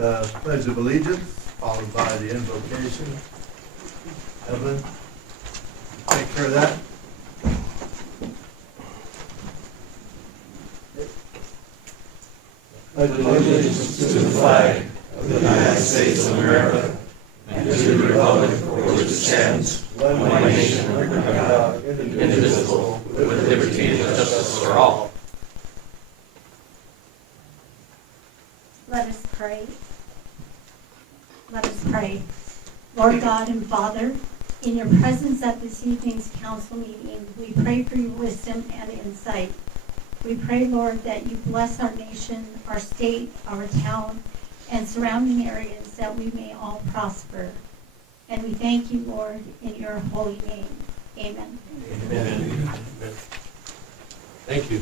the Pledge of Allegiance, followed by the invocation. Evelyn, take care of that. Pledge of Allegiance to the flag of the United States of America and to the republic for which it stands, one nation under God, indivisible, with liberty and justice for all. Let us pray. Let us pray. Lord God and Father, in your presence at this evening's council meeting, we pray for your wisdom and insight. We pray, Lord, that you bless our nation, our state, our town, and surrounding areas, that we may all prosper. And we thank you, Lord, in your holy name. Amen. Amen. Thank you.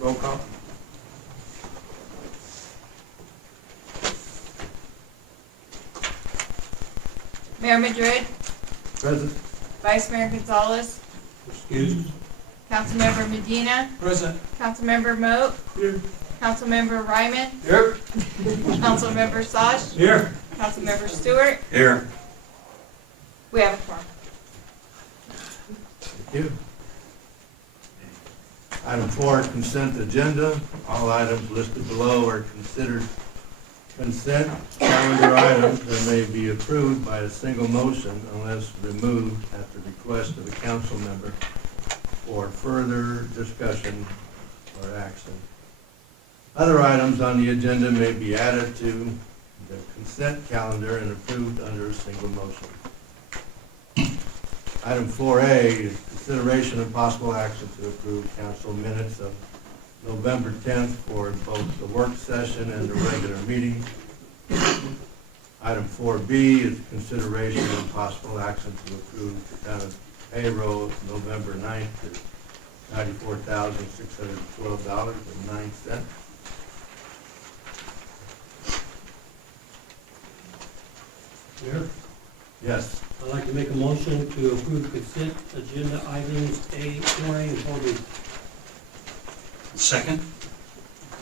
Roll call. Mayor Madrid, Present. Vice Mayor Gonzalez, Excused. Councilmember Medina, Present. Councilmember Moat, Here. Councilmember Ryman, Here. Councilmember Sash, Here. Councilmember Stewart. Here. We have a quorum. Thank you. Item 4, consent agenda. All items listed below are considered consent calendar items and may be approved by a single motion unless removed at the request of a council member for further discussion or action. Other items on the agenda may be added to the consent calendar and approved under a single motion. Item 4A is consideration of possible action to approve council minutes of November 10th for both the work session and the regular meeting. Item 4B is consideration of possible action to approve the town of payroll of November 9th to $94,612.09. Mayor, Yes. I'd like to make a motion to approve consent agenda items 4A and 4B. Second.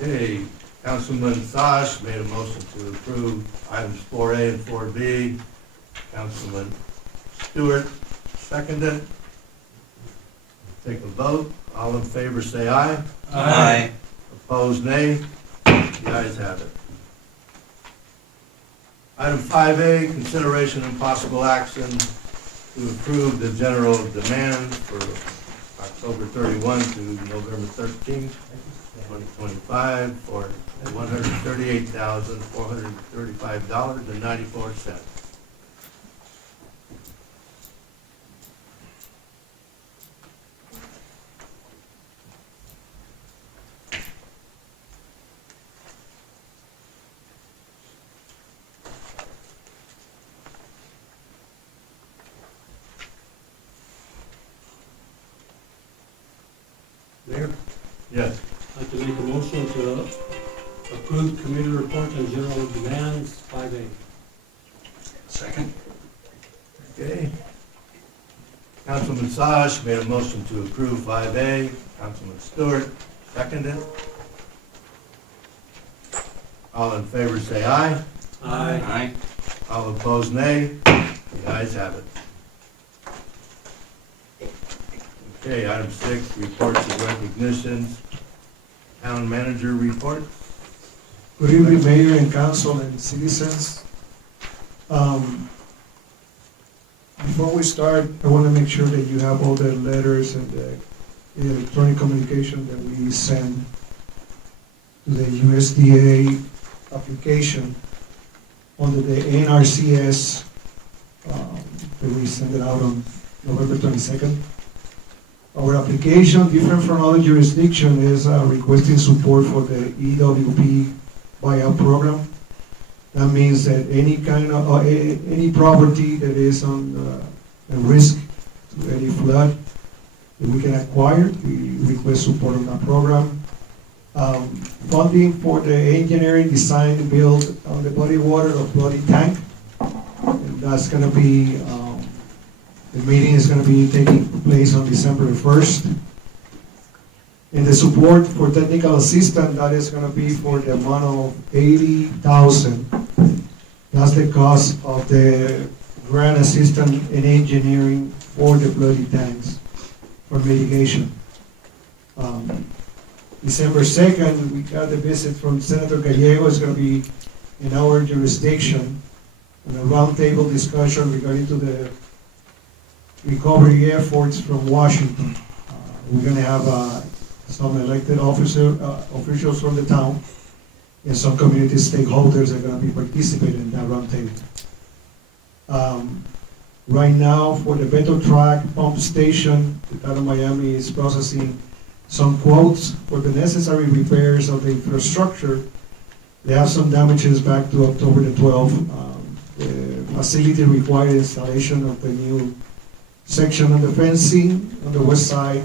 Okay, Councilman Sash made a motion to approve items 4A and 4B. Councilman Stewart seconded. Take a vote. All in favor say aye. Aye. Opposed, nay. The ayes have it. Item 5A, consideration and possible action to approve the general demand for October 31 to November 13, 2025 for $138,435.94. Mayor, Yes. I'd like to make a motion to approve committee reports on general demands 5A. Second. Okay. Councilman Sash made a motion to approve 5A. Councilman Stewart seconded. All in favor say aye. Aye. All opposed, nay. The ayes have it. Okay, item 6, reports and recognitions. Town manager report. Good evening, Mayor and Council and citizens. Before we start, I want to make sure that you have all the letters and the electronic communication that we send to the USDA application under the NRCS that we sent it out on November 22nd. Our application, different from other jurisdictions, is requesting support for the EWP buyout program. That means that any kind of, any property that is on a risk to any flood that we can acquire, we request support on that program. Funding for the engineering, design, and build on the body water or body tank. And that's gonna be, the meeting is gonna be taking place on December 1st. And the support for technical assistance, that is gonna be for the amount of 80,000. That's the cost of the grant assistance in engineering for the bloody tanks for mitigation. December 2nd, we got a visit from Senator Gallego. It's gonna be in our jurisdiction, and a roundtable discussion regarding to the recovery efforts from Washington. We're gonna have some elected officials from the town, and some community stakeholders are gonna be participating in that roundtable. Right now, for the Beto Track pump station, the town of Miami is processing some quotes for the necessary repairs of the infrastructure. They have some damages back to October the 12th. The facility required installation of the new section of the fencing on the west side,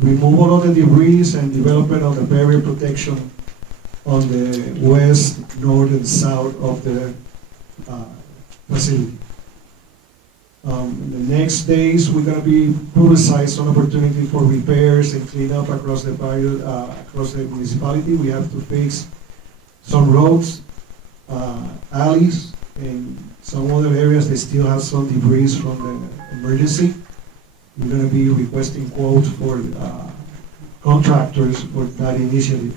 removal of the debris, and development of the barrier protection on the west, north, and south of the facility. In the next days, we're gonna be publicize some opportunity for repairs and cleanup across the across the municipality. We have to fix some roads, alleys, and some other areas that still have some debris from the emergency. We're gonna be requesting quotes for contractors for that initiative.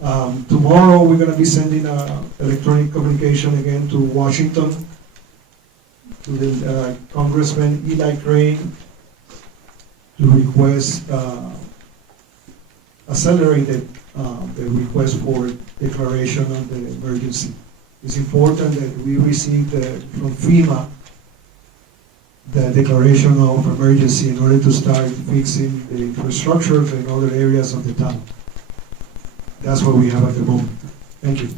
Tomorrow, we're gonna be sending electronic communication again to Washington, to the Congressman Eli Crane, to request accelerated the request for declaration of the emergency. It's important that we receive from FEMA the declaration of emergency in order to start fixing the infrastructure in other areas of the town. That's what we have at the moment. Thank you.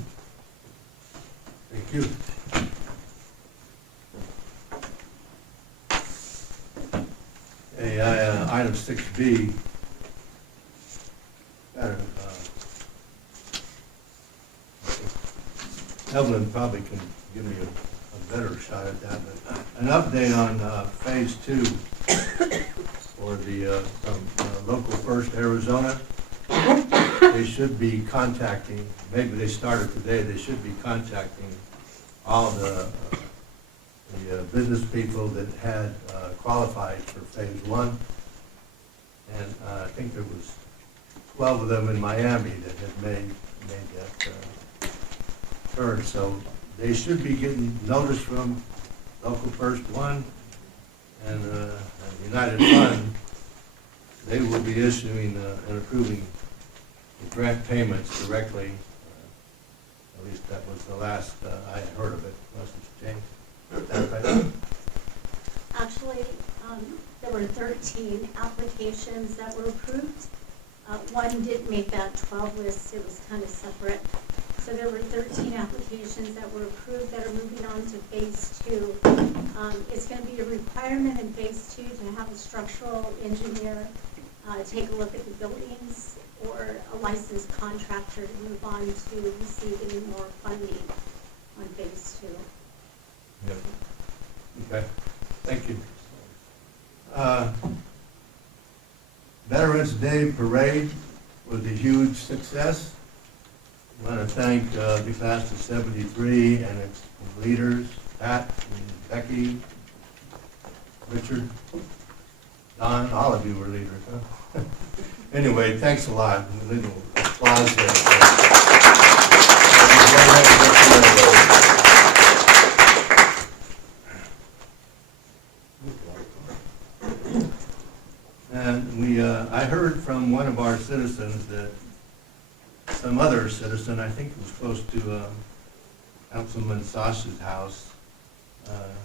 Thank you. Hey, item 6B, Evelyn probably can give me a better shot at that, but an update on phase 2 for the Local First Arizona. They should be contacting, maybe they started today, they should be contacting all the business people that had qualified for phase 1. And I think there was 12 of them in Miami that had made that turn. So they should be getting notice from Local First 1 and United Fund. They will be issuing and approving the grant payments directly. At least that was the last I heard of it. Unless it's changed. Is that right? Actually, there were 13 applications that were approved. One didn't make that 12 list, it was kind of separate. So there were 13 applications that were approved that are moving on to phase 2. It's going to be a requirement in phase 2 to have a structural engineer take a look at the buildings or a licensed contractor to move on to receiving more funding on phase 2. Yep. Okay, thank you. Veterans Day Parade was a huge success. I want to thank the class of 73 and its leaders, Pat and Becky, Richard, Don, all of you were leaders, huh? Anyway, thanks a lot. A little applause there. And I heard from one of our citizens that some other citizen, I think it was close to Councilman Sasha's house,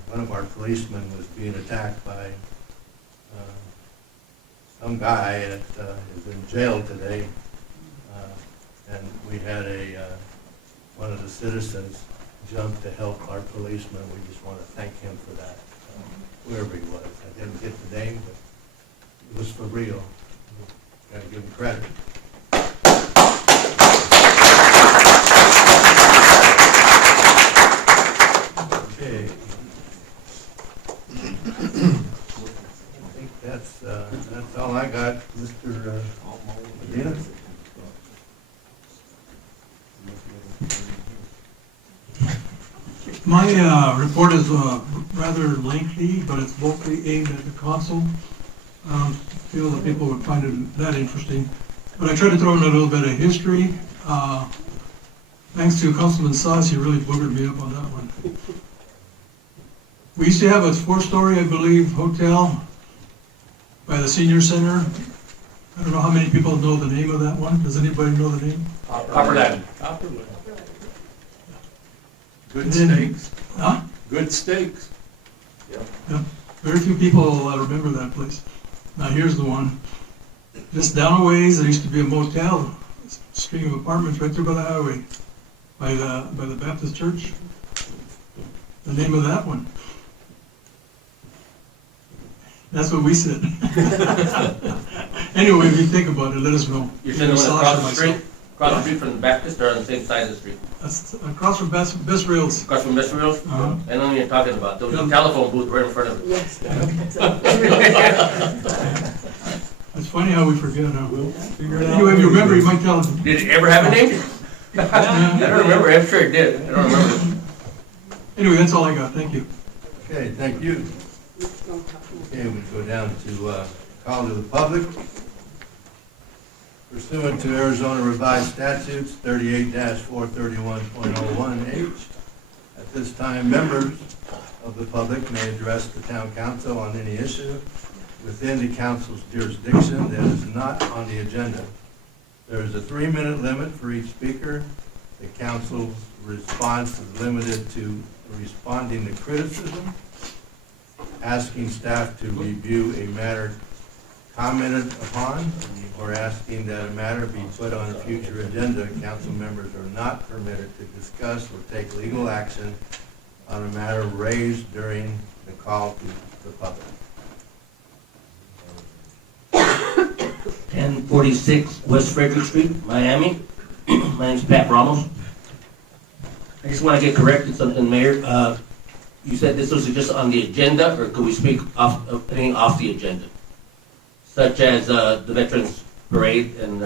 one of our policemen was being attacked by some guy that is in jail today. And we had one of the citizens jump to help our policeman. We just want to thank him for that, whoever he was. I didn't get the name, but it was for real. Got to give him credit. Okay. I think that's all I got, Mr. Dina? My report is rather lengthy, but it's mostly aimed at the council. Feel that people would find it that interesting. But I try to throw in a little bit of history. Thanks to Councilman Sauce, he really boogered me up on that one. We used to have a 4-story, I believe, hotel by the senior center. I don't know how many people know the name of that one. Does anybody know the name? Copperland. Good Then- steaks. Huh? Good steaks. Very few people remember that place. Now here's the one. Just down a ways, there used to be a motel, a string of apartments right there by the highway, by the Baptist church. The name of that one. That's what we said. Anyway, if you think about it, let us know. You're saying the one Sasha across and the street? myself. Across the street from the Baptist or on the same side of the street? That's across from Best Rails. Across from Mr. Reels? Uh-huh. I know what you're talking about. There was a Yeah. telephone booth right in front of it. Yes. It's funny how we forget, huh? Anyway, if you remember, you might tell us. Did it ever have a name? I don't remember. I'm sure it did. I don't remember. Anyway, that's all I got. Thank you. Okay, thank you. Okay, we go down to call to the public. Pursuant to Arizona Revised Statutes 38-431.01H, at this time, members of the public may address the town council on any issue within the council's jurisdiction that is not on the agenda. There is a 3-minute limit for each speaker. The council's response is limited to responding to criticism, asking staff to review a matter commented upon, or asking that a matter be put on a future agenda. Council members are not permitted to discuss or take legal action on a matter raised during the call to the public. 1046 West Frederick Street, Miami. My name's Pat Ramos. I just want to get corrected something, Mayor. You said this was just on the agenda, or could we speak off, anything off the agenda? Such as the Veterans Parade and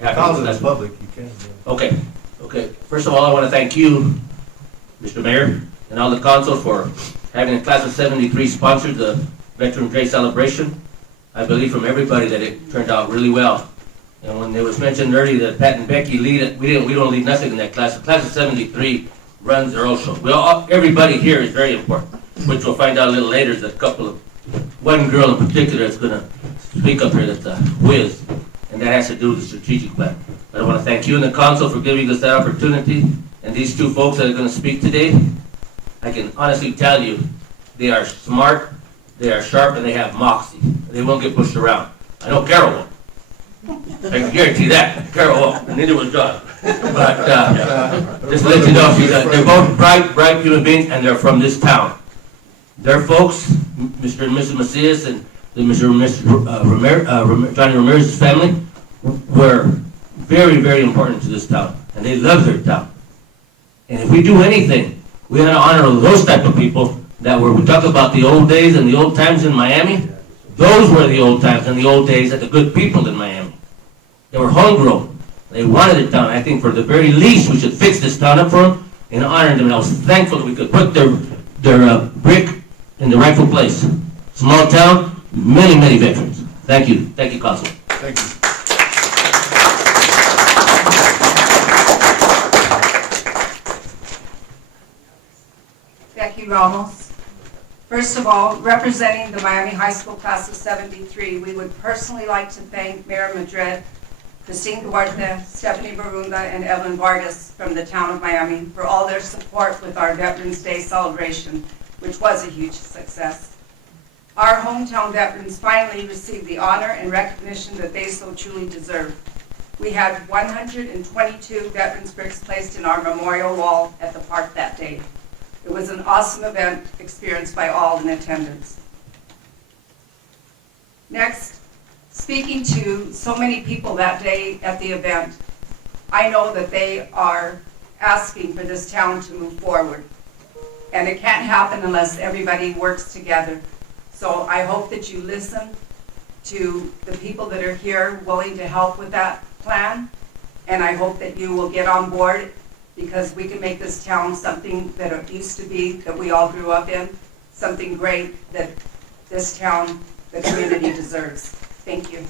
Call to the public, you can. Okay. First of all, I want to thank you, Mr. Mayor, and all the council for having a class of 73 sponsor the Veterans Day celebration. I believe from everybody that it turned out really well. And when it was mentioned earlier that Pat and Becky lead it, we don't lead nothing in that class. The class of 73 runs their own show. Everybody here is very important, which we'll find out a little later. There's one girl in particular that's going to speak up here that's a whiz, and that has to do with the strategic plan. But I want to thank you and the council for giving us that opportunity, and these two folks that are going to speak today. I can honestly tell you, they are smart, they are sharp, and they have moxie. They won't get pushed around. I know Carol won't. I can guarantee that. Carol won't, and neither was John. But just to let you know, they're both bright human beings, and they're from this town. Their folks, Mr. and Mrs. Macias and Mr. and Mrs. Johnny Ramirez's family, were very, very important to this town, and they love their town. And if we do anything, we want to honor those type of people that we talk about the old days and the old times in Miami. Those were the old times and the old days that the good people in Miami. They were homegrown. They wanted the town. I think for the very least, we should fix this town up for them and honor them. And I was thankful that we could put their brick in the rightful place. Small town, many, many veterans. Thank you. Thank you, Council. Thank you. Becky Ramos. First of all, representing the Miami High School class of 73, we would personally like to thank Mayor Madrid, Christine Duarte, Stephanie Barunda, and Evelyn Vargas from the town of Miami for all their support with our Veterans Day celebration, which was a huge success. Our hometown veterans finally received the honor and recognition that they so truly deserve. We had 122 veterans bricks placed in our memorial wall at the park that day. It was an awesome event experienced by all in attendance. Next, speaking to so many people that day at the event, I know that they are asking for this town to move forward. And it can't happen unless everybody works together. So I hope that you listen to the people that are here willing to help with that plan. And I hope that you will get on board, because we can make this town something that it used to be, that we all grew up in, something great that this town, the community deserves. Thank you.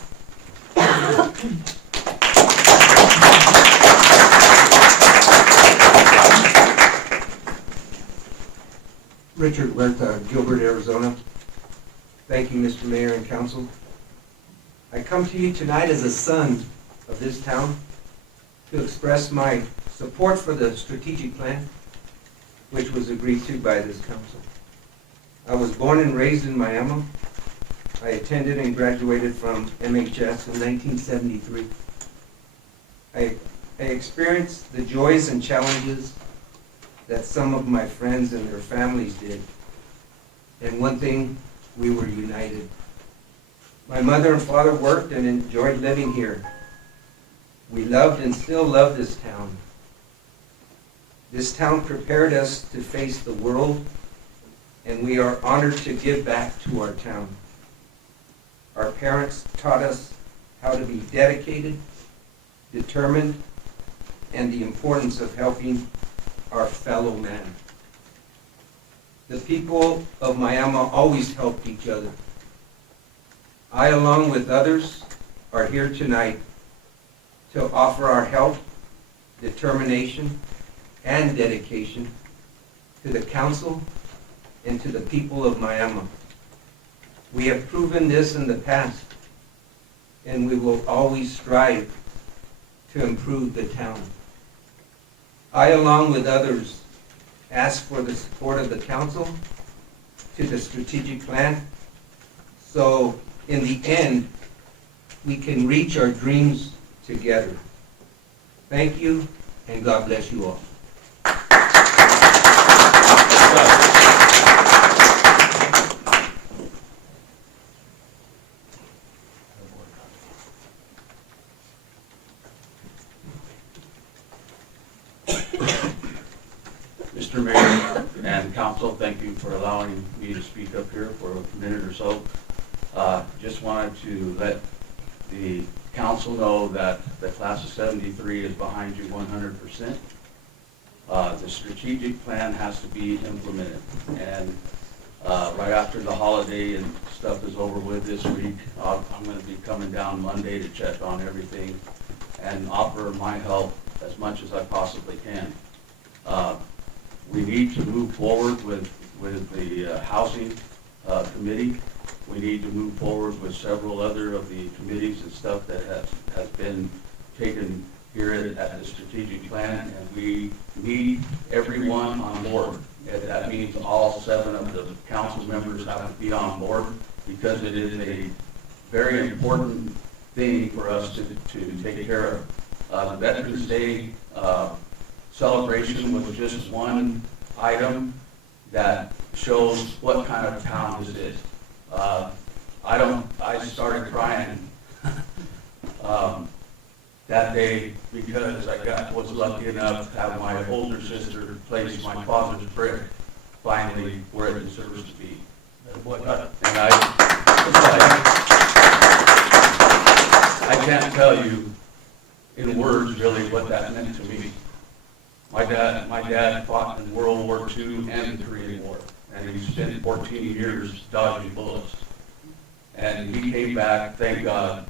Richard Huerta, Gilbert, Arizona. Thank you, Mr. Mayor and Council. I come to you tonight as a son of this town to express my support for the strategic plan, which was agreed to by this council. I was born and raised in Miami. I attended and graduated from MHS in 1973. I experienced the joys and challenges that some of my friends and their families did. And one thing, we were united. My mother and father worked and enjoyed living here. We loved and still love this town. This town prepared us to face the world, and we are honored to give back to our town. Our parents taught us how to be dedicated, determined, and the importance of helping our fellow man. The people of Miami always helped each other. I, along with others, are here tonight to offer our help, determination, and dedication to the council and to the people of Miami. We have proven this in the past, and we will always strive to improve the town. I, along with others, ask for the support of the council to the strategic plan, so in the end, we can reach our dreams together. Thank you, and God bless you all. Mr. Mayor and Council, thank you for allowing me to speak up here for a minute or so. Just wanted to let the council know that the class of 73 is behind you 100%. The strategic plan has to be implemented, and right after the holiday and stuff is over with this week, I'm going to be coming down Monday to check on everything and offer my help as much as I possibly can. We need to move forward with the housing committee. We need to move forward with several other of the committees and stuff that has been taken here at the strategic plan, and we need everyone on board. And that means all 7 of the council members have to be on board, because it is a very important thing for us to take care of. The Veterans Day celebration was just one item that shows what kind of town this is. I started crying that day because I was lucky enough to have my older sister place my father's brick finally where it deserves to be. And I can't tell you in words really what that meant to me. My dad fought in World War II and the Korean War, and he spent 14 years dodging bullets. And he came back, thank God,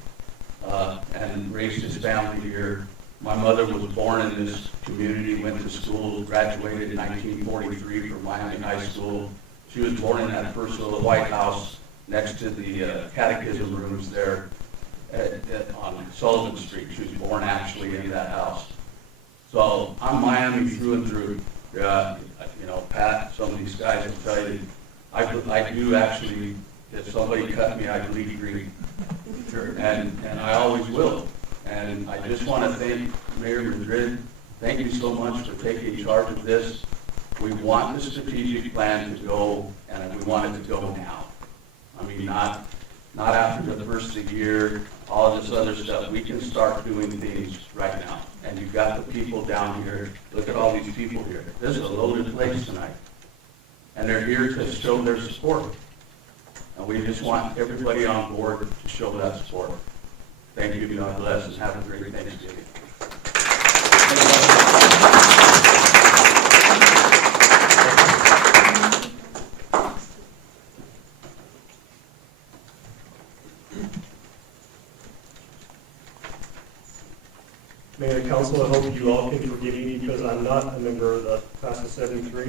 and raised his family here. My mother was born in this community, went to school, graduated in 1943 from Miami High School. She was born in that first little White House next to the catechism rooms there on Sullivan Street. She was born actually in that house. So I'm Miami through and through. Pat, some of these guys will tell you, I do actually, if somebody cut me, I bleed green. And I always will. And I just want to thank Mayor Madrid. Thank you so much for taking charge of this. We want the strategic plan to go, and we want it to go now. I mean, not after the first of the year, all of this other stuff. We can start doing things right now. And you've got the people down here. Look at all these people here. This is a loaded place tonight. And they're here to show their support. And we just want everybody on board to show that support. Thank you, God bless, and have a great Thanksgiving. Mayor and Council, I hope you all can forgive me because I'm not a member of the class of 73.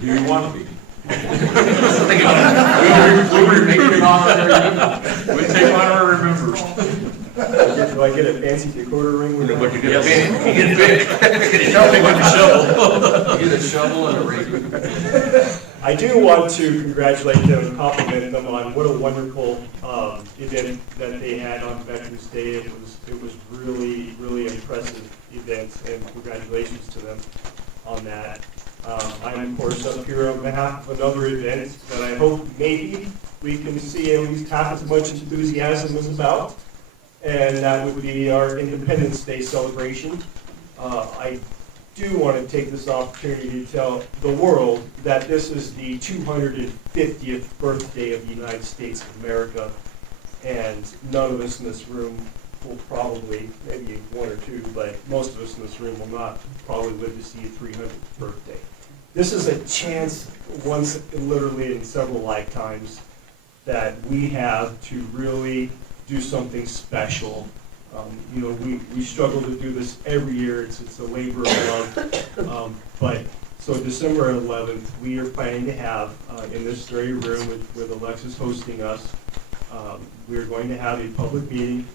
Do you want to be? We were making it honorary. We take honorary members. Do I get a fancy decoder ring? With What you get? You get a shovel. You get a shovel and a rake. I do want to congratulate them and compliment them on what a wonderful event that they had on Veterans Day. It was really, really impressive event, and congratulations to them on that. I'm, of course, up here on behalf of another event that I hope maybe we can see at least half as much enthusiasm as about, and that would be our Independence Day celebration. I do want to take this opportunity to tell the world that this is the 250th birthday of the United States of America, and none of us in this room will probably, maybe one or two, but most of us in this room will not probably live to see a 300th birthday. This is a chance, once literally in several lifetimes, that we have to really do something special. We struggle to do this every year. It's a labor of love. So December 11th, we are planning to have, in this very room with Alexis hosting us, we are going to have a public meeting.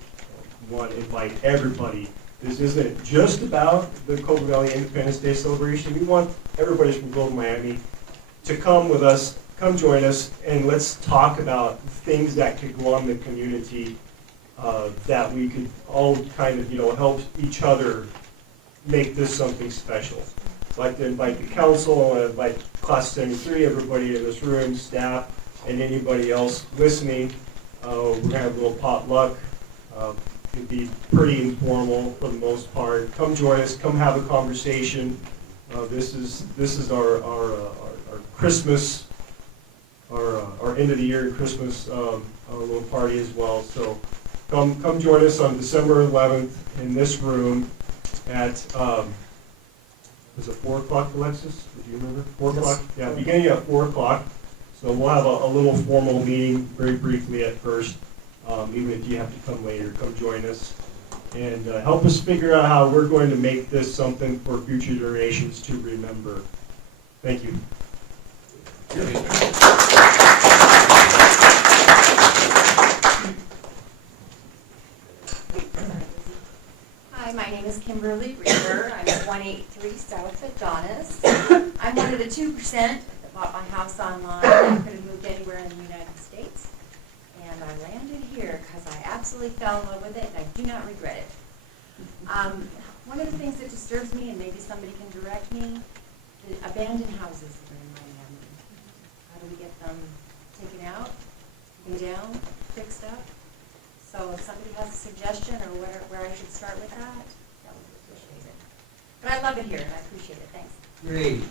We want to invite everybody. This isn't just about the Cobra Valley Independence Day celebration. We want everybody from Global Miami to come with us, come join us, and let's talk about things that could go on in the community that we could all kind of, help each other make this something special. I'd like to invite the council, I invite Class 73, everybody in this room, staff, and anybody else listening. We're going to have a little potluck. It'll be pretty informal for the most part. Come join us. Come have a conversation. This is our Christmas, our end of the year Christmas little party as well. So come join us on December 11th in this room at was it 4 o'clock, Alexis? Do you remember? 4 o'clock? Yeah, beginning at 4 o'clock. So we'll have a little formal meeting very briefly at first. Even if you have to come later, come join us and help us figure out how we're going to make this something for future generations to remember. Thank you. Hi, my name is Kimberly Reaver. I'm at 183 South Adonis. I'm one of the 2% that bought my house online. I could have moved anywhere in the United States. And I landed here because I absolutely fell in love with it, and I do not regret it. One of the things that disturbs me, and maybe somebody can direct me, the abandoned houses that are in Miami. How do we get them taken out, taken down, fixed up? So if somebody has a suggestion or where I should start with that would be appreciated. But I love it here, and I appreciate it. Thanks. Great.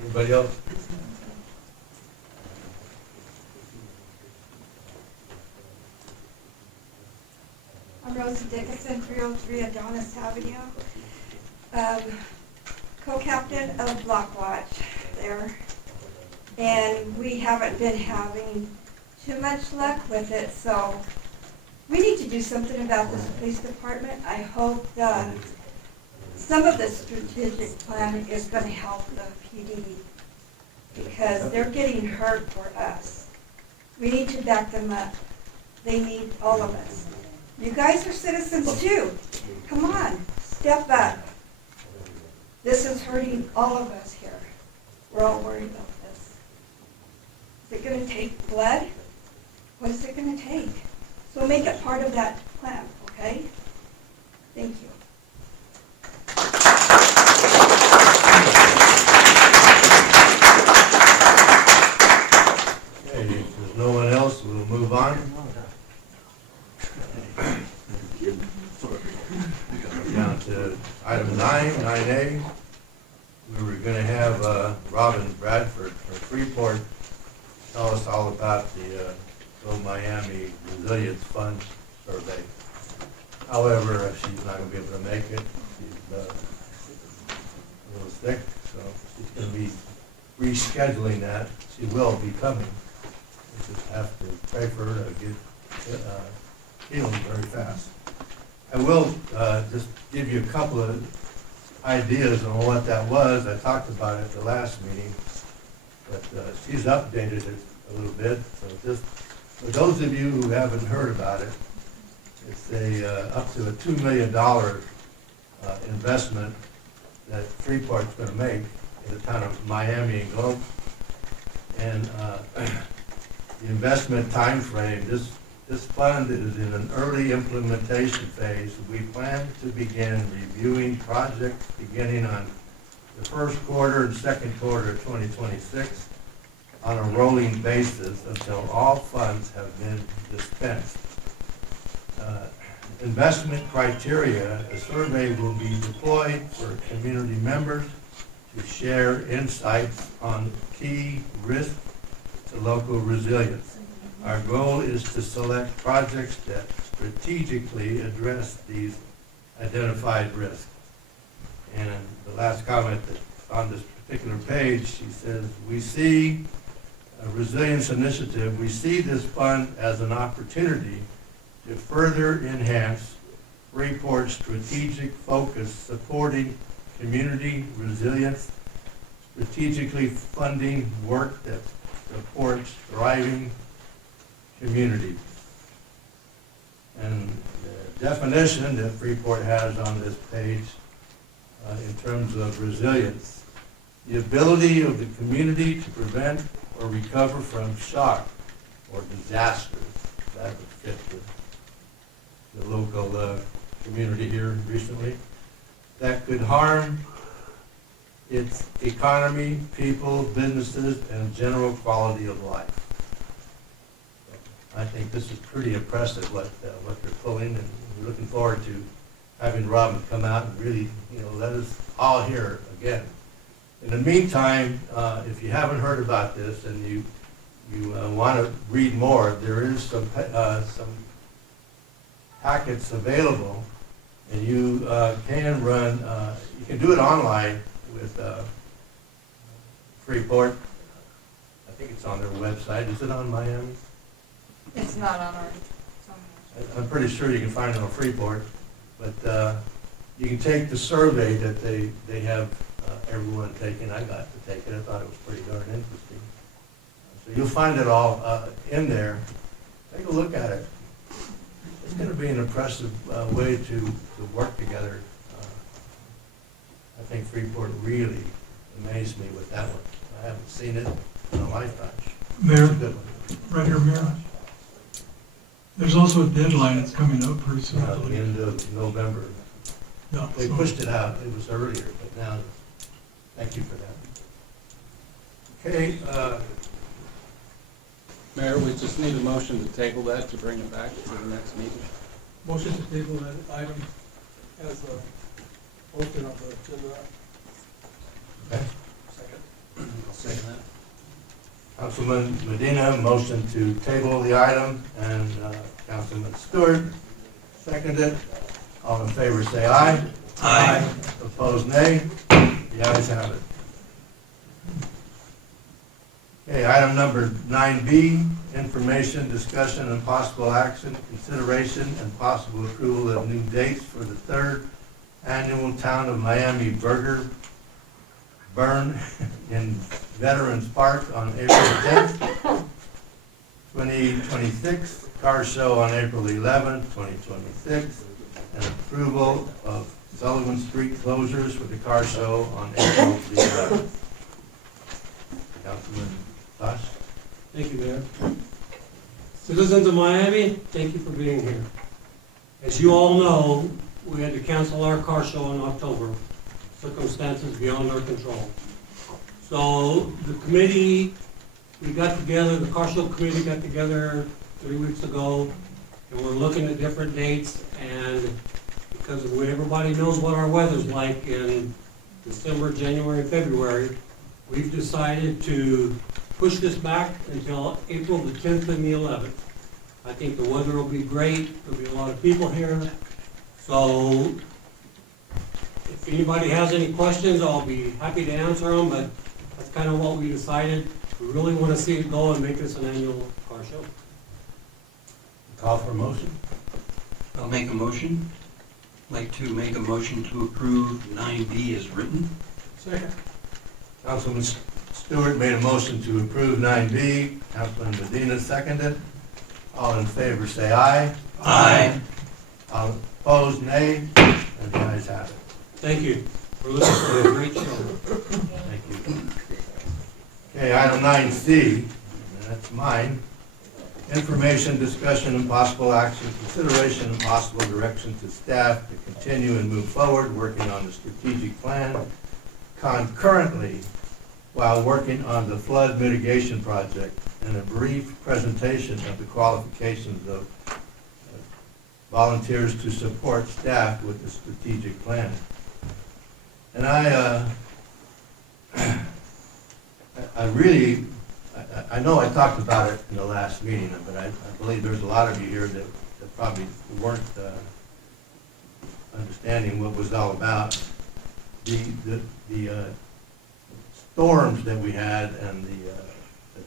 Anybody else? I'm Rosie Dickinson, 303 Adonis Avenue. Co-captain of Block Watch there. And we haven't been having too much luck with it, so we need to do something about this police department. I hope some of the strategic plan is going to help the PD because they're getting hurt for us. We need to back them up. They need all of us. You guys are citizens too. Come on, step up. This is hurting all of us here. We're all worried about this. Is it going to take blood? What is it going to take? So make it part of that plan, okay? Thank you. Okay, if there's no one else, we'll move on. Robin Bradford from Freeport tell us all about the Go Miami Resilience Fund survey. However, she's not going to be able to make it. She's a little sick, so she's going to be rescheduling that. She will be coming. We just have to pray for her to get healed very fast. I will just give you a couple of ideas on what that was. I talked about it at the last meeting, but she's updated it a little bit. So just for those of you who haven't heard about it, it's up to a $2 million investment that Freeport's going to make in the town of Miami and Globe. And the investment time frame, this fund is in an early implementation phase. We plan to begin reviewing projects beginning on the first quarter and second quarter of 2026 on a rolling basis until all funds have been dispensed. Investment criteria, a survey will be deployed for community members to share insights on key risks to local resilience. Our goal is to select projects that strategically address these identified risks. And the last comment that's on this particular page, she says, we see a resilience initiative, we see this fund as an opportunity to further enhance Freeport's strategic focus supporting community resilience, strategically funding work that supports thriving communities. And the definition that Freeport has on this page in terms of resilience, the ability of the community to prevent or recover from shock or disasters. That would fit the local community here recently. That could harm its economy, people, businesses, and general quality of life. I think this is pretty impressive what they're pulling, and we're looking forward to having Robin come out and really, let us all hear again. In the meantime, if you haven't heard about this and you want to read more, there is some packets available, and you can run. You can do it online with Freeport. I think it's on their website. Is it on Miami? It's not on our, it's on I'm pretty sure you can find it on Freeport, but you can take the survey that they have everyone taking. I got to take it. I thought it was pretty darn interesting. So you'll find it all in there. Take a look at it. It's going to be an impressive way to work together. I think Freeport really amazed me with that one. I haven't seen it in a lifetime. Mayor, It's a good one. right here, Mayor. There's also a deadline that's coming up pretty soon. I At the believe. end of November. Yeah, They so- pushed it out. It was earlier, but now, thank you for that. Okay, Mayor, we just need a motion to table that to bring it back to the next meeting. Motion to table that item as posted on the agenda. okay. I'll second that. Councilman Medina, motion to table the item, and Councilman Stewart seconded. All in favor, say aye. Aye. Opposed, nay. The ayes have it. Okay, item number 9B, information, discussion, and possible action, consideration, and possible approval of new dates for the third annual Town of Miami Burger Burn in Veterans Park on April 10th, 2026, car show on April 11th, 2026, and approval of Sullivan Street closures for the car show on April 11th. Councilman Tosh? Thank you, Mayor. Citizens of Miami, thank you for being here. As you all know, we had to cancel our car show in October, circumstances beyond our control. So the committee, we got together, the car show committee got together 3 weeks ago, and we're looking at different dates, and because everybody knows what our weather's like in December, January, and February, we've decided to push this back until April the 10th and the 11th. I think the weather will be great, there'll be a lot of people here. So if anybody has any questions, I'll be happy to answer them, but that's kind of what we decided. We really want to see it go and make this an annual car show. Call for a motion? I'll make a motion. I'd like to make a motion to approve 9B as written. Second. Councilman Stewart made a motion to approve 9B. Councilman Medina seconded. All in favor, say aye. Aye. All opposed, nay. And the ayes have it. Thank you. We're looking for a great show. Thank you. Okay, item 9C, and that's mine. Information, discussion, and possible action, consideration and possible direction to staff to continue and move forward working on the strategic plan concurrently while working on the flood mitigation project, and a brief presentation of the qualifications of volunteers to support staff with the strategic plan. And I know I talked about it in the last meeting, but I believe there's a lot of you here that probably weren't understanding what it was all about. The storms that we had and the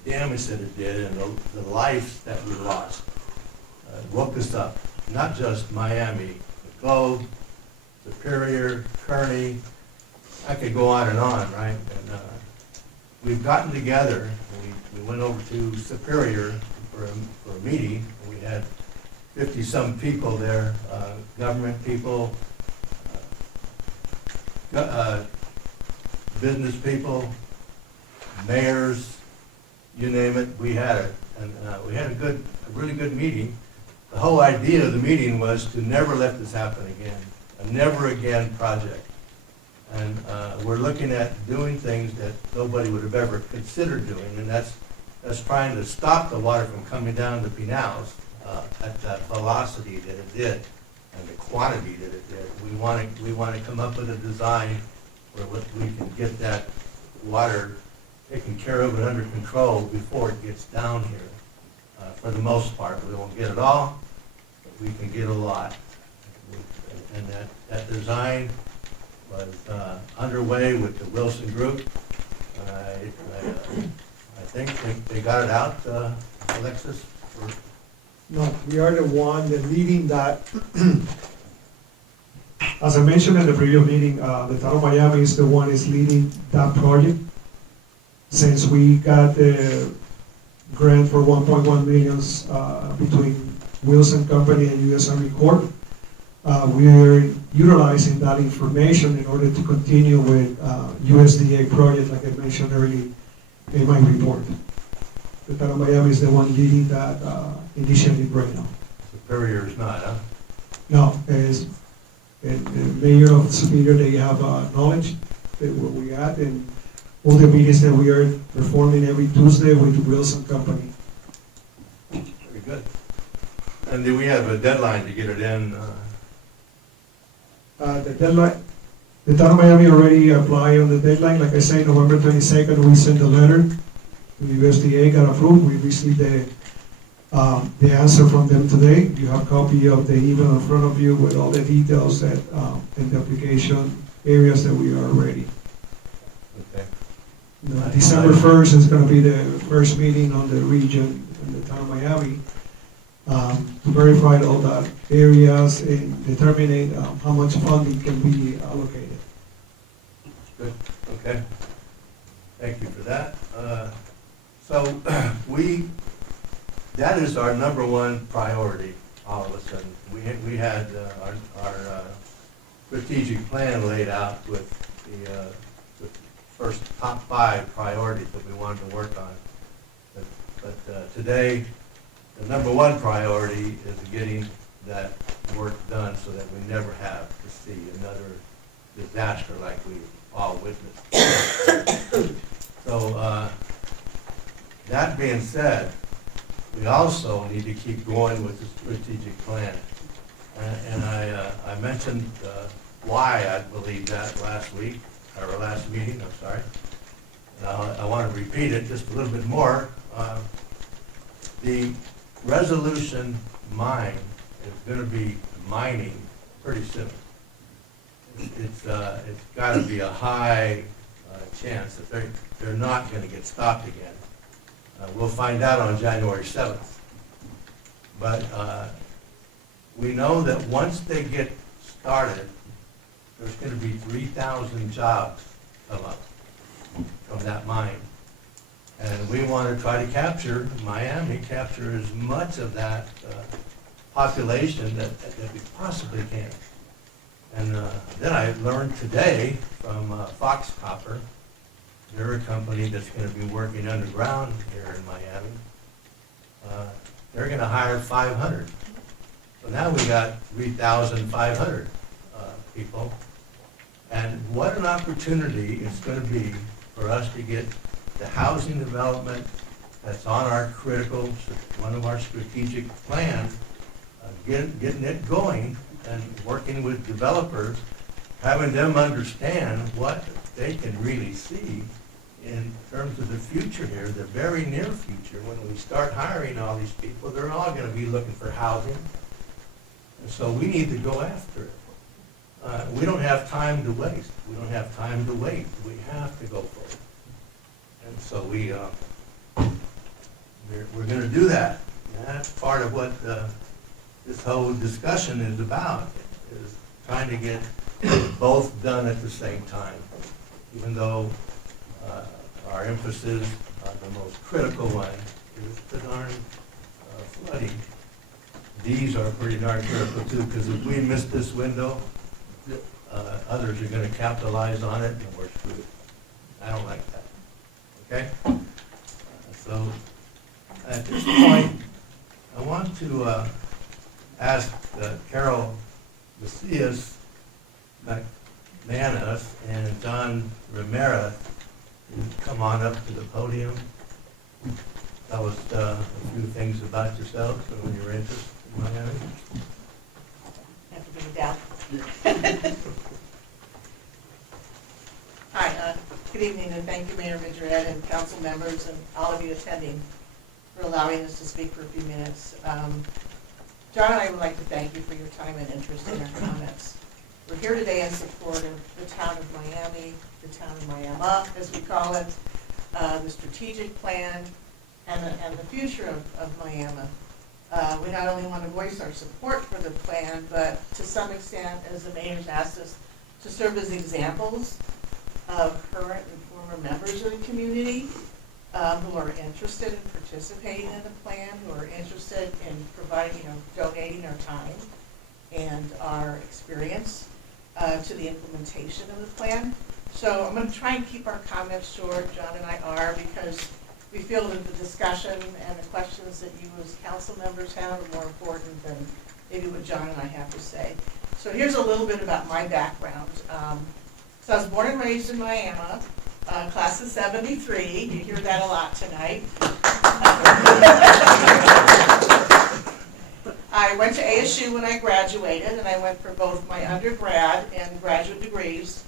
damage that it did and the lives that we lost woke us up. Not just Miami, but Globe, Superior, Kearney. I could go on, right? And we've gotten together. We went over to Superior for a meeting. We had 50-some people there, government people, business people, mayors, you name it. We had it, and we had a really good meeting. The whole idea of the meeting was to never let this happen again, a never again project. And we're looking at doing things that nobody would have ever considered doing, and that's trying to stop the water from coming down the Pinals at the velocity that it did and the quantity that it did. We want to come up with a design where we can get that water taken care of and under control before it gets down here. For the most part, we won't get it all, but we can get a lot. And that design was underway with the Wilson Group. I think they got it out, Alexis? No, we are the one that leading that. As I mentioned in the previous meeting, the town of Miami is the one is leading that project. Since we got the grant for 1.1 million between Wilson Company and U.S. Army Corps, we are utilizing that information in order to continue with USDA project, like I mentioned earlier in my report. The town of Miami is the one leading that initiative right now. Superior is not, huh? No, as the mayor of Superior, they have knowledge that where we at, and all the meetings that we are performing every Tuesday with the Wilson Company. Very good. And do we have a deadline to get it in? The deadline, the town of Miami already applied on the deadline. Like I say, November 22nd, we sent a letter to the USDA, got approved. We received the answer from them today. You have a copy of the email in front of you with all the details that in the application areas that we are ready. Okay. December 1st is going to be the first meeting on the region in the town of Miami to verify all the areas and determining how much funding can be allocated. Good, okay. Thank you for that. So that is our number one priority all of a sudden. We had our strategic plan laid out with the first top 5 priorities that we wanted to work on. But today, the number one priority is getting that work done so that we never have to see another disaster like we all witnessed. So that being said, we also need to keep going with the strategic plan. And I mentioned why I believe that last week, or last meeting, I'm sorry. Now, I want to repeat it just a little bit more. The Resolution mine is going to be mining pretty soon. It's got to be a high chance that they're not going to get stopped again. We'll find out on January 7th. But we know that once they get started, there's going to be 3,000 jobs come up from that mine. And we want to try to capture as much of that population that we possibly can. And then I learned today from Fox Copper, they're a company that's going to be working underground here in Miami. They're going to hire 500. So now we got 3,500 people. And what an opportunity it's going to be for us to get the housing development that's on our critical, one of our strategic plans, getting it going and working with developers, having them understand what they can really see in terms of the future here, the very near future. When we start hiring all these people, they're all going to be looking for housing. And so we need to go after it. We don't have time to waste. We don't have time to wait. We have to go for it. And so we're going to do that. And that's part of what this whole discussion is about, is trying to get both done at the same time. Even though our emphasis on the most critical one is the darn flooding. These are pretty darn critical too, because if we miss this window, others are going to capitalize on it and we're screwed. I don't like that. Okay? So at this point, I want to ask Carol Macias McManus and John Ramirez to come on up to the podium. Tell us a few things about yourselves and when you're interested in Miami. Have to bring it down. Hi, good evening, and thank you, Mayor Madrid and council members and all of you attending for allowing us to speak for a few minutes. John and I would like to thank you for your time and interest in our comments. We're here today in support of the town of Miami, the town of Miami, as we call it, the strategic plan, and the future of Miami. We not only want to voice our support for the plan, but to some extent, as the mayor's asked us, to serve as examples of current and former members of the community who are interested in participating in the plan, who are interested in providing, donating our time and our experience to the implementation of the plan. So I'm going to try and keep our comments short, John and I are, because we feel that the discussion and the questions that you as council members have are more important than maybe what John and I have to say. So here's a little bit about my background. So I was born and raised in Miami, class of 73. You hear that a lot tonight. I went to ASU when I graduated, and I went for both my undergrad and graduate degrees.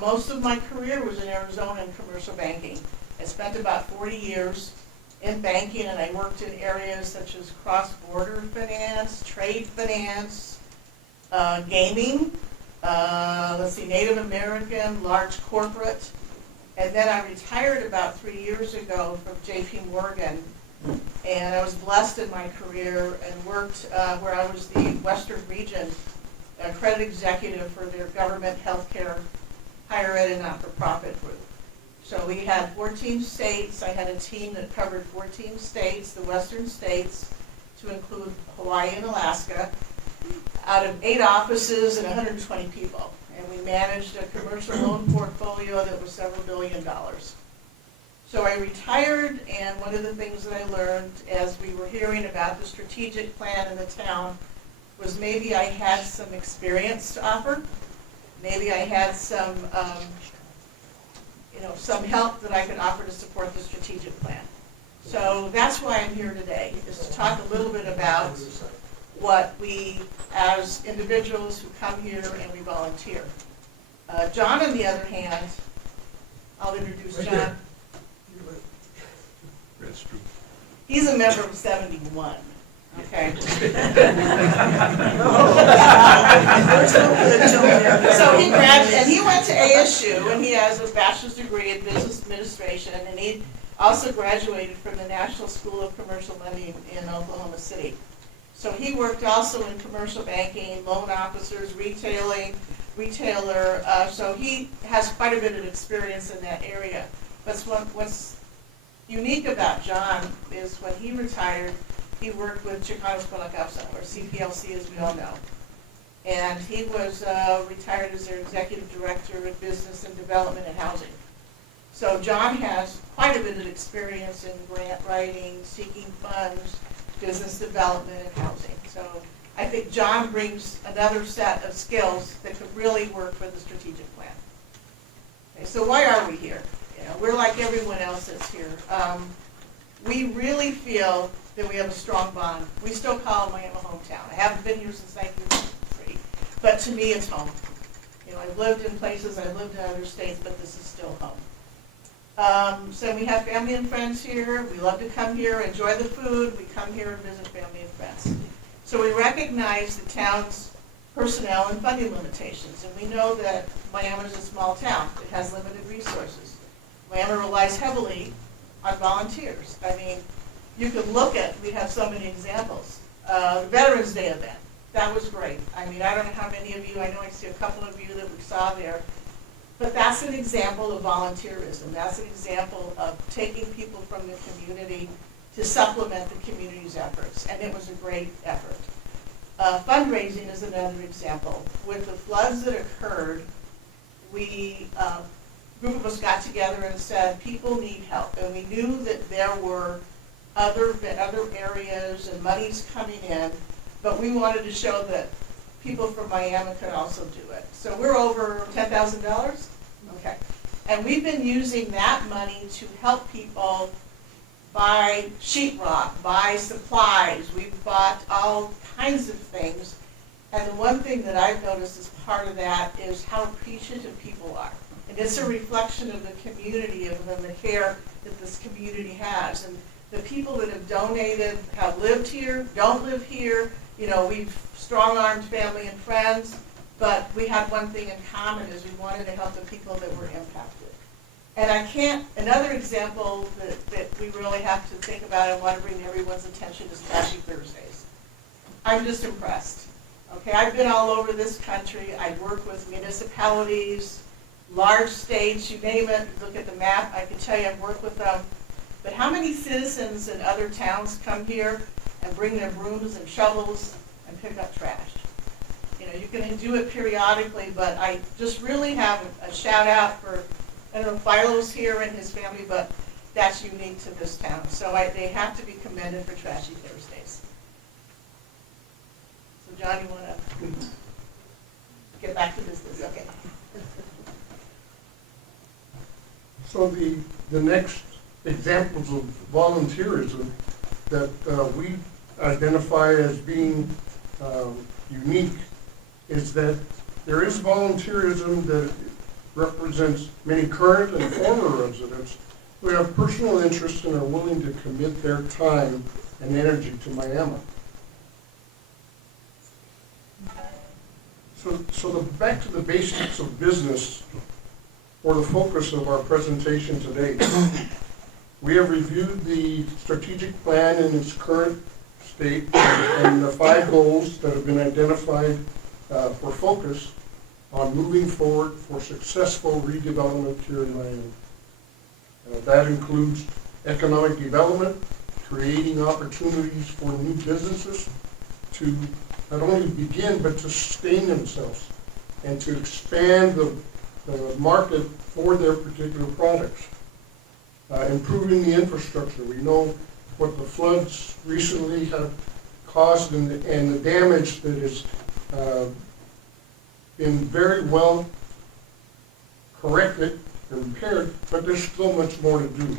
Most of my career was in Arizona in commercial banking. I spent about 40 years in banking, and I worked in areas such as cross-border finance, trade finance, gaming, Native American, large corporate. And then I retired about 3 years ago from JP Morgan, and I was blessed in my career and worked where I was the Western Region credit executive for their government, healthcare, higher ed, and not-for-profit group. So we had 14 states. I had a team that covered 14 states, the western states, to include Hawaii and Alaska, out of 8 offices and 120 people. And we managed a commercial loan portfolio that was several $1 billion. So I retired, and one of the things that I learned as we were hearing about the strategic plan in the town was maybe I had some experience to offer. Maybe I had some help that I could offer to support the strategic plan. So that's why I'm here today, is to talk a little bit about what we, as individuals who come here and we volunteer. John, on the other hand, I'll introduce Right John. here. He's a member of 71, okay? So he graduated, and he went to ASU, and he has a bachelor's degree in business administration, and he also graduated from the National School of Commercial Lending in Oklahoma City. So he worked also in commercial banking, loan officers, retailer, so he has quite a bit of experience in that area. But what's unique about John is when he retired, he worked with Chicanos por la Causa, or CPLC as we all know. And he was retired as their executive director of business and development and housing. So John has quite a bit of experience in grant writing, seeking funds, business development, and housing. So I think John brings another set of skills that could really work for the strategic plan. Okay, so why are we here? You know, we're like everyone else that's here. We really feel that we have a strong bond. We still call Miami hometown. I haven't been here since 1963, but to me it's home. You know, I've lived in places, I've lived in other states, but this is still home. So we have family and friends here. We love to come here, enjoy the food. We come here and visit family and friends. So we recognize the town's personnel and funding limitations, and we know that Miami is a small town. It has limited resources. Miami relies heavily on volunteers. I mean, you can look at, we have so many examples. The Veterans Day event, that was great. I mean, I don't know how many of you, I know I see a couple of you that we saw there, but that's an example of volunteerism. That's an example of taking people from the community to supplement the community's efforts, and it was a great effort. Fundraising is another example. With the floods that occurred, a group of us got together and said, people need help, and we knew that there were other areas and money's coming in, but we wanted to show that people from Miami could also do it. So we're over $10,000? Okay. And we've been using that money to help people buy sheetrock, buy supplies. We've bought all kinds of things. And the one thing that I've noticed as part of that is how appreciative people are. And it's a reflection of the community and the care that this community has. And the people that have donated have lived here, don't live here. You know, we've strong-armed family and friends, but we had one thing in common is we wanted to help the people that were impacted. And another example that we really have to think about and want to bring to everyone's attention is Trashy Thursdays. I'm just impressed. Okay, I've been all over this country. I work with municipalities, large states, you name it. Look at the map, I can tell you I've worked with them. But how many citizens in other towns come here and bring their brooms and shovels and pick up trash? You know, you can do it periodically, but I just really have a shout out for, I don't know, Philo's here and his family, but that's unique to this town. So they have to be commended for Trashy Thursdays. So John, you want to get back to business? Okay. So the next examples of volunteerism that we identify as being unique is that there is volunteerism that represents many current and former residents who have personal interest and are willing to commit their time and energy to Miami. So back to the basics of business, or the focus of our presentation today. We have reviewed the strategic plan in its current state and the 5 goals that have been identified for focus on moving forward for successful redevelopment here in Miami. That includes economic development, creating opportunities for new businesses to not only begin but to sustain themselves and to expand the market for their particular products. Improving the infrastructure. We know what the floods recently have caused and the damage that has been very well corrected and repaired, but there's still much more to do.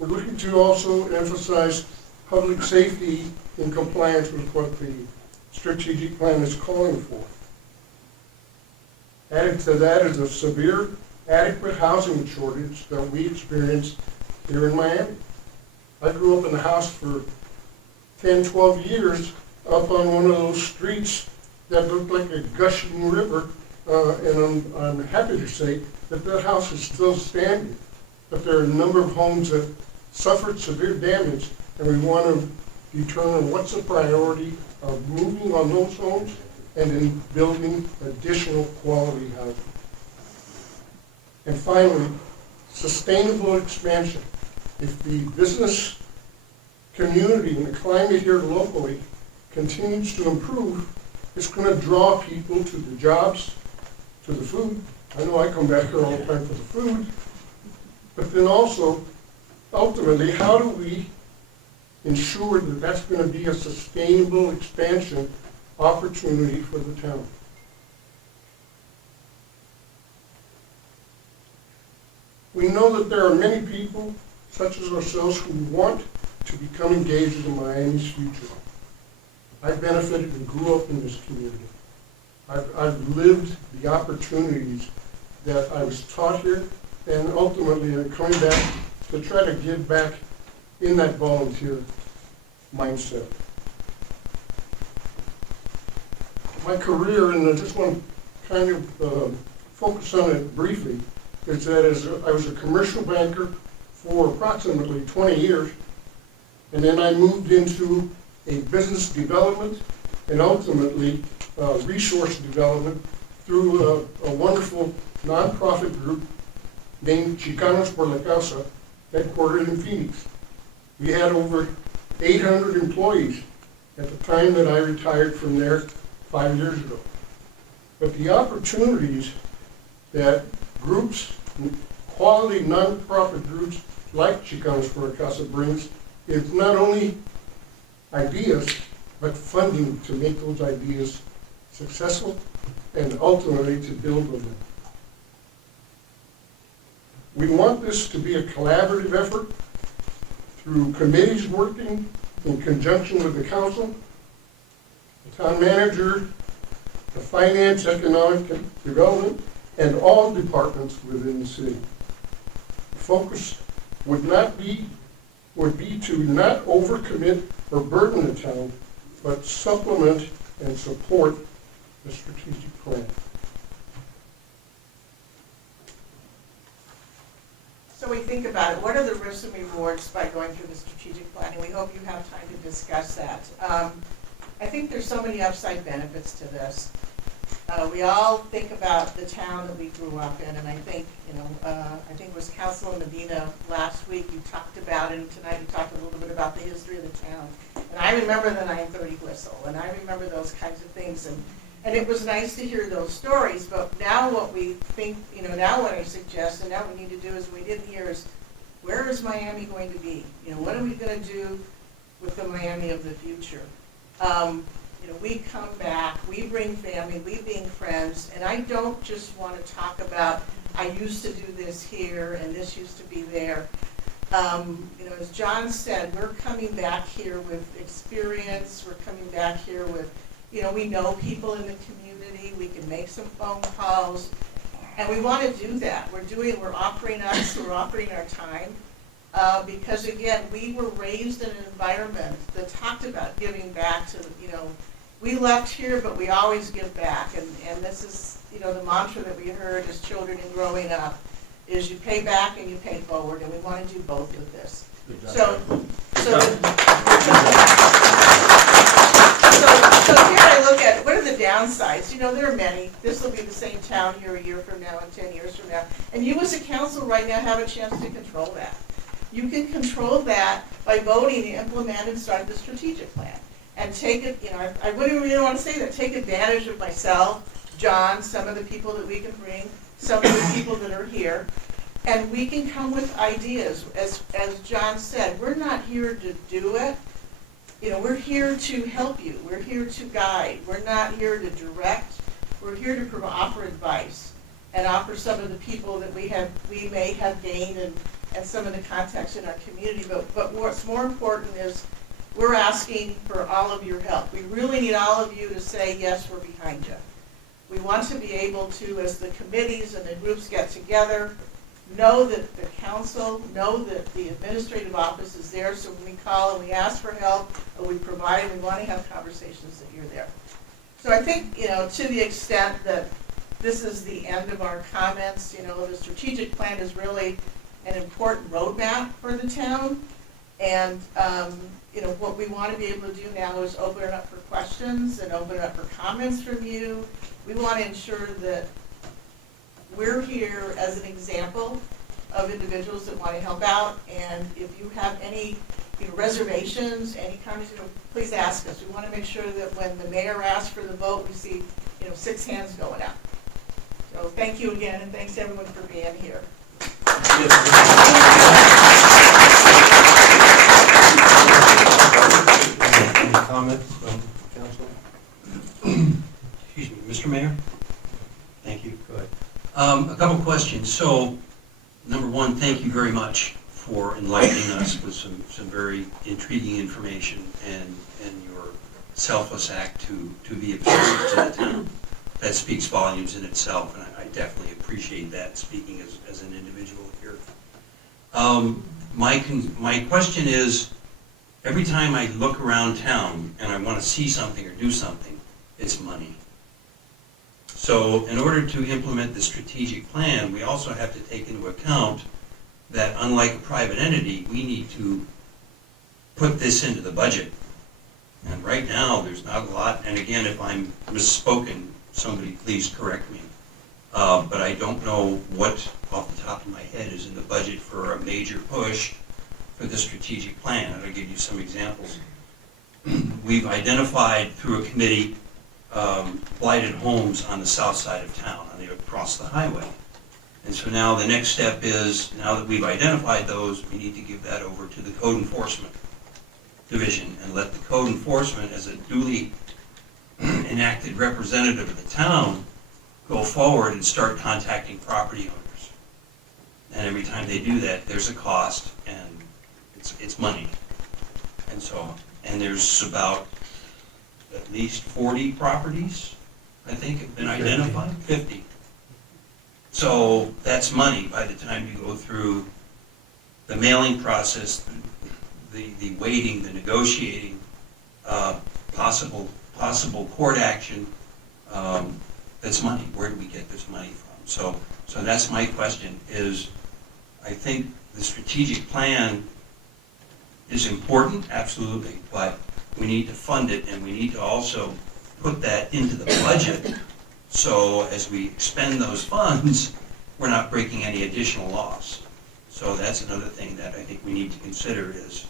We're looking to also emphasize public safety in compliance with what the strategic plan is calling for. Added to that is a severe adequate housing shortage that we experience here in Miami. I grew up in a house for 10, 12 years up on one of those streets that looked like a gushing river, and I'm happy to say that that house is still standing. But there are a number of homes that suffered severe damage, and we want to determine what's the priority of moving on those homes and in building additional quality housing. And finally, sustainable expansion. If the business community and the climate here locally continues to improve, it's going to draw people to the jobs, to the food. I know I come back here all the time for the food, but then also, ultimately, how do we ensure that that's going to be a sustainable expansion opportunity for the town? We know that there are many people, such as ourselves, who want to become engaged in Miami's future. I benefited and grew up in this community. I've lived the opportunities that I was taught here, and ultimately I'm coming back to try to give back in that volunteer mindset. My career, and I just want to kind of focus on it briefly, is that I was a commercial banker for approximately 20 years, and then I moved into a business development and ultimately resource development through a wonderful nonprofit group named Chicanos por la Causa, headquartered in Phoenix. We had over 800 employees at the time that I retired from there 5 years ago. But the opportunities that groups, quality nonprofit groups like Chicanos por la Causa brings is not only ideas, but funding to make those ideas successful and ultimately to build on them. We want this to be a collaborative effort through committees working in conjunction with the council, the town manager, the finance, economic development, and all departments within the city. The focus would be to not overcommit or burden the town, but supplement and support the strategic plan. So we think about it, what are the risks and rewards by going through the strategic planning? We hope you have time to discuss that. I think there's so many upside benefits to this. We all think about the town that we grew up in, and I think, I think it was Councilor Medina last week, you talked about it, and tonight you talked a little bit about the history of the town. And I remember the 930 whistle, and I remember those kinds of things, and it was nice to hear those stories, but now what we think, now what I suggest, and now what we need to do is, we didn't hear is, where is Miami going to be? What are we going to do with the Miami of the future? We come back, we bring family, we bring friends, and I don't just want to talk about, I used to do this here and this used to be there. As John said, we're coming back here with experience, we're coming back here with, we know people in the community, we can make some phone calls, and we want to do that. We're offering our time, because again, we were raised in an environment that talked about giving back to, we left here, but we always give back, and this is, the mantra that we heard as children and growing up, is you pay back and you pay forward, and we want to do both with this. So here I look at, what are the downsides? There are many. This will be the same town here a year from now and 10 years from now, and you as a council right now have a chance to control that. You can control that by voting to implement and start the strategic plan. And take it, I wouldn't really want to say that, take advantage of myself, John, some of the people that we can bring, some of the people that are here, and we can come with ideas. As John said, we're not here to do it. We're here to help you. We're here to guide. We're not here to direct. We're here to offer advice and offer some of the people that we may have gained and some of the contacts in our community. But what's more important is, we're asking for all of your help. We really need all of you to say, yes, we're behind you. We want to be able to, as the committees and the groups get together, know that the council, know that the administrative office is there, so when we call and we ask for help, or we provide, we want to have conversations that you're there. So I think, to the extent that this is the end of our comments, the strategic plan is really an important roadmap for the town. And, what we want to be able to do now is open it up for questions and open it up for comments from you. We want to ensure that we're here as an example of individuals that want to help out. And if you have any reservations, any comments, please ask us. We want to make sure that when the mayor asks for the vote, we see 6 hands going up. So thank you again, and thanks everyone for being here. Any comments from council? Excuse me, Mr. Mayor? Thank you. Go ahead. A couple questions. So, number one, thank you very much for enlightening us with some very intriguing information and your selfless act to be of service to the town. That speaks volumes in itself, and I definitely appreciate that, speaking as an individual here. My question is, every time I look around town and I want to see something or do something, it's money. So in order to implement the strategic plan, we also have to take into account that unlike a private entity, we need to put this into the budget. And right now, there's not a lot, and again, if I'm misspoken, somebody please correct me. But I don't know what, off the top of my head, is in the budget for a major push for the strategic plan. And I'll give you some examples. We've identified through a committee blighted homes on the south side of town, across the highway. And so now the next step is, now that we've identified those, we need to give that over to the Code Enforcement Division and let the Code Enforcement, as a duly enacted representative of the town, go forward and start contacting property owners. And every time they do that, there's a cost, and it's money. And so, and there's about at least 40 properties, I think, have been identified. 50. So that's money by the time you go through the mailing process, the waiting, the negotiating, possible court action. That's money. Where do we get this money from? So that's my question, is I think the strategic plan is important, absolutely, but we need to fund it, and we need to also put that into the budget, so as we expend those funds, we're not breaking any additional laws. So that's another thing that I think we need to consider is,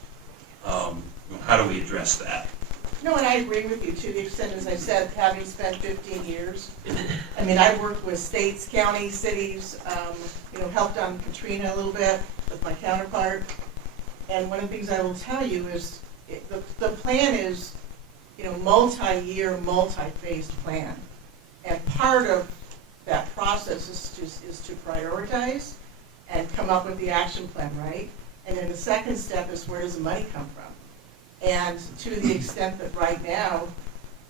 how do we address that? No, and I agree with you to the extent, as I said, having spent 15 years. I mean, I've worked with states, counties, cities, helped on Katrina a little bit with my counterpart. And one of the things I will tell you is the plan is, multi-year, multi-phased plan. And part of that process is to prioritize and come up with the action plan, right? And then the second step is, where does the money come from? And to the extent that right now,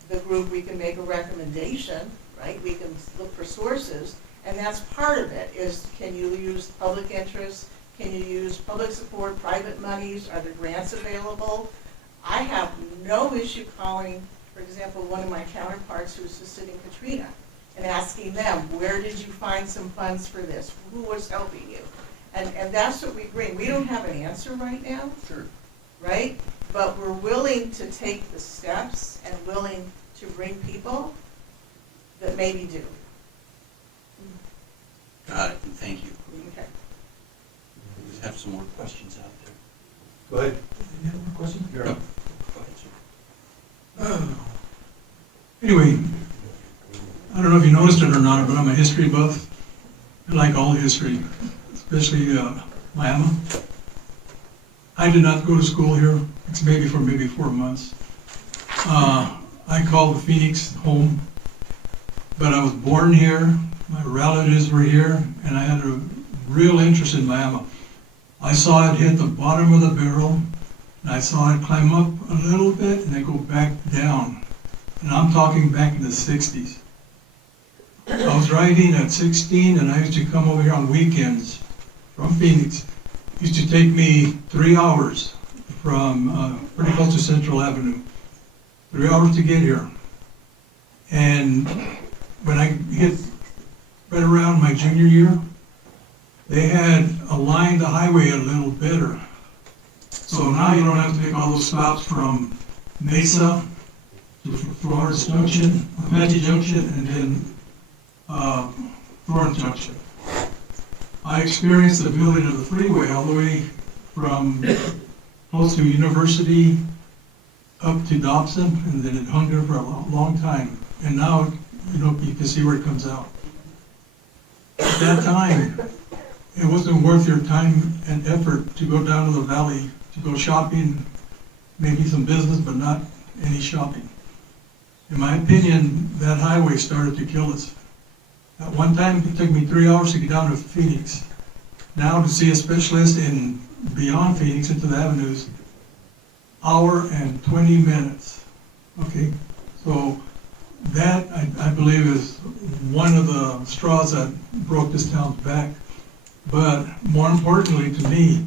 the group, we can make a recommendation, right? We can look for sources, and that's part of it, is can you use public interest? Can you use public support, private monies? Are there grants available? I have no issue calling, for example, one of my counterparts who assisted in Katrina and asking them, where did you find some funds for this? Who was helping you? And that's what we bring. We don't have an answer right now, right? But we're willing to take the steps and willing to bring people that maybe do. Got it, and thank you. Okay. We have some more questions out there. Go ahead. Any other questions? You're up. Go ahead, sir. Anyway, I don't know if you noticed it or not, but I'm a history buff. I like all history, especially Miami. I did not go to school here. It's maybe 4 months. I call the Phoenix home, but I was born here. My relatives were here, and I had a real interest in Miami. I saw it hit the bottom of the barrel, and I saw it climb up a little bit and then go back down. And I'm talking back in the 60s. I was riding at 16 and I used to come over here on weekends from Phoenix. It used to take me 3 hours from pretty close to Central Avenue. 3 hours to get here. And when I hit right around my junior year, they had aligned the highway a little better. So now you don't have to make all those stops from Mesa to Florence Junction, Apache Junction, and then Florence Junction. I experienced the building of the freeway all the way from close to University up to Dobson, and then it hung there for a long time. And now, you can see where it comes out. At that time, it wasn't worth your time and effort to go down to the valley, to go shopping, maybe some business, but not any shopping. In my opinion, that highway started to kill us. At one time, it took me 3 hours to get down to Phoenix. Now to see a specialist in beyond Phoenix into the avenues, hour and 20 minutes. Okay, so that I believe is one of the straws that broke this town's back. But more importantly to me,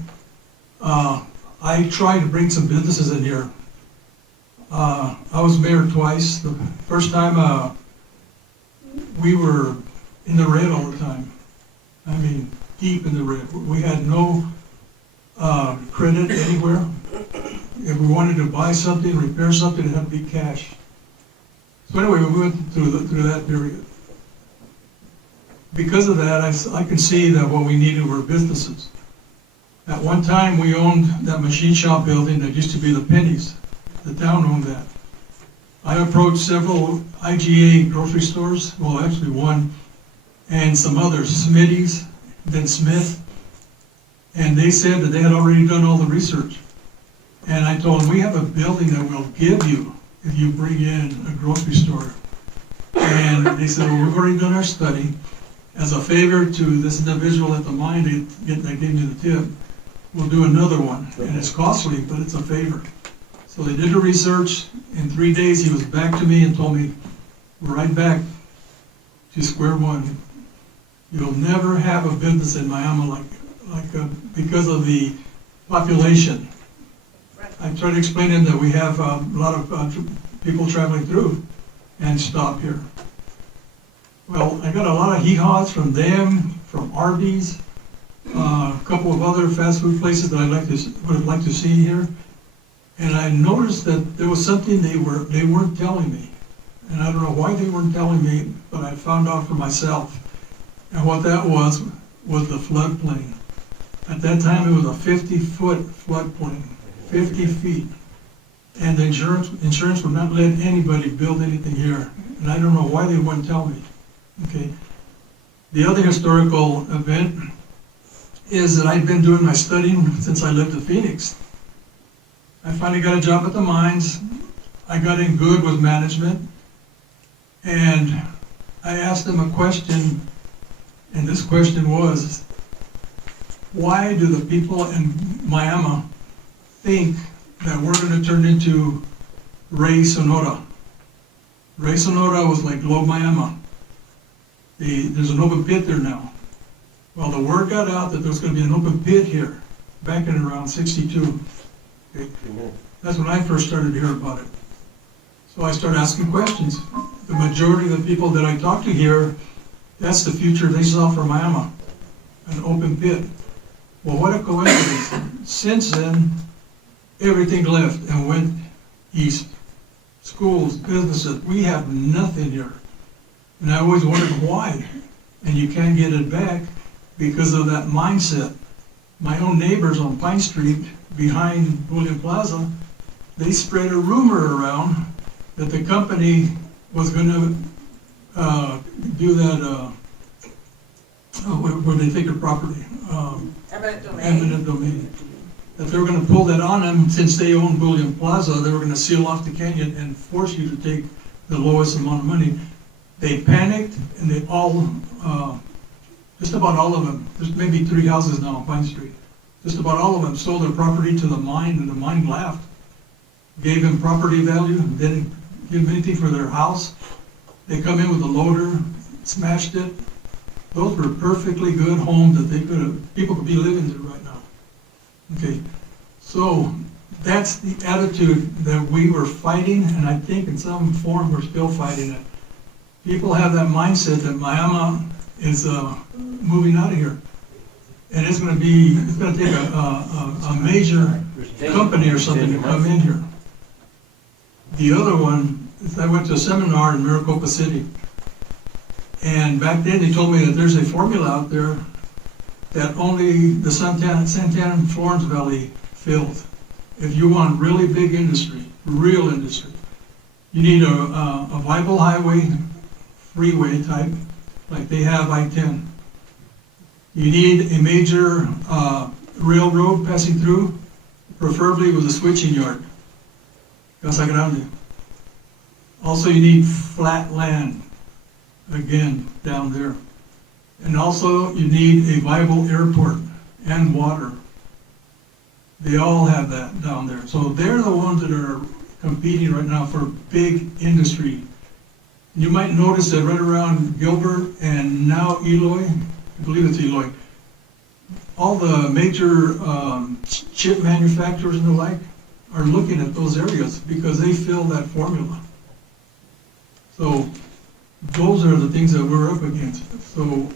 I tried to bring some businesses in here. I was mayor twice. The first time we were in the red all the time. I mean, deep in the red. We had no credit anywhere. If we wanted to buy something, repair something, it had to be cash. So anyway, we went through that period. Because of that, I can see that what we needed were businesses. At one time, we owned that machine shop building that used to be the Pennies. The town owned that. I approached several IGA grocery stores, well, actually one, and some others, Smitty's, then Smith, and they said that they had already done all the research. And I told them, we have a building that we'll give you if you bring in a grocery store. And they said, well, we've already done our study. As a favor to this individual at the mine that gave me the tip, we'll do another one. And it's costly, but it's a favor. So they did the research. In 3 days, he was back to me and told me, we're right back to square one. You'll never have a business in Miami because of the population. I tried to explain to him that we have a lot of people traveling through and stop here. Well, I got a lot of hee-haws from them, from Arby's, a couple of other fast food places that would have liked to see here. And I noticed that there was something they weren't telling me. And I don't know why they weren't telling me, but I found out for myself. And what that was the floodplain. At that time, it was a 50-foot floodplain, 50 feet. And the insurance would not let anybody build anything here. And I don't know why they wouldn't tell me. Okay. The other historical event is that I've been doing my studying since I lived in Phoenix. I finally got a job at the mines. I got in good with management. And I asked them a question, and this question was, why do the people in Miami think that we're going to turn into Rey Sonora? Rey Sonora was like Globe Miami. There's an open pit there now. Well, the word got out that there's going to be an open pit here back in around 62. Okay. That's when I first started to hear about it. So I started asking questions. The majority of the people that I talked to here, that's the future they saw for Miami, an open pit. Well, what a coincidence. Since then, everything left and went east. Schools, businesses, we have nothing here. And I always wondered why. And you can't get it back because of that mindset. My own neighbors on Pine Street, behind Bullion Plaza, they spread a rumor around that the company was going to do that, where they take their property. Eminent domain. Eminent domain. That they were going to pull that on them since they own Bullion Plaza. They were going to seal off the canyon and force you to take the lowest amount of money. They panicked and they all, just about all of them, there's maybe 3 houses now on Pine Street. Just about all of them sold their property to the mine, and the mine laughed. Gave them property value, and didn't give them anything for their house. They come in with a loader, smashed it. Those were perfectly good homes that people could be living there right now. Okay, so that's the attitude that we were fighting, and I think in some form we're still fighting it. People have that mindset that Miami is moving out of here. And it's gonna take a major company or something to come in here. The other one is I went to a seminar in Maricopa City. And back then they told me that there's a formula out there that only the Santana and Florence Valley filled. If you want really big industry, real industry, you need a viable highway, freeway type, like they have I-10. You need a major railroad passing through, preferably with a switching yard. Casa Grande. Also, you need flat land, again, down there. And also, you need a viable airport and water. They all have that down there. So they're the ones that are competing right now for big industry. You might notice that right around Gilbert and now Eloy, I believe it's Eloy, all the major chip manufacturers and the like are looking at those areas because they fill that formula. So those are the things that we're up against. So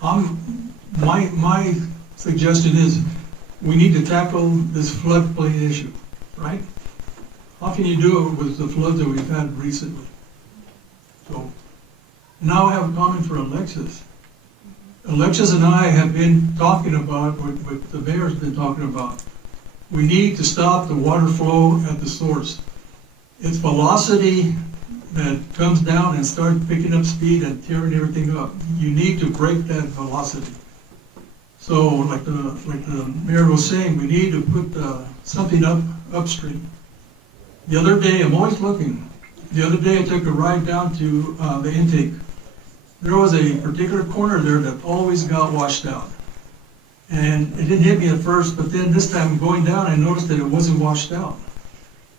my suggestion is we need to tackle this floodplain issue, right? How can you do it with the floods that we've had recently? So now I have a comment for Alexis. Alexis and I have been talking about what the mayor's been talking about. We need to stop the water flow at the source. It's velocity that comes down and starts picking up speed and tearing everything up. You need to break that velocity. So like the mayor was saying, we need to put something upstream. The other day, I'm always looking. The other day I took a ride down to the intake. There was a particular corner there that always got washed out. And it didn't hit me at first, but then this time going down, I noticed that it wasn't washed out.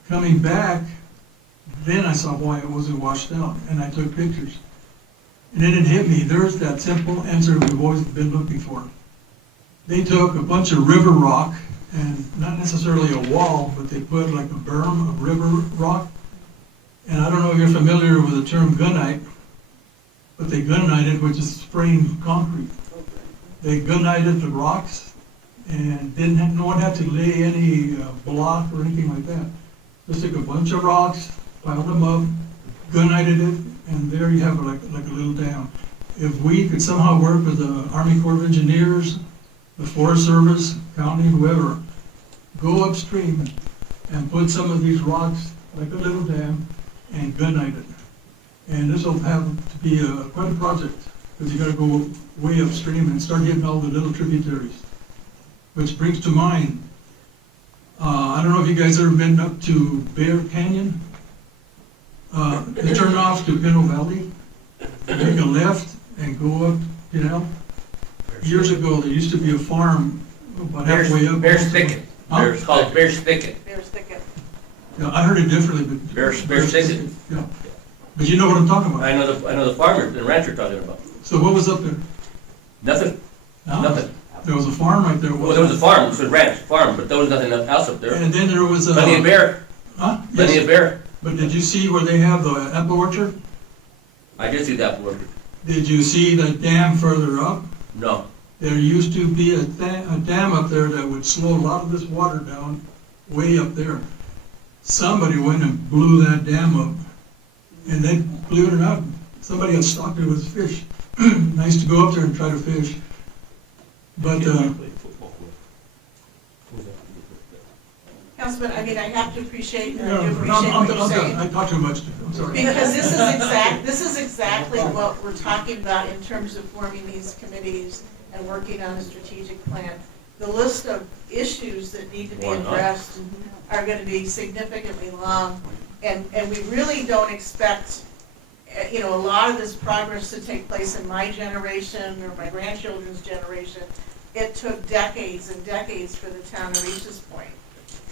Coming back, then I saw why it wasn't washed out, and I took pictures. And then it hit me. There's that simple answer we've always been looking for. They took a bunch of river rock, and not necessarily a wall, but they put like a berm of river rock. And I don't know if you're familiar with the term gunite, but they gunnited, which is spraying concrete. They gunnited the rocks, and no one had to lay any block or anything like that. Just took a bunch of rocks, piled them up, gunnited it, and there you have like a little dam. If we could somehow work with the Army Corps of Engineers, the Forest Service, county, whoever, go upstream and put some of these rocks like a little dam and gunite it. And this will have to be quite a project, because you got to go way upstream and start hitting all the little tributaries. Which brings to mind, I don't know if you guys ever been up to Bear Canyon. They turn off to Pinto Valley, take a left and go up, Years ago, there used to be a farm about halfway up. Bear's Thicket. Huh? It's called Bear's Thicket. Bear's Thicket. Yeah, I heard it differently, but. Bear's Thicket. Yeah. But you know what I'm talking about. I know the farmer, the rancher talking about. So what was up there? Nothing. No? Nothing. There was a farm right there. Well, there was a farm, it was a ranch, farm, but there was nothing else up there. And then there was a. Plenty of bear. Huh? Plenty Yes. of bear. But did you see where they have the apple orchard? I did see that orchard. Did you see the dam further up? No. There used to be a dam up there that would slow a lot of this water down way up there. Somebody went and blew that dam up. And they, believe it or not, somebody got stocked it with fish. I used to go up there and try to fish. But, Councilman, I have to appreciate, no, I do appreciate what you're I'm saying. done. I talked too much. I'm sorry. Because this is exactly what we're talking about in terms of forming these committees and working on a strategic plan. The list of issues that need to be addressed are going to be significantly long, and we really don't expect, a lot of this progress to take place in my generation or my grandchildren's generation. It took decades and decades for the town to reach this point.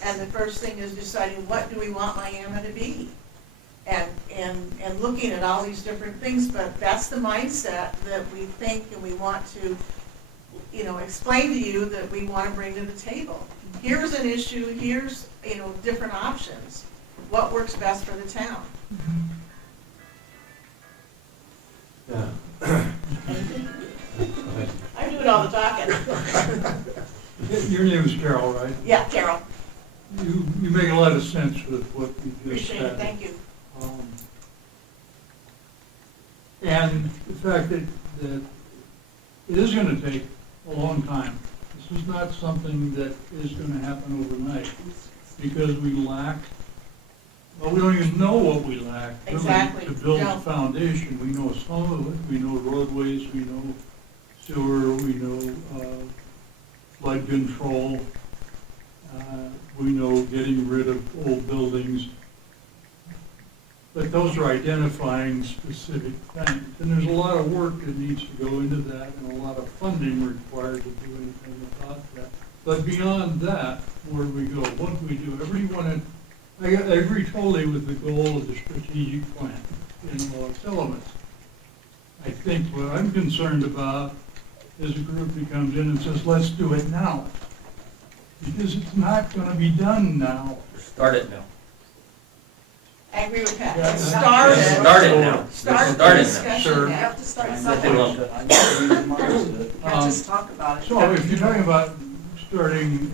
And the first thing is deciding, what do we want Miami to be? And and looking at all these different things, but that's the mindset that we think and we want to, explain to you that we want to bring to the table. Here's an issue, here's, different options. What works best for the town? Yeah. I'm doing all the talking. Your name is Carol, right? Yeah, Carol, You make a lot of sense with what you just appreciate said. it, thank you. And the fact that it is gonna take a long time. This is not something that is gonna happen overnight, because we lack, well, we don't even know what we lack. really, Exactly. To build No. a foundation. We know some of it, we know roadways, we know sewer, we know flood control, we know getting rid of old buildings. But those are identifying specific things, and there's a lot of work that needs to go into that, and a lot of funding required to do anything about that. But beyond that, where do we go? What do we do? I agree totally with the goal of the strategic plan in all its elements. I think what I'm concerned about is a group that comes in and says, let's do it now. Because it's not gonna be done now. Start it now. I agree with Pat. Yeah, Start it. Start it now. Start the Start it now. discussion Sure. now. have to start Nothing wrong. Can't just talk about it. So if you're talking about starting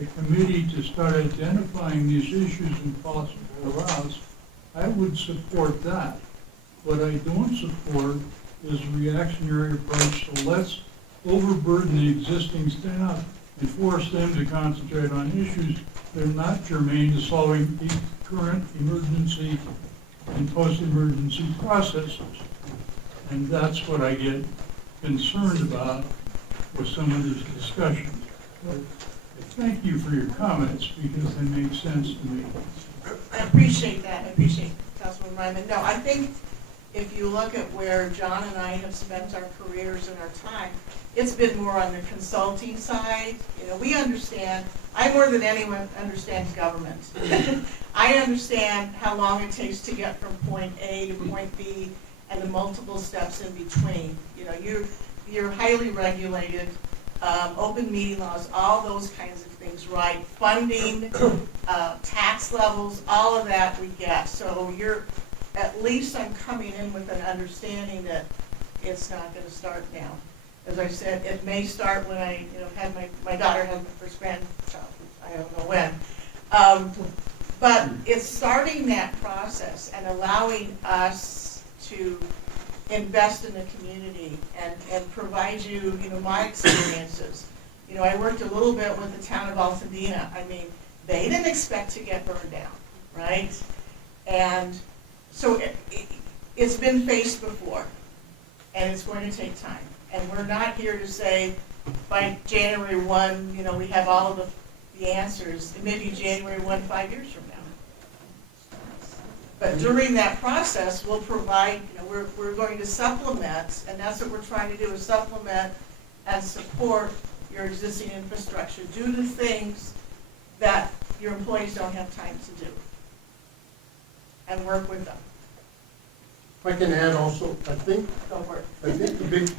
a committee to start identifying these issues and possible routes, I would support that. What I don't support is a reactionary approach, so let's overburden the existing staff and force them to concentrate on issues that are not germane to solving the current emergency and post-emergency processes. And that's what I get concerned about with some of these discussions. But I thank you for your comments because they make sense to me. I appreciate that, I appreciate Councilman Ryman. No, I think if you look at where John and I have spent our careers and our time, it's been more on the consulting side. We understand, I more than anyone understands government. I understand how long it takes to get from point A to point B and the multiple steps in between. You're highly regulated, open meeting laws, all those kinds of things, right? Funding, tax levels, all of that we get. So at least I'm coming in with an understanding that it's not gonna start now. As I said, it may start when I, had my daughter had my first grandchild, I don't know when. But it's starting that process and allowing us to invest in the community and provide you, my experiences. I worked a little bit with the town of Altadena. I mean, they didn't expect to get burned down, right? And so it's been faced before, and it's going to take time. And we're not here to say by January 1, we have all of the answers. It may be January 1, 5 years from now. But during that process, we'll provide, we're going to supplement, and that's what we're trying to do, is supplement and support your existing infrastructure. Do the things that your employees don't have time to do, and work with them. If I can add also, I think Go for it. the big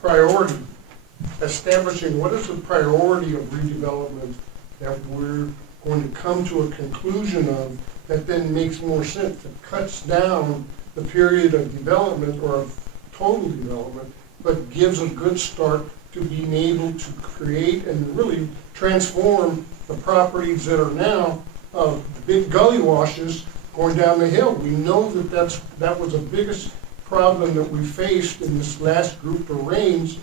priority, establishing what is the priority of redevelopment that we're going to come to a conclusion of that then makes more sense, that cuts down the period of development or of total development, but gives a good start to being able to create and really transform the properties that are now big gully washes going down the hill. We know that was the biggest problem that we faced in this last group of rains.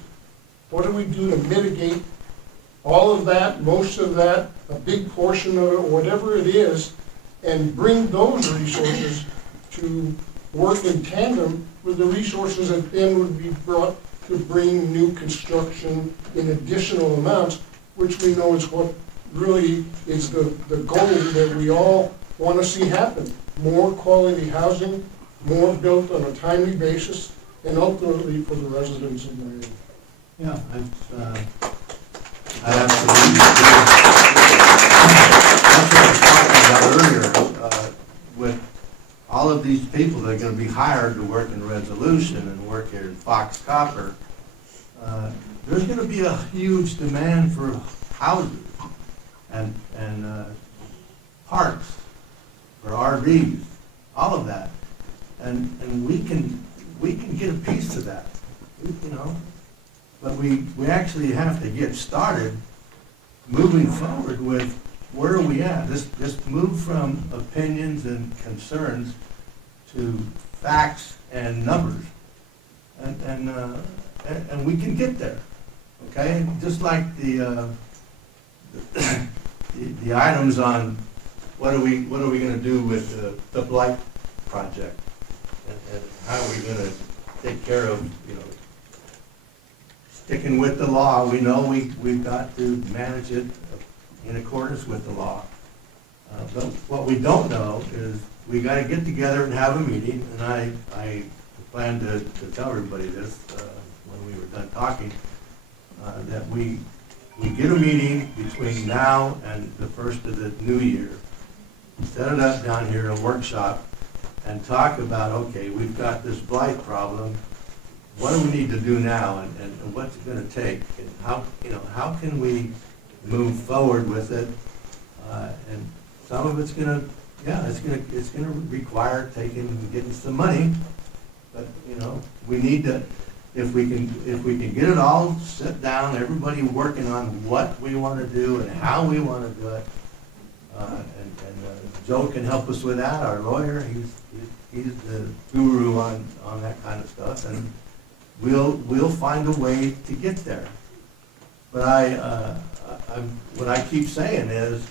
What do we do to mitigate all of that, most of that, a big portion of it, whatever it is, and bring those resources to work in tandem with the resources that then would be brought to bring new construction in additional amounts, which we know is what really is the goal that we all want to see happen. More quality housing, more built on a timely basis, and ultimately for the residents of Miami. Yeah, I absolutely agree. That's what I was talking about earlier, with all all of these people that are gonna be hired to work in Resolution and work here in Fox Copper, there's gonna be a huge demand for houses and parks, for RVs, all of that. And we can get a piece of that, you know? But we actually have to get started moving forward with where are we at? Just move from opinions and concerns to facts and numbers. And we can get there, okay? Just like the items on what are we gonna do with the blight project? And how are we gonna take care of, you know, sticking with the law? We know we've got to manage it in accordance with the law. But what we don't know is we gotta get together and have a meeting, and I plan to tell everybody this when we were done talking, that we get a meeting between now and the first of the new year, set it up down here, a workshop, and talk about, okay, we've got this blight problem, what do we need to do now, and what's it gonna take, and how can we move forward with it? And some of it's gonna require getting some money, but, you know, we need to, if we can get it all sit down, everybody working on what we wanna do and how we wanna do it, and Joe can help us with that, our lawyer, he's the guru on that kind of stuff, and we'll find a way to get there. But what I keep saying is,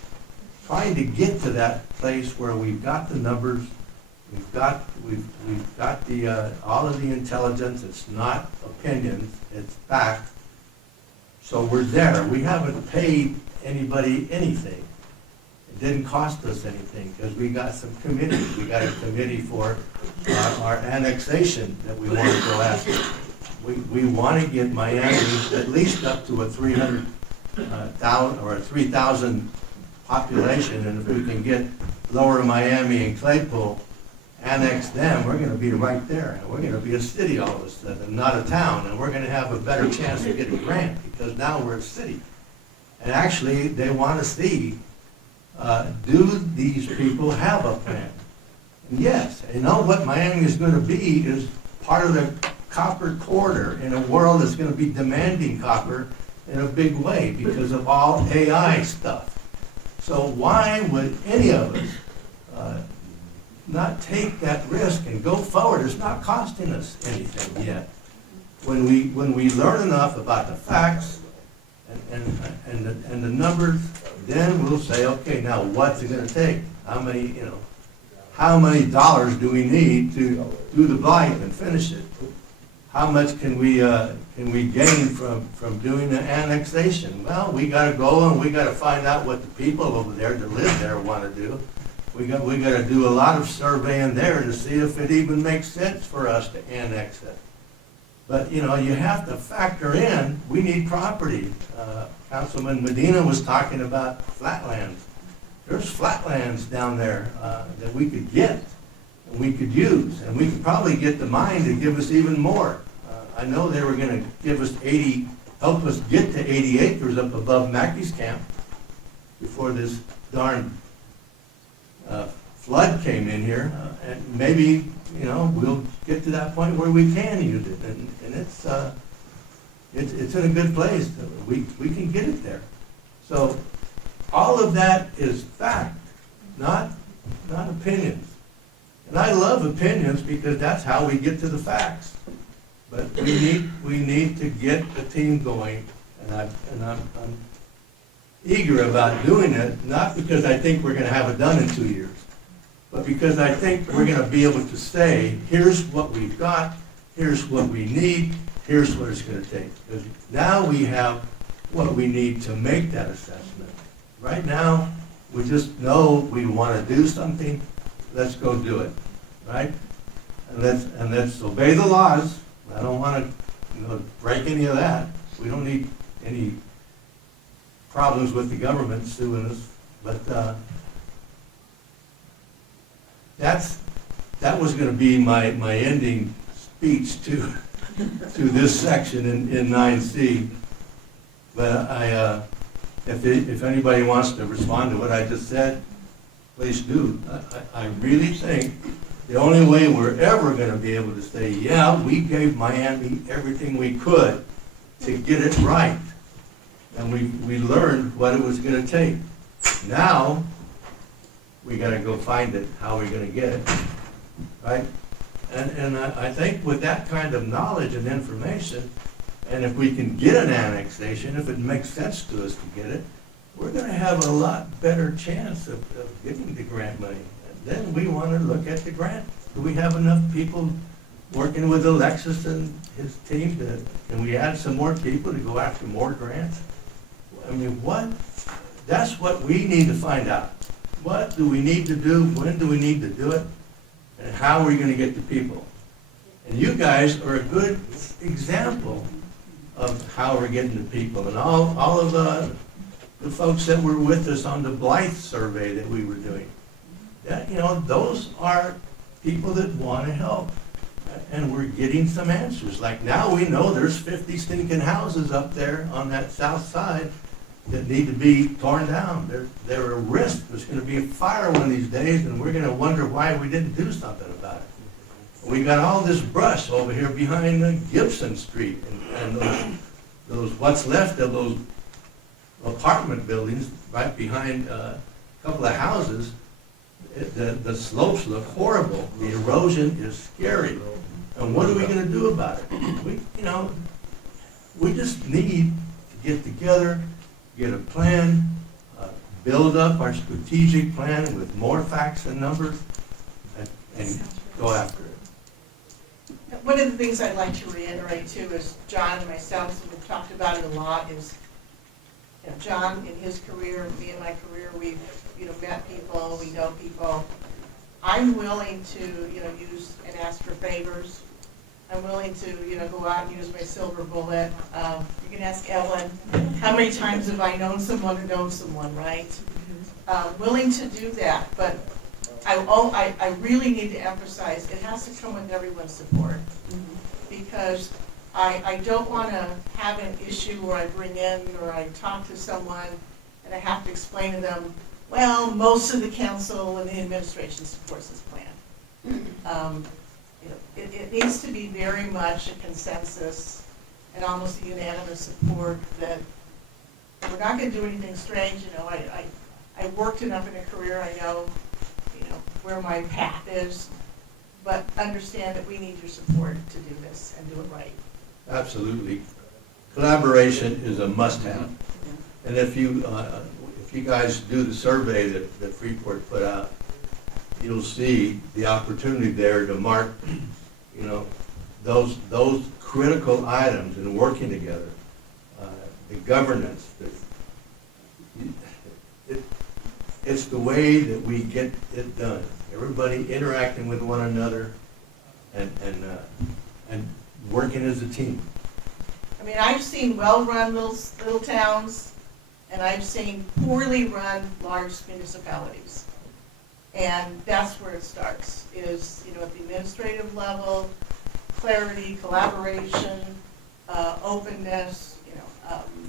trying to get to that place where we've got the numbers, we've got the all of the intelligence. It's not opinions, it's fact. So we're there. We haven't paid anybody anything. It didn't cost us anything because we got some committees. We got a committee for our annexation that we want to go after. We want to get Miami at least up to a 300,000 or a 3,000 population, and if we can get Lower Miami and Claypool, annex them, we're going to be right there. And we're going to be a city all of a sudden, not a town, and we're going to have a better chance of getting a grant because now we're a city. And actually, they want to see, do these people have a plan? And yes, you know what Miami is going to be is part of the copper corridor in a world that's going to be demanding copper in a big way because of all AI stuff. So why would any of us not take that risk and go forward? It's not costing us anything yet. When we learn enough about the facts and the numbers, then we'll say, okay, now what's it going to take? How many dollars do we need to do the blight and finish it? How much can we gain from doing the annexation? Well, we got to go and we got to find out what the people over there that live there want to do. We got to do a lot of surveying there to see if it even makes sense for us to annex it. But you have to factor in, we need property. Councilman Medina was talking about flatlands. There's flatlands down there that we could get and we could use, and we could probably get the mine to give us even more. I know they were going to give us help us get to 80 acres up above Mackey's camp before this darn flood came in here, and maybe we'll get to that point where we can use it, and it's in a good place. We can get it there. So all of that is fact, not opinions. And I love opinions because that's how we get to the facts. But we need to get the team going, and I'm eager about doing it, not because I think we're going to have it done in 2 years, but because I think we're going to be able to say, here's what we've got, here's what we need, here's what it's going to take. Because now we have what we need to make that assessment. Right now, we just know we want to do something, let's go do it, right? And let's obey the laws. I don't want to break any of that. We don't need any problems with the government suing us. But that's that was gonna be my ending speech to this section in 9C. But if anybody wants to respond to what I just said, please do. I really think the only way we're ever gonna be able to say, yeah, we gave Miami everything we could to get it right. And we learned what it was gonna take. Now, we gotta go find it, how we're gonna get it, right? And I think with that kind of knowledge and information, and if we can get an annexation, if it makes sense to us to get it, we're gonna have a lot better chance of getting the grant money. And then we wanna look at the grant. Do we have enough people working with Alexis and his team can we add some more people to go after more grants? I mean, that's what we need to find out. What do we need to do? When do we need to do it? And how are we gonna get the people? And you guys are a good example of how we're getting the people. And all of the folks that were with us on the Blythe survey that we were doing. That, those are people that wanna help. And we're getting some answers. Like now we know there's 50 stinking houses up there on that south side that need to be torn down. They're a risk. There's gonna be a fire one of these days, and we're gonna wonder why we didn't do something about it. We got all this brush over here behind Gibson Street, and those what's left of those apartment buildings right behind a couple of houses. The slopes look horrible. The erosion is scary. And what are we gonna do about it? We just need to get together, get a plan, build up our strategic plan with more facts and numbers, and go after it. One of the things I'd like to reiterate too is John and myself, and we've talked about it a lot, is John in his career, me in my career, we've met people, we know people. I'm willing to use and ask for favors. I'm willing to go out and use my silver bullet. You can ask Ellen, how many times have I known someone who knows someone, right? Willing to do that, but I really need to emphasize it has to come with everyone's support, because I don't want to have an issue where I bring in or I talk to someone and I have to explain to them, well, most of the council and the administration supports this plan. It needs to be very much a consensus and almost a unanimous support that we're not going to do anything strange. I worked enough in a career, I know where my path is, but understand that we need your support to do this and do it right. Absolutely. Collaboration is a must-have. And if you guys do the survey that Freeport put out, you'll see the opportunity there to mark, those critical items in working together. The governance, it's the way that we get it done. Everybody interacting with one another and working as a team. I mean, I've seen well-run little towns, and I've seen poorly run large municipalities. And that's where it starts, is, at the administrative level, clarity, collaboration, openness,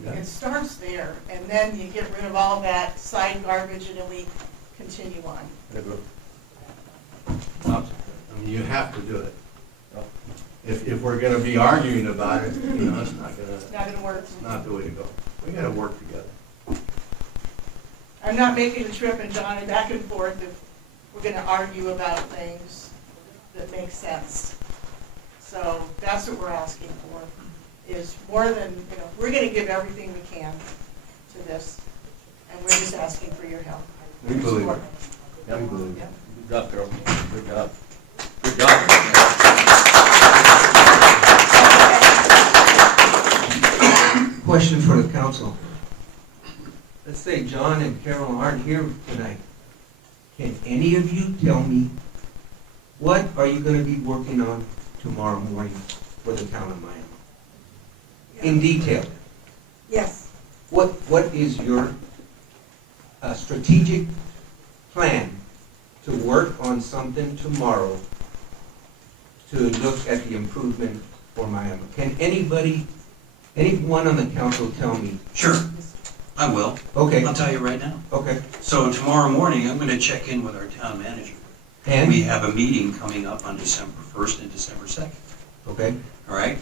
it starts there. And then you get rid of all that side garbage and then we continue on. I mean, you have to do it. If we're gonna be arguing about it, it's not gonna work. It's not the way to go. We gotta work together. I'm not making the trip and John and back and forth if we're gonna argue about things that make sense. So that's what we're asking for, is more than, we're gonna give everything we can to this, and we're just asking for your help. We believe it. Yep. We believe it. Yep. Good job, Carol. Good job. Good job. Question for the council. Let's say John and Carol aren't here tonight. Can any of you tell me, what are you going to be working on tomorrow morning for the town of Miami? In detail. Yes. What is your strategic plan to work on something tomorrow to look at the improvement for Miami. Can anyone on the council tell me? Sure, I will. Okay, I'll tell you right now. okay. So tomorrow morning, I'm gonna check in with our town manager. And? We have a meeting coming up on December 1st and December 2nd. Okay, All right,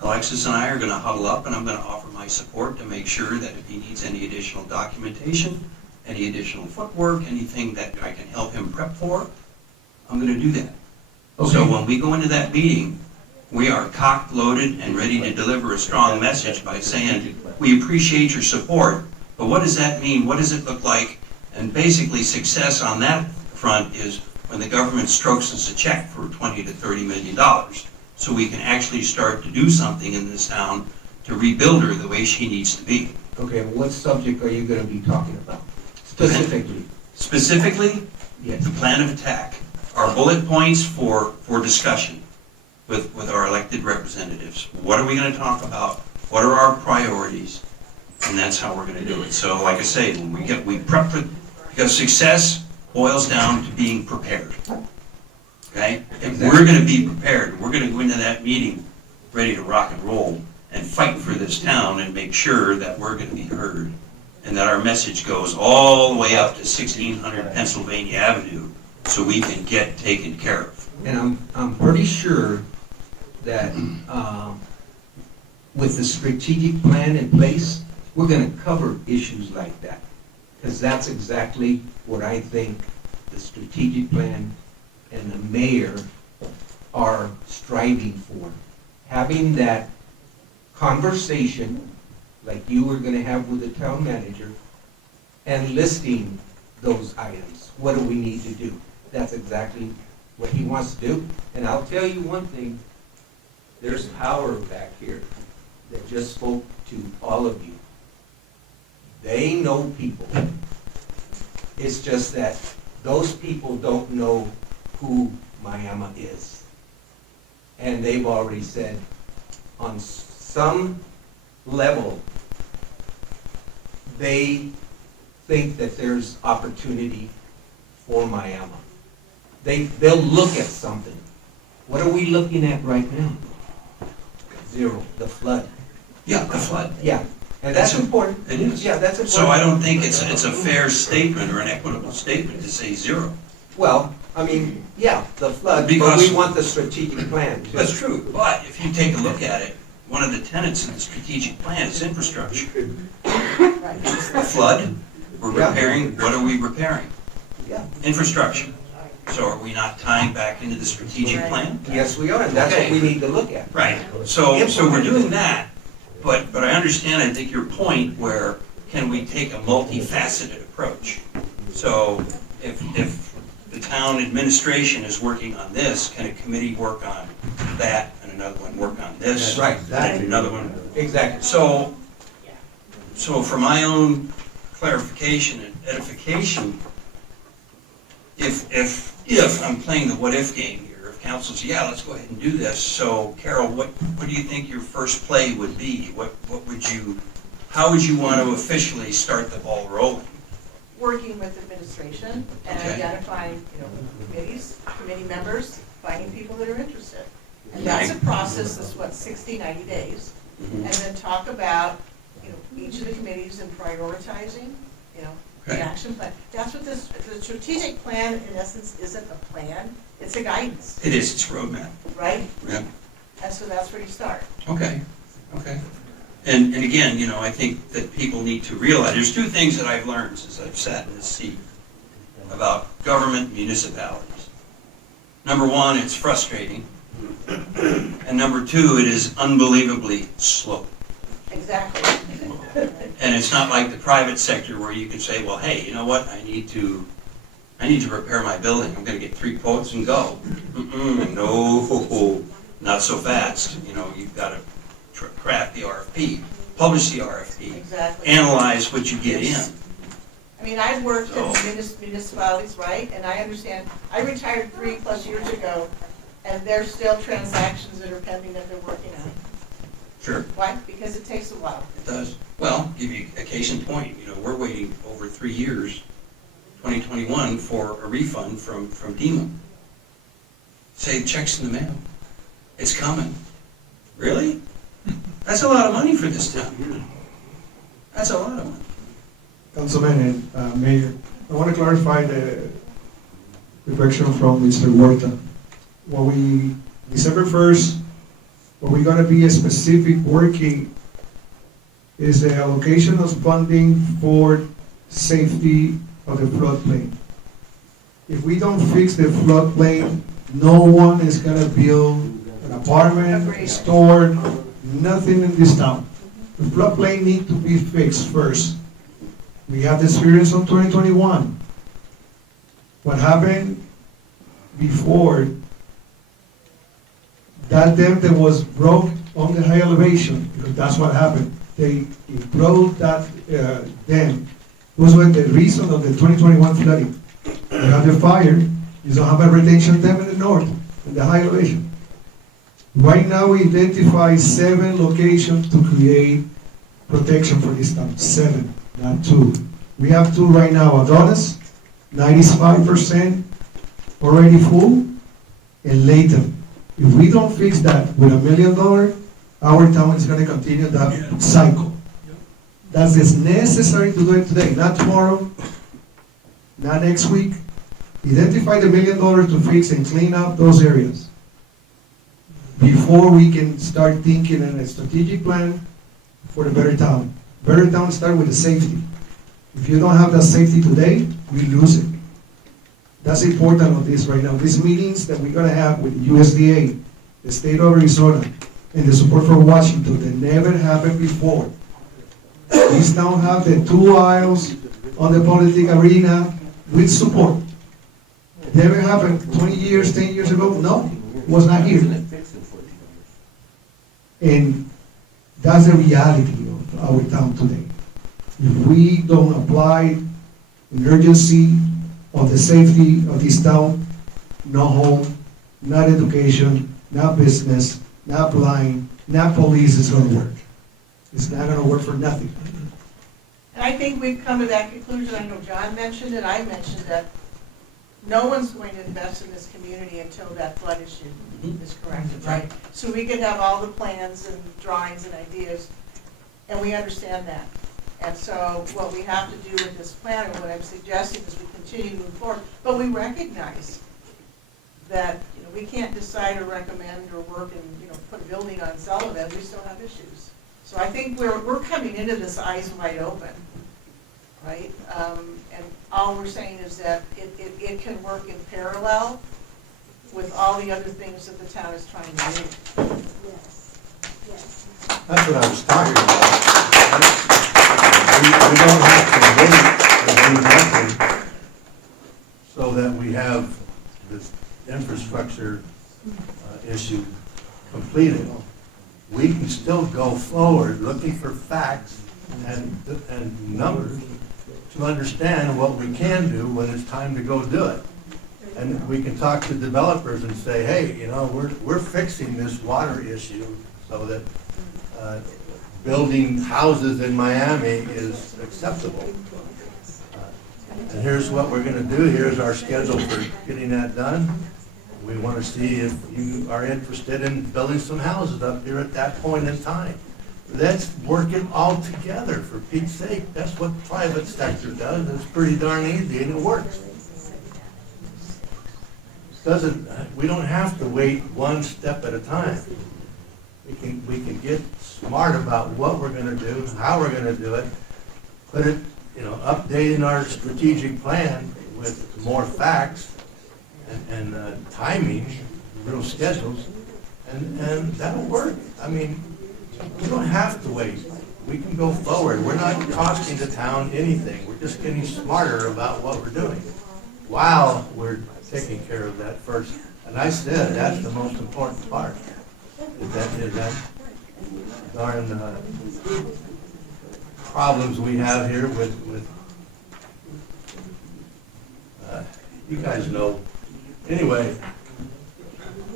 Alexis and I are gonna huddle up, and I'm gonna offer my support to make sure that if he needs any additional documentation, any additional footwork, anything that I can help him prep for, I'm gonna do that. So Okay. when we go into that meeting, we are cocked, loaded, and ready to deliver a strong message by saying, we appreciate your support, but what does that mean? What does it look like? And basically, success on that front is when the government strokes us a check for $20 to $30 million, so we can actually start to do something in this town to rebuild her the way she needs to be. okay, what subject are you gonna be talking about specifically? Specifically, Yes. the plan of attack, our bullet points for discussion with our elected representatives. What are we gonna talk about? What are our priorities? And that's how we're gonna do it. So like I say, when we prep for, because success boils down to being prepared. Okay? If we're gonna be prepared, we're gonna go into that meeting ready to rock and roll and fight for this town and make sure that we're gonna be heard and that our message goes all the way up to 1600 Pennsylvania Avenue so we can get taken care of. And I'm pretty sure that with the strategic plan in place, we're gonna cover issues like that. Because that's exactly what I think the strategic plan and the mayor are striving for. Having that conversation, like you were gonna have with the town manager, and listing those items. What do we need to do? That's exactly what he wants to do. And I'll tell you one thing, there's power back here that just spoke to all of you. They know people. It's just that those people don't know who Miami is. And they've already said, on some level, they think that there's opportunity for Miami. They'll look at something. What are we looking at right now? Zero, the flood. Yeah, the flood. Yeah, and that's important. It is. Yeah, that's important. So I don't think it's a fair statement or an equitable statement to say zero. Well, I mean, yeah, the flood, but Because- we want the strategic plan too. That's true, but if you take a look at it, one of the tenets in the strategic plan is infrastructure. The flood, we're Yeah. repairing, what are we repairing? Yeah. Infrastructure. So are we not tying back into the strategic plan? Yes, we are, and that's what Okay. we need to look at. Right, so we're doing that, but I understand, I think your point where can we take a multifaceted approach? So if the town administration is working on this, can a committee work on that and another one work on this? That's right, And another one. Exactly. So for my own clarification and edification, if I'm playing the what-if game here, if council says, yeah, let's go ahead and do this, so Carol, what do you think your first play would be? How would you want to officially start the ball rolling? Working with administration and Okay. identifying, committees, committee members, finding people that are interested. And that's a process that's 60, 90 days. Mhm. And then talk about, each of the committees and prioritizing, the Okay. action plan. That's what the strategic plan, in essence, isn't a plan, it's a guidance, It is, it's a roadmap. right? Yeah. And so that's where you start. Okay. And again, I think that people need to realize, there's two things that I've learned since I've sat in this seat about government and municipalities. Number one, it's frustrating. And number two, it is unbelievably slow. Exactly. And it's not like the private sector where you can say, well, hey, you know what, I need to repair my building, I'm gonna get 3 quotes and go. No, not so fast. You've gotta craft the RFP, publish the RFP, Exactly. analyze what you get in. I mean, I've worked in municipalities, right, and I understand, I retired 3+ years ago, and there's still transactions that are pending that they're working on. Sure, Why? Because it takes a while. it does. Well, give you a case in point, we're waiting over 3 years, 2021, for a refund from DEMA. Say the check's in the mail. It's coming. Really? That's a lot of money for this town. That's a lot of money. Councilman and Mayor, I want to clarify the direction from Mr. Huerta. December 1st, what we're gonna be specific working is the allocation of funding for safety of the floodplain. If we don't fix the floodplain, no one is gonna build an apartment, a store, nothing in this town. The floodplain need to be fixed first. We have the experience of 2021. What happened before, that dam that was broke on the high elevation, because that's what happened. They broke that dam, was when the reason of the 2021 flooding. You have the fire, you don't have a retention dam in the north, in the high elevation. Right now, we identify 7 locations to create protection for this town, 7, not 2. We have 2 right now, Adonis, 95% already full, and Latham. If we don't fix that with $1 million, our town is gonna continue that cycle. That is necessary to do it today, not tomorrow, not next week. Identify the $1 million to fix and clean up those areas before we can start thinking in a strategic plan for the better town. Better town start with the safety. If you don't have that safety today, we lose it. That's important on this right now. These meetings that we're gonna have with USDA, the state of Arizona, and the support from Washington, that never happened before. We now have the 2 aisles on the politic arena with support. It never happened 20 years, 10 years ago? No, it was not here. And that's the reality of our town today. If we don't apply an urgency of the safety of this town, no home, not education, not business, not blind, not police is gonna work. It's not gonna work for nothing. And I think we've come to that conclusion. I know John mentioned it, I mentioned that no one's going to invest in this community until that flood issue is corrected, right? So we could have all the plans and drawings and ideas, and we understand that. And so what we have to do with this plan, and what I'm suggesting is we continue to move forward, but we recognize that, we can't decide or recommend or work and, put a building on Sullivan, we still have issues. So I think we're coming into this eyes wide open, right? And all we're saying is that it can work in parallel with all the other things that the town is trying to do. Yes, yes. That's what I was talking about. We don't have to wait for nothing so that we have this infrastructure issue completed. We can still go forward looking for facts and numbers to understand what we can do when it's time to go do it. And we can talk to developers and say, hey, we're fixing this water issue so that building houses in Miami is acceptable. And here's what we're gonna do, here's our schedule for getting that done. We wanna see if you are interested in building some houses up here at that point in time. Let's work it all together, for Pete's sake. That's what the private sector does, it's pretty darn easy and it works. We don't have to wait one step at a time. We can get smart about what we're gonna do, how we're gonna do it, put it, updating our strategic plan with more facts and timing, real schedules, and that'll work. I mean, we don't have to wait. We can go forward. We're not costing the town anything. We're just getting smarter about what we're doing while we're taking care of that first. And I said, that's the most important part. Is that darn problems we have here with you guys know. Anyway.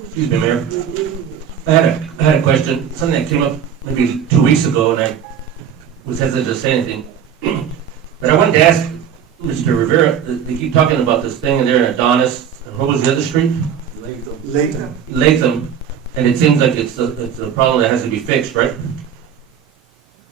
Excuse me, Mayor. I had a question, something that came up maybe 2 weeks ago, and I was hesitant to say anything. But I wanted to ask Mr. Rivera, they keep talking about this thing in there in Adonis, and what was the other street? Latham. Latham. and it seems like it's a problem that has to be fixed, right?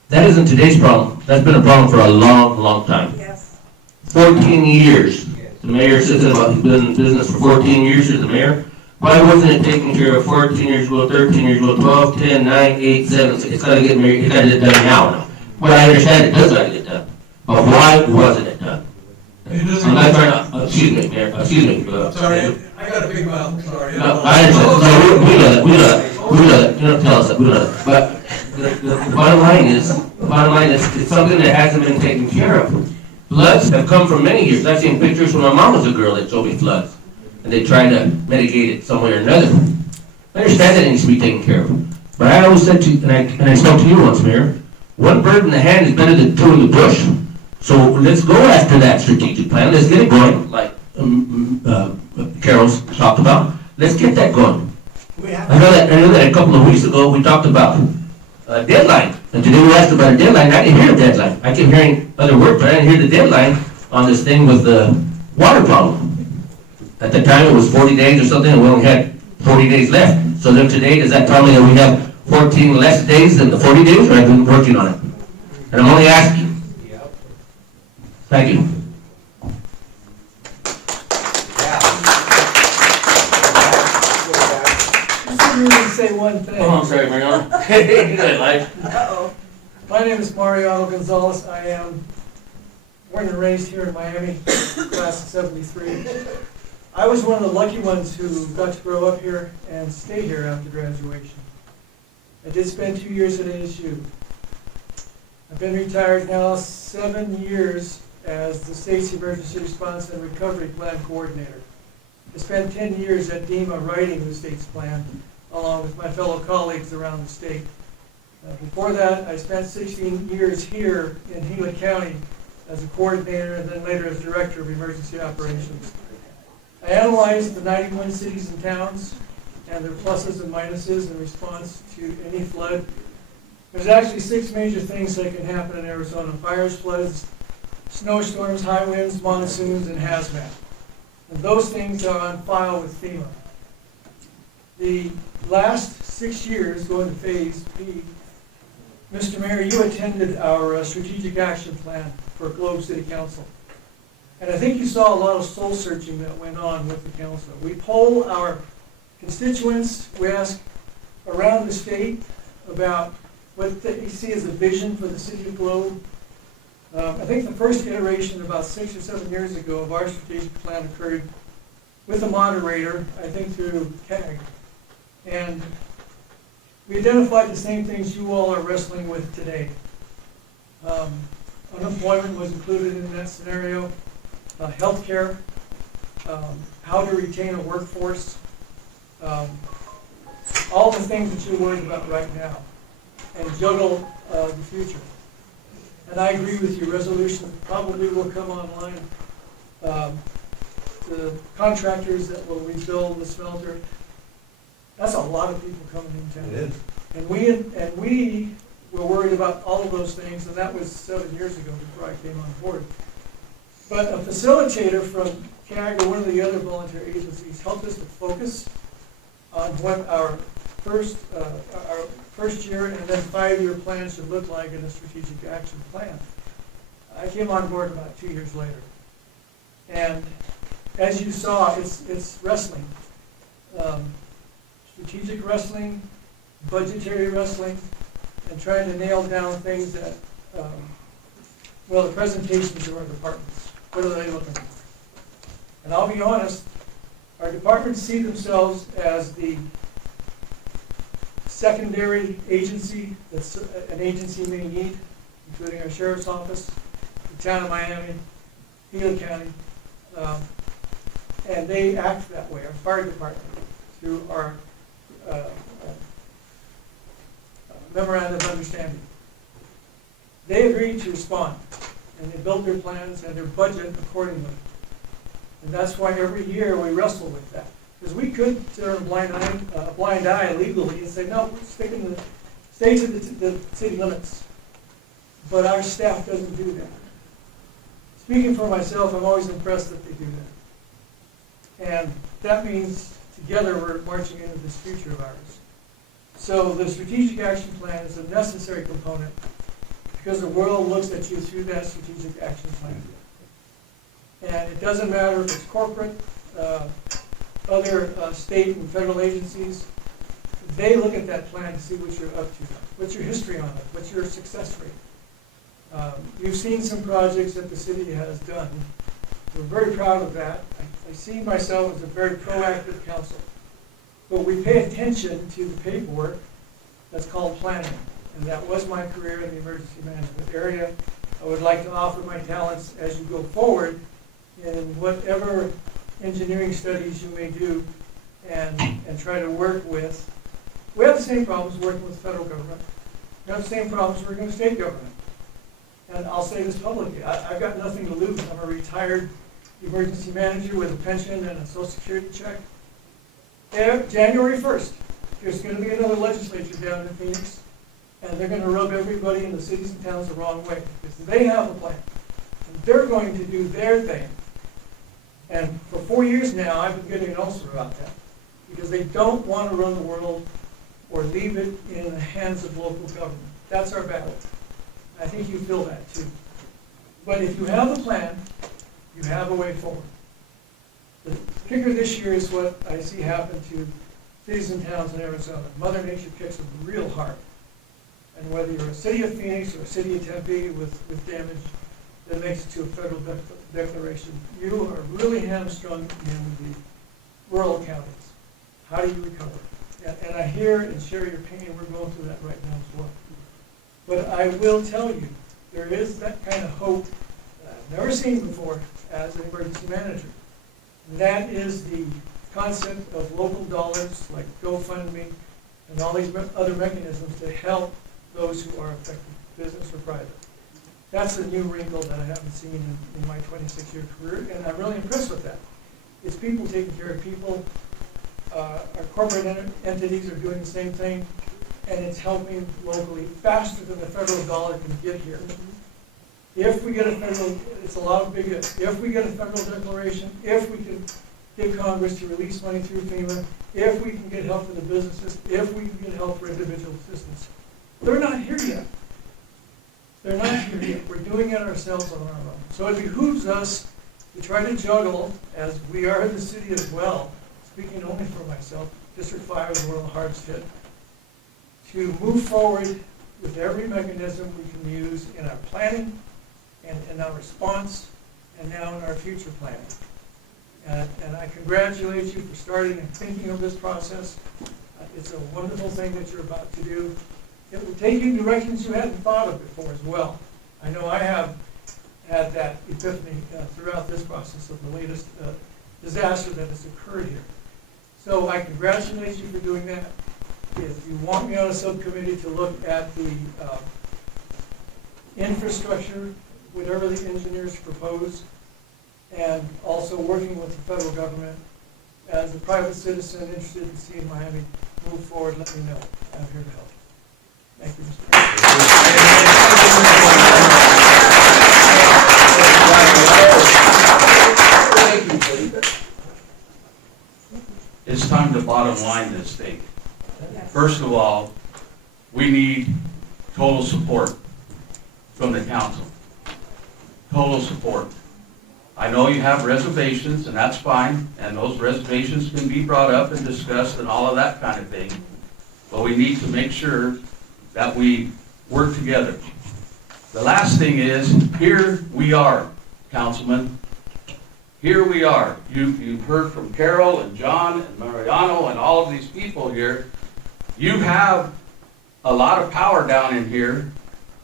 That isn't today's problem. That's been a problem for a long, long time. Yes. 14 years. The mayor says about, he's been in business for 14 years, you're the mayor. Why wasn't it taken care of 14 years ago, 13 years ago, 12, 10, 9, 8, 7, 6? It's gotta get married, it's gotta get done now. Well, I understand it does gotta get done. But why wasn't it done? I'm not trying to, excuse me, Mayor, excuse me. Sorry, I got a big mouth, I'm sorry. No, I understand. No, we know that. You don't tell us that, we know that. But the bottom line is, it's something that hasn't been taken care of. Floods have come from many years. I've seen pictures when my mom was a girl that showed me floods. And they try to mitigate it some way or another. I understand that it needs to be taken care of. But I always said to you, and I spoke to you once, Mayor, one bird in the hand is better than two in the bush. So let's go after that strategic plan. Let's get it going, like Carol's talked about. Let's get that going. I know that a couple of weeks ago we talked about a deadline. And today we asked about a deadline. I didn't hear a deadline. I kept hearing other words, but I didn't hear the deadline on this thing with the water problem. At the time it was 40 days or something, and we only had 40 days left. So then today, does that tell me that we have 14 less days than the 40 days, or I've been working on it? And I'm only asking. Thank you. Say one thing. Oh, I'm sorry, Mariano. Go ahead, Mike. Uh-oh. My name is Mariano Gonzalez. I am born and raised here in Miami, class of 73. I was one of the lucky ones who got to grow up here and stay here after graduation. I did spend 2 years at ASU. I've been retired now 7 years as the state's Emergency Response and Recovery Plan Coordinator. I spent 10 years at DEMA writing the state's plan, along with my fellow colleagues around the state. Before that, I spent 16 years here in Gila County as a coordinator and then later as Director of Emergency Operations. I analyzed the 91 cities and towns and their pluses and minuses in response to any flood. There's actually 6 major things that can happen in Arizona: fires, floods, snowstorms, high winds, monsoons, and hazmat. And those things are on file with FEMA. The last 6 years, going to Phase B, Mr. Mayor, you attended our strategic action plan for Globe City Council. And I think you saw a lot of soul searching that went on with the council. We poll our constituents, we ask around the state about what they see as a vision for the city of Globe. I think the first iteration about 6 or 7 years ago of our strategic plan occurred with a moderator, I think through CAG. And we identified the same things you all are wrestling with today. Unemployment was included in that scenario, healthcare, how to retain a workforce, all the things that you're worried about right now, and juggle the future. And I agree with you, resolution probably will come online. The contractors that will rebuild the smelter, that's a lot of people coming in town. It is. And we were worried about all of those things, and that was 7 years ago before I came on board. But a facilitator from CAG or one of the other volunteer agencies helped us to focus on what our first year and then 5-year plan should look like in a strategic action plan. I came on board about 2 years later. And as you saw, it's wrestling. Strategic wrestling, budgetary wrestling, and trying to nail down things that, the presentations of our departments. What are they looking for? And I'll be honest, our departments see themselves as the secondary agency that an agency may need, including our sheriff's office, the town of Miami, Gila County, and they act that way, our fire department, through our memorandum of understanding. They agreed to respond, and they built their plans and their budget accordingly. And that's why every year we wrestle with that. Because we could turn a blind eye legally and say, no, stay to the city limits. But our staff doesn't do that. Speaking for myself, I'm always impressed that they do that. And that means together we're marching into this future of ours. So the strategic action plan is a necessary component because the world looks at you through that strategic action plan. And it doesn't matter if it's corporate, other state and federal agencies, they look at that plan to see what you're up to, what's your history on it, what's your success rate. You've seen some projects that the city has done. We're very proud of that. I see myself as a very proactive council. But we pay attention to the paperwork that's called planning. And that was my career in the emergency management area. I would like to offer my talents as you go forward in whatever engineering studies you may do and try to work with. We have the same problems working with the federal government. We have the same problems working with state government. And I'll say this publicly, I've got nothing to lose. I'm a retired emergency manager with a pension and a social security check. January 1st, there's going to be another legislature down in Phoenix, and they're going to rub everybody in the cities and towns the wrong way, because they have a plan, and they're going to do their thing. And for 4 years now, I've been getting an ulcer about that, because they don't want to run the world or leave it in the hands of local government. That's our battle. I think you feel that too. But if you have a plan, you have a way forward. The kicker this year is what I see happen to cities and towns in Arizona. Mother Nature kicks them real hard. And whether you're a city of Phoenix or a city of Tempe with damage that makes it to a federal declaration, you are really hamstrung in the rural counties. How do you recover? And I hear and share your pain. We're going through that right now as well. But I will tell you, there is that kind of hope that I've never seen before as an emergency manager. That is the concept of local dollars like GoFundMe and all these other mechanisms to help those who are affected, business or private. That's a new wrinkle that I haven't seen in my 26-year career, and I'm really impressed with that. It's people taking care of people. Our corporate entities are doing the same thing, and it's helping locally faster than the federal dollar can get here. If we get a federal, it's a lot of big ifs. If we get a federal declaration, if we can get Congress to release money through FEMA, if we can get help for the businesses, if we can get help for individual assistance. They're not here yet. They're not here yet. We're doing it ourselves on our own. So it behooves us to try to juggle, as we are in the city as well, speaking only for myself, District 5 is one of the hardest hit, to move forward with every mechanism we can use in our planning and in our response and now in our future planning. And I congratulate you for starting and thinking of this process. It's a wonderful thing that you're about to do. It will take you in directions you hadn't thought of before as well. I know I have had that epiphany throughout this process of the latest disaster that has occurred here. So I congratulate you for doing that. If you want me on a subcommittee to look at the infrastructure, whatever the engineers propose, and also working with the federal government, as a private citizen interested in seeing Miami move forward, let me know. I'm here to help. Thank you, Mr. President. It's time to bottom line this thing. First of all, we need total support from the council. Total support. I know you have reservations, and that's fine, and those reservations can be brought up and discussed and all of that kind of thing. But we need to make sure that we work together. The last thing is, here we are, councilman. Here we are. You've heard from Carol and John and Mariano and all of these people here. You have a lot of power down in here,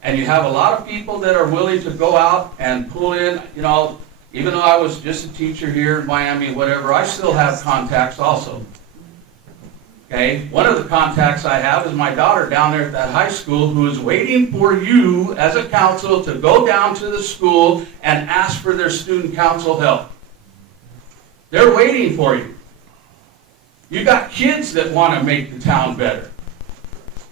and you have a lot of people that are willing to go out and pull in, you know, even though I was just a teacher here in Miami, whatever, I still have contacts also. Okay? One of the contacts I have is my daughter down there at that high school who is waiting for you as a council to go down to the school and ask for their student council help. They're waiting for you. You got kids that want to make the town better.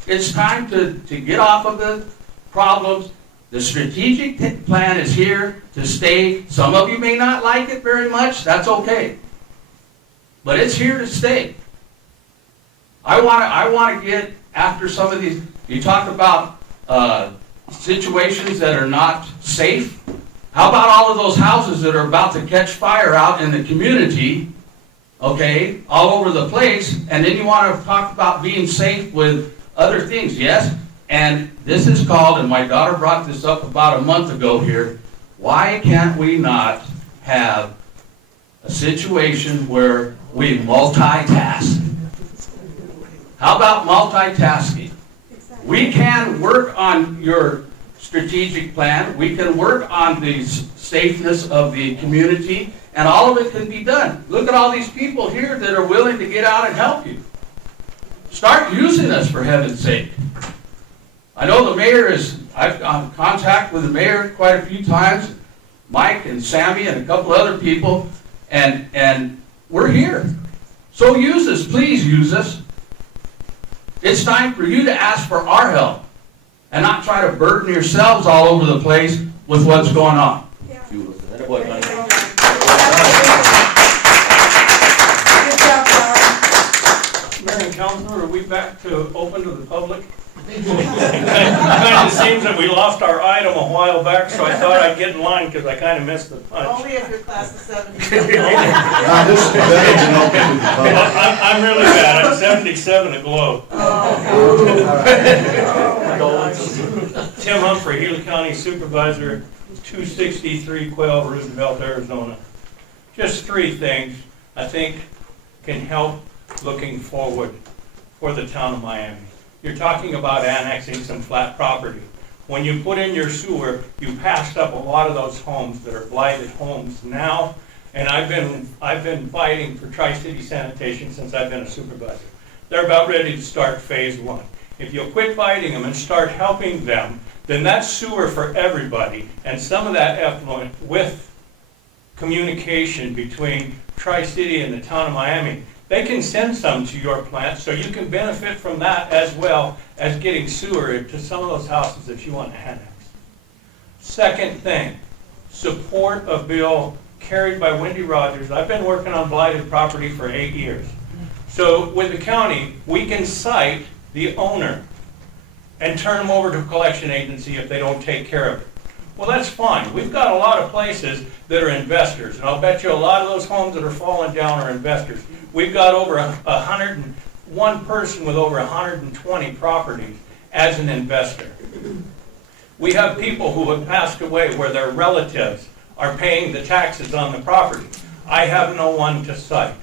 It's time to get off of the problems. The strategic plan is here to stay. Some of you may not like it very much. That's okay. But it's here to stay. I want to get after some of these, you talk about situations that are not safe. How about all of those houses that are about to catch fire out in the community, okay, all over the place, and then you want to talk about being safe with other things, yes? And this is called, and my daughter brought this up about a month ago here, why can't we not have a situation where we multitask? How about multitasking? We can work on your strategic plan, we can work on the safeness of the community, and all of it can be done. Look at all these people here that are willing to get out and help you. Start using us, for heaven's sake. I know the mayor I've in contact with the mayor quite a few times, Mike and Sammy and a couple other people, and we're here. So use us, please use us. It's time for you to ask for our help and not try to burden yourselves all over the place with what's going on. Mayor and Councilor, are we back to open to the public? It kind of seems that we lost our item a while back, so I thought I'd get in line because I kind of missed the punch. Only if you're class of 70. This is better than open to the public. I'm really bad. I'm 77 aglow. Tim Humphrey, Healy County Supervisor, 263 Quail, Roosevelt, Arizona. Just three things I think can help looking forward for the town of Miami. You're talking about annexing some flat property. When you put in your sewer, you passed up a lot of those homes that are blighted homes now, and I've been fighting for Tri-City Sanitation since I've been a supervisor. They're about ready to start phase 1. If you'll quit fighting them and start helping them, then that's sewer for everybody, and some of that effluent with communication between Tri-City and the town of Miami, they can send some to your plant so you can benefit from that as well as getting sewer to some of those houses that you want to annex. Second thing, support a bill carried by Wendy Rogers. I've been working on blighted property for 8 years. So with the county, we can cite the owner and turn them over to a collection agency if they don't take care of it. Well, that's fine. We've got a lot of places that are investors, and I'll bet you a lot of those homes that are falling down are investors. We've got over 101 person with over 120 properties as an investor. We have people who have passed away where their relatives are paying the taxes on the property. I have no one to cite.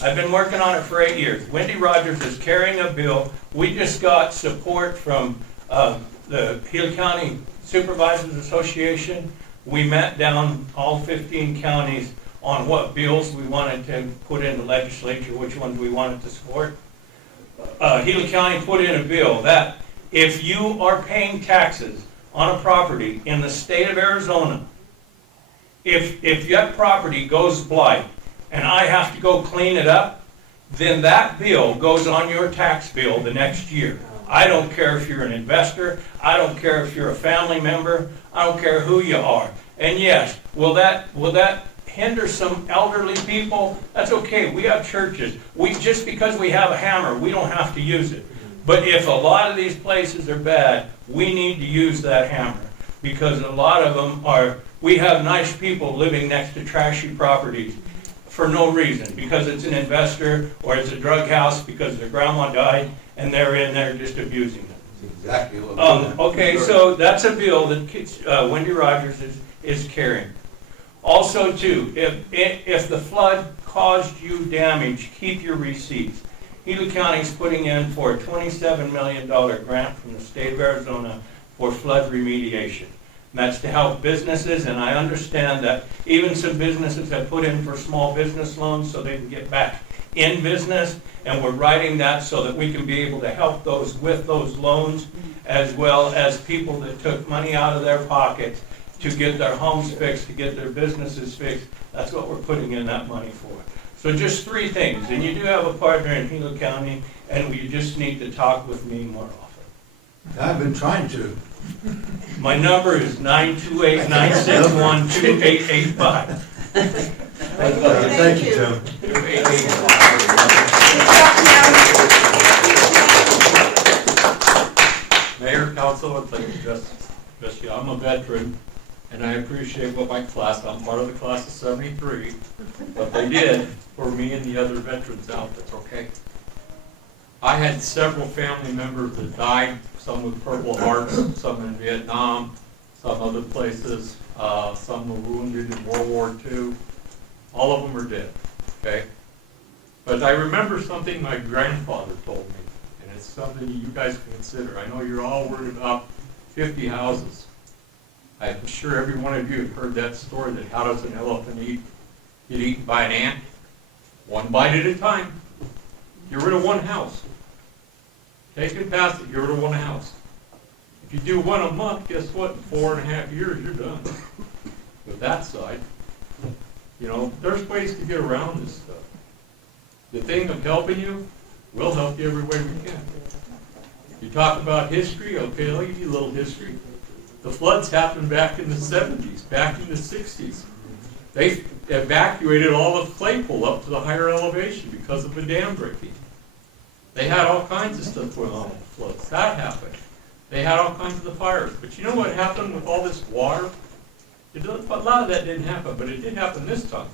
I've been working on it for 8 years. Wendy Rogers is carrying a bill. We just got support from the Healy County Supervisors Association. We met down all 15 counties on what bills we wanted to put in the legislature, which ones we wanted to support. Healy County put in a bill that if you are paying taxes on a property in the state of Arizona, if that property goes blight and I have to go clean it up, then that bill goes on your tax bill the next year. I don't care if you're an investor, I don't care if you're a family member, I don't care who you are. And yes, will that hinder some elderly people? That's okay. We have churches. Just because we have a hammer, we don't have to use it. But if a lot of these places are bad, we need to use that hammer, because a lot of them are, we have nice people living next to trashy properties for no reason, because it's an investor or it's a drug house because their grandma died and they're in there just abusing them. Exactly what Okay, so that's a bill that Wendy Rogers is carrying. Also, too, if the flood caused you damage, keep your receipts. Healy County's putting in for a $27 million grant from the state of Arizona for flood remediation. And that's to help businesses, and I understand that even some businesses have put in for small business loans so they can get back in business, and we're writing that so that we can be able to help those with those loans, as well as people that took money out of their pockets to get their homes fixed, to get their businesses fixed. That's what we're putting in that money for. So just three things, and you do have a partner in Healy County, and you just need to talk with me more often. I've been trying to. My number is 928-961-2885. Thank you, Tim. council, I'd like to address you. I'm a veteran, and I appreciate what my class, I'm part of the class of 73, what they did for me and the other veterans out there, okay? I had several family members that died, some with Purple Hearts, some in Vietnam, some other places, some were wounded in World War II. All of them are dead, okay? But I remember something my grandfather told me, and it's something you guys can consider. I know you're all worried about 50 houses. I'm sure every one of you have heard that story that how does an elephant get eaten by an ant? One bite at a time. Get rid of one house. Take it past it, get rid of one house. If you do one a month, guess what? In 4.5 years, you're done with that side. You know, there's ways to get around this stuff. The thing of helping you, we'll help you every way we can. You talk about history, okay, I'll give you a little history. The floods happened back in the 70s, back in the 60s. They evacuated all of Claypool up to the higher elevation because of a dam breaking. They had all kinds of stuff going on with the floods. That happened. They had all kinds of the fires. But you know what happened with all this water? A lot of that didn't happen, but it did happen this time.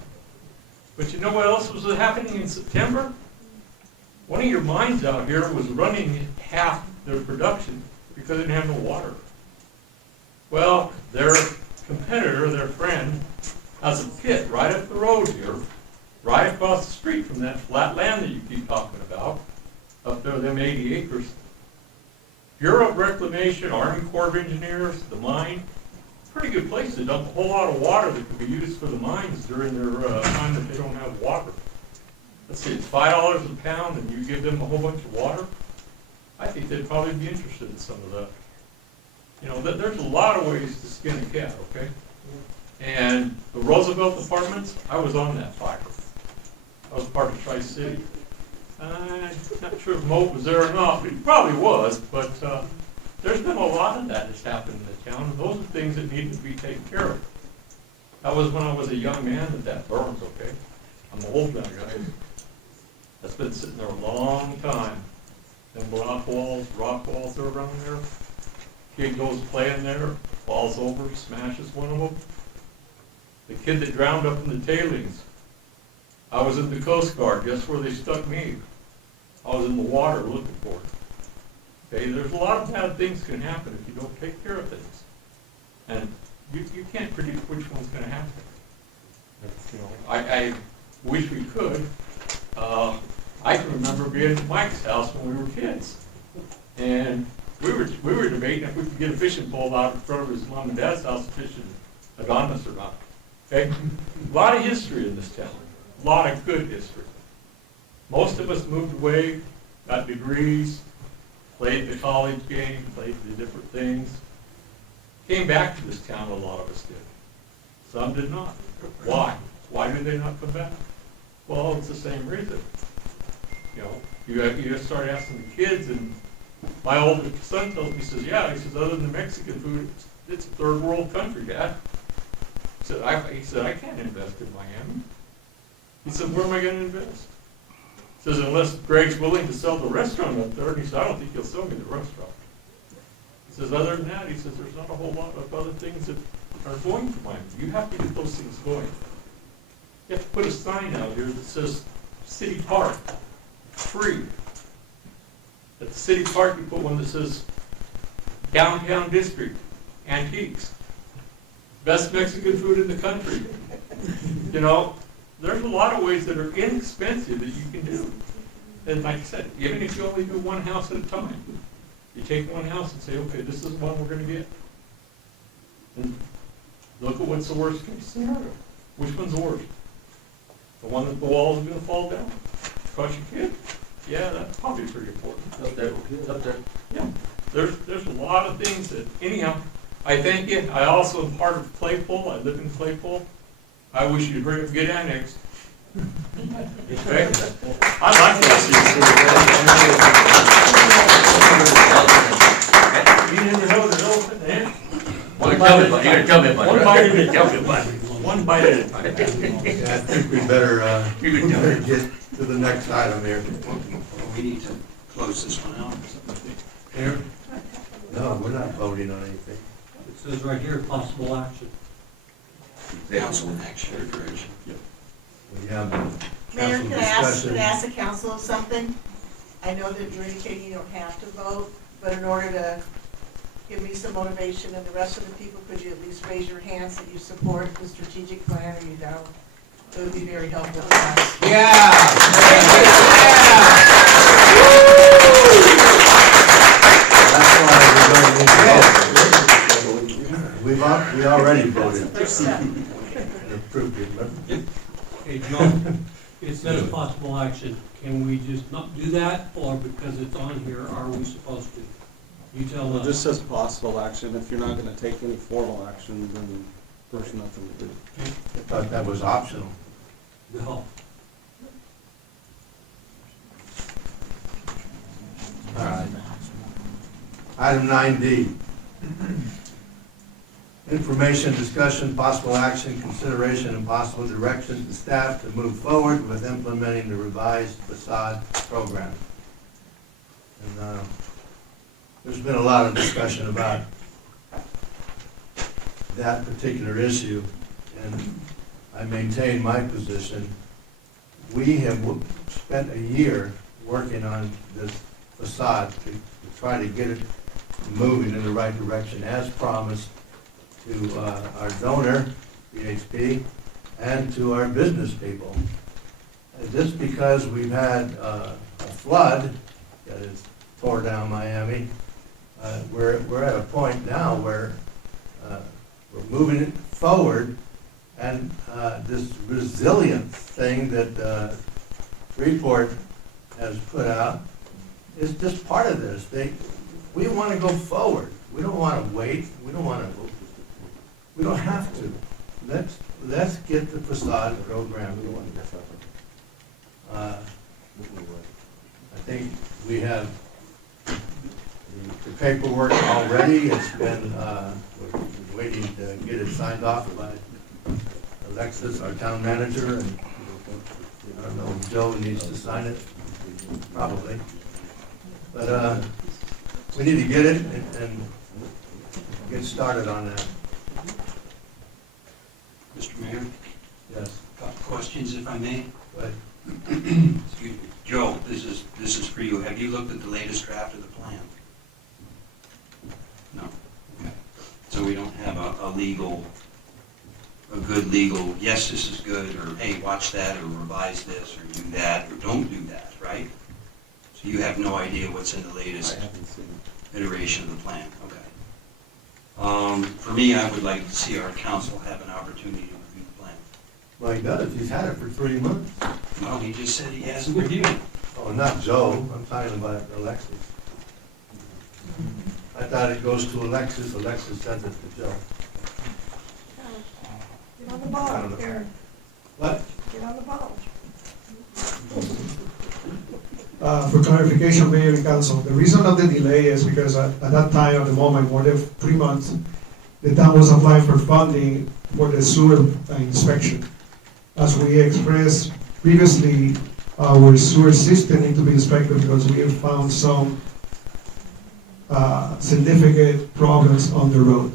But you know what else was happening in September? One of your mines out here was running half their production because they didn't have no water. Well, their competitor, their friend, has a pit right up the road here, right across the street from that flat land that you keep talking about, up there, them 80 acres. Bureau of Reclamation, Army Corps of Engineers, the mine, pretty good place to dump a whole lot of water that could be used for the mines during their time that they don't have water. Let's see, it's $5 a pound and you give them a whole bunch of water. I think they'd probably be interested in some of that. You know, there's a lot of ways to skin a cat, okay? And the Roosevelt Apartments, I was on that fire. I was part of Tri-City. I'm not sure if Moat was there or not, but he probably was, but there's been a lot of that that's happened in the town, and those are things that need to be taken care of. That was when I was a young man that burned, okay? I'm an old guy, guys. That's been sitting there a long time. Them rock walls are around there. Kid goes playing there, falls over, smashes one of them. The kid that drowned up in the tailings. I was in the Coast Guard. Guess where they stuck me? I was in the water looking for it. Okay, there's a lot of bad things can happen if you don't take care of things. And you can't predict which one's going to happen. You know, I wish we could. I can remember being at Mike's house when we were kids. And we were debating if we could get a fishing pole out in front of his mom and dad's house fishing Adonis or not. Okay? A lot of history in this town. A lot of good history. Most of us moved away, got degrees, played the college game, played the different things. Came back to this town, a lot of us did. Some did not. Why? Why did they not come back? Well, it's the same reason. You know, you start asking the kids, and my oldest son tells me, he says, yeah, he says, other than the Mexican food, it's a third world country, Dad. He said, I can't invest in Miami. He said, where am I going to invest? He says, unless Greg's willing to sell the restaurant up there. And he said, I don't think he'll sell me the restaurant. He says, other than that, he says, there's not a whole lot of other things that are going to Miami. You have to get those things going. You have to put a sign out here that says City Park, free. At the City Park, you put one that says Downtown District, Antiques. Best Mexican food in the country. You know, there's a lot of ways that are inexpensive that you can do. And like I said, even if you only do one house at a time, you take one house and say, okay, this is the one we're going to get. And look at what's the worst case scenario. Which one's the worst? The one that the walls are going to fall down? Crush your kid? Yeah, that's probably pretty important. Up there. Yeah. There's a lot of things that, anyhow, I thank you. I also am part of Claypool. I live in Claypool. I wish you'd hurry up and get annexed. Okay? I'd like to see you. You didn't know the elephant, eh? One bite at a time. One bite at a time. One bite at a time. Yeah, I think we better get to the next item here. We need to close this one out. Here? No, we're not voting on anything. It says right here, possible action. Council action or direction. We have Mayor, council can I discussion. ask the council something? I know that you're indicating you don't have to vote, but in order to give me some motivation and the rest of the people, could you at least raise your hands that you support the strategic plan or you don't? It would be very helpful to us. We already voted and approved it, but Hey, Joe, it says possible action. Can we just not do that, or because it's on here, are we supposed to? You tell It us. just says possible action. If you're not gonna take any formal action, then there's nothing to do. I thought that was optional. No. All right. Item 9D. Information, discussion, possible action, consideration, and possible direction to staff to move forward with implementing the revised facade program. And there's been a lot of discussion about that particular issue, and I maintain my position. We have spent a year working on this facade to try to get it moving in the right direction as promised to our donor, BHP, and to our business people. And just because we've had a flood that has tore down Miami, we're at a point now where we're moving it forward, and this resilience thing that Freeport has put out is just part of this. We want to go forward. We don't want to wait. We don't have to. Let's get the facade program going. I think we have the paperwork already. It's been we're waiting to get it signed off by Alexis, our town manager, and I don't know if Joe needs to sign it, probably. But we need to get it and get started on that. Mr. Mayor? Yes. Couple questions, if I may. But Excuse me. Joe, this is for you. Have you looked at the latest draft of the plan? No? Okay. So we don't have a good legal, yes, this is good, or hey, watch that, or revise this, or do that, or don't do that, right? So you have no idea what's in the latest iteration of the plan, okay. For me, I would like to see our council have an opportunity to review the plan. Well, he does. He's had it for 3 months. No, he just said he hasn't reviewed it. Oh, not Joe. I'm talking about Alexis. I thought it goes to Alexis. Alexis sends it to Joe. Get on the I ball, don't know. there. What? Get on the ball. For clarification, Mayor and Council, the reason of the delay is because at that time, at the moment, more than 3 months, the town was applying for funding for the sewer inspection. As we expressed previously, our sewer system need to be inspected because we have found some significant problems on the road.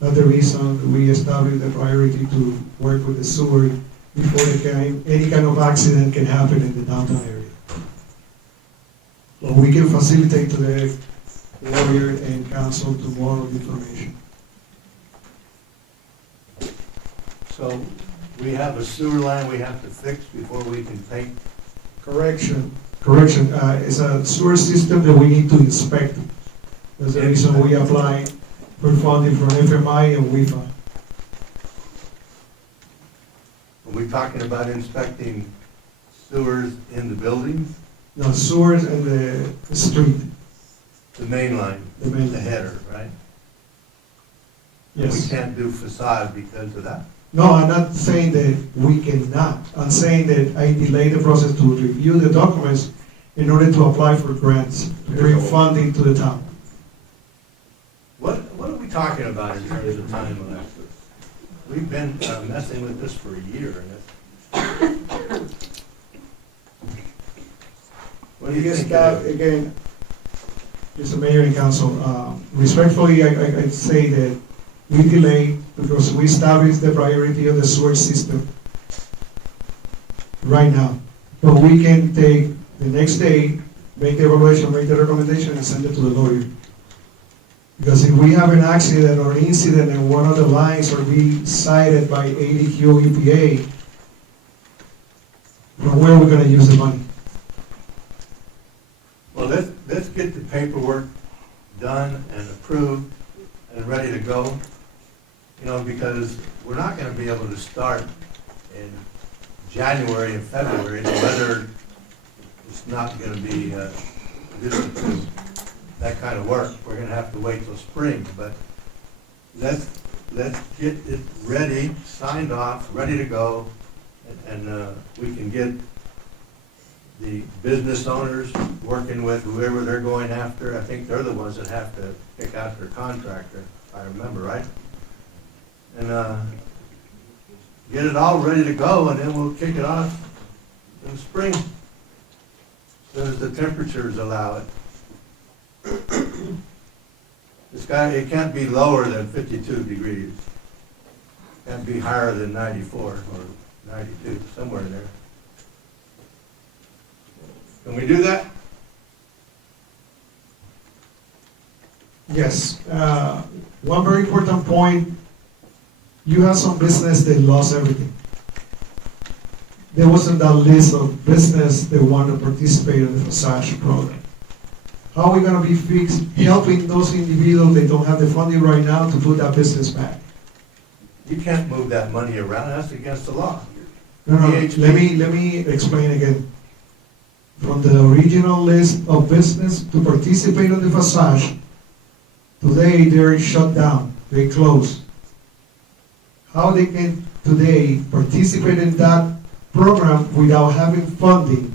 That's the reason we established the priority to work with the sewer before any kind of accident can happen in the downtown area. So we can facilitate to the lawyer and council to more of the information. So we have a sewer line we have to fix before we can paint. Correction, it's a sewer system that we need to inspect. That's the reason we apply for funding from FMI and WIFA. Are we talking about inspecting sewers in the buildings? No, sewers and the street. The main line, The main the line. header, right? Yes. We can't do facade because of that. No, I'm not saying that we cannot. I'm saying that I delay the process to review the documents in order to apply for grants, to bring funding to the town. What are we talking about in terms of time, Alexis? We've been messing with this for a year, and what do you think? Again, Mr. Mayor and Council, respectfully, I say that we delay because we established the priority of the sewer system right now. But we can take the next day, make the evaluation, make the recommendation, and send it to the lawyer. Because if we have an accident or incident and one of the lines are being cited by ADQ EPA, from where are we gonna use the money? Well, let's get the paperwork done and approved and ready to go. You know, because we're not gonna be able to start in January and February. The weather is not gonna be good to do that kind of work. We're gonna have to wait till spring, but let's get it ready, signed off, ready to go, and we can get the business owners working with whoever they're going after. I think they're the ones that have to pick out their contractor, if I remember right. And get it all ready to go, and then we'll kick it off in the spring, as soon as the temperatures allow it. It can't be lower than 52 degrees. Can't be higher than 94 or 92, somewhere in there. Can we do that? Yes. One very important point, you have some business that lost everything. There wasn't that list of business that want to participate in the Passage program. How are we going to be helping those individuals that don't have the funding right now to put that business back? You can't move that money around, that's against the law. No, let me explain again. From the original list of business to participate in the Passage, today they're shut down, they closed. How they can today participate in that program without having funding?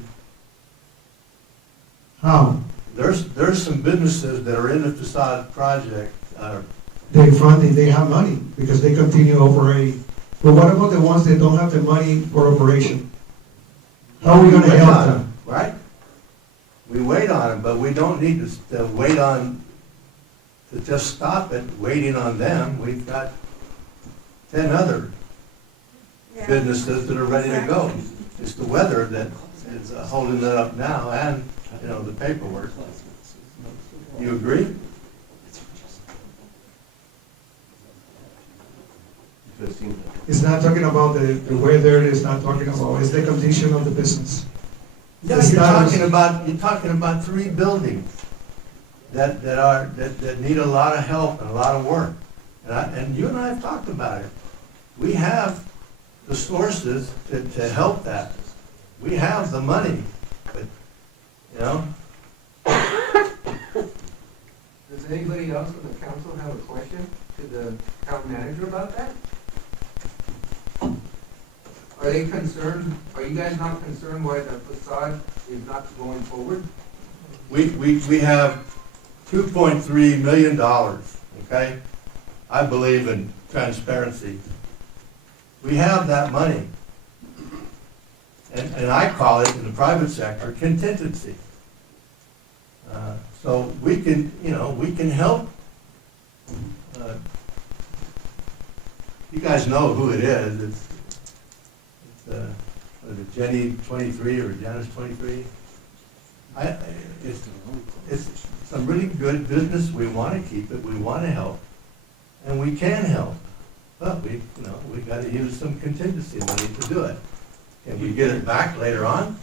How? There's some businesses that are in the facade project. They funding, they have money because they continue operating. But what about the ones that don't have the money for operation? How are we going to help them? Right? We wait on them, but we don't need to wait on, to just stop it, waiting on them. We've got 10 other businesses that are ready to go. It's the weather that is holding it up now, and, you know, the paperwork. You agree? It's not talking about the weather, it's not talking about, it's the condition of the business. Yeah, you're talking about 3 buildings that need a lot of help and a lot of work. And you and I have talked about it. We have the sources to help that. We have the money, but, you know. Does anybody else on the council have a question to the town manager about that? Are they concerned, are you guys not concerned why the facade is not going forward? We have $2.3 million, okay? I believe in transparency. We have that money. And I call it, in the private sector, contingency. So we can, you know, we can help. You guys know who it is. It's Jenny 23 or Janice 23. It's some really good business. We want to keep it. We want to help, and we can help. But we got to use some contingency money to do it. Can we get it back later on?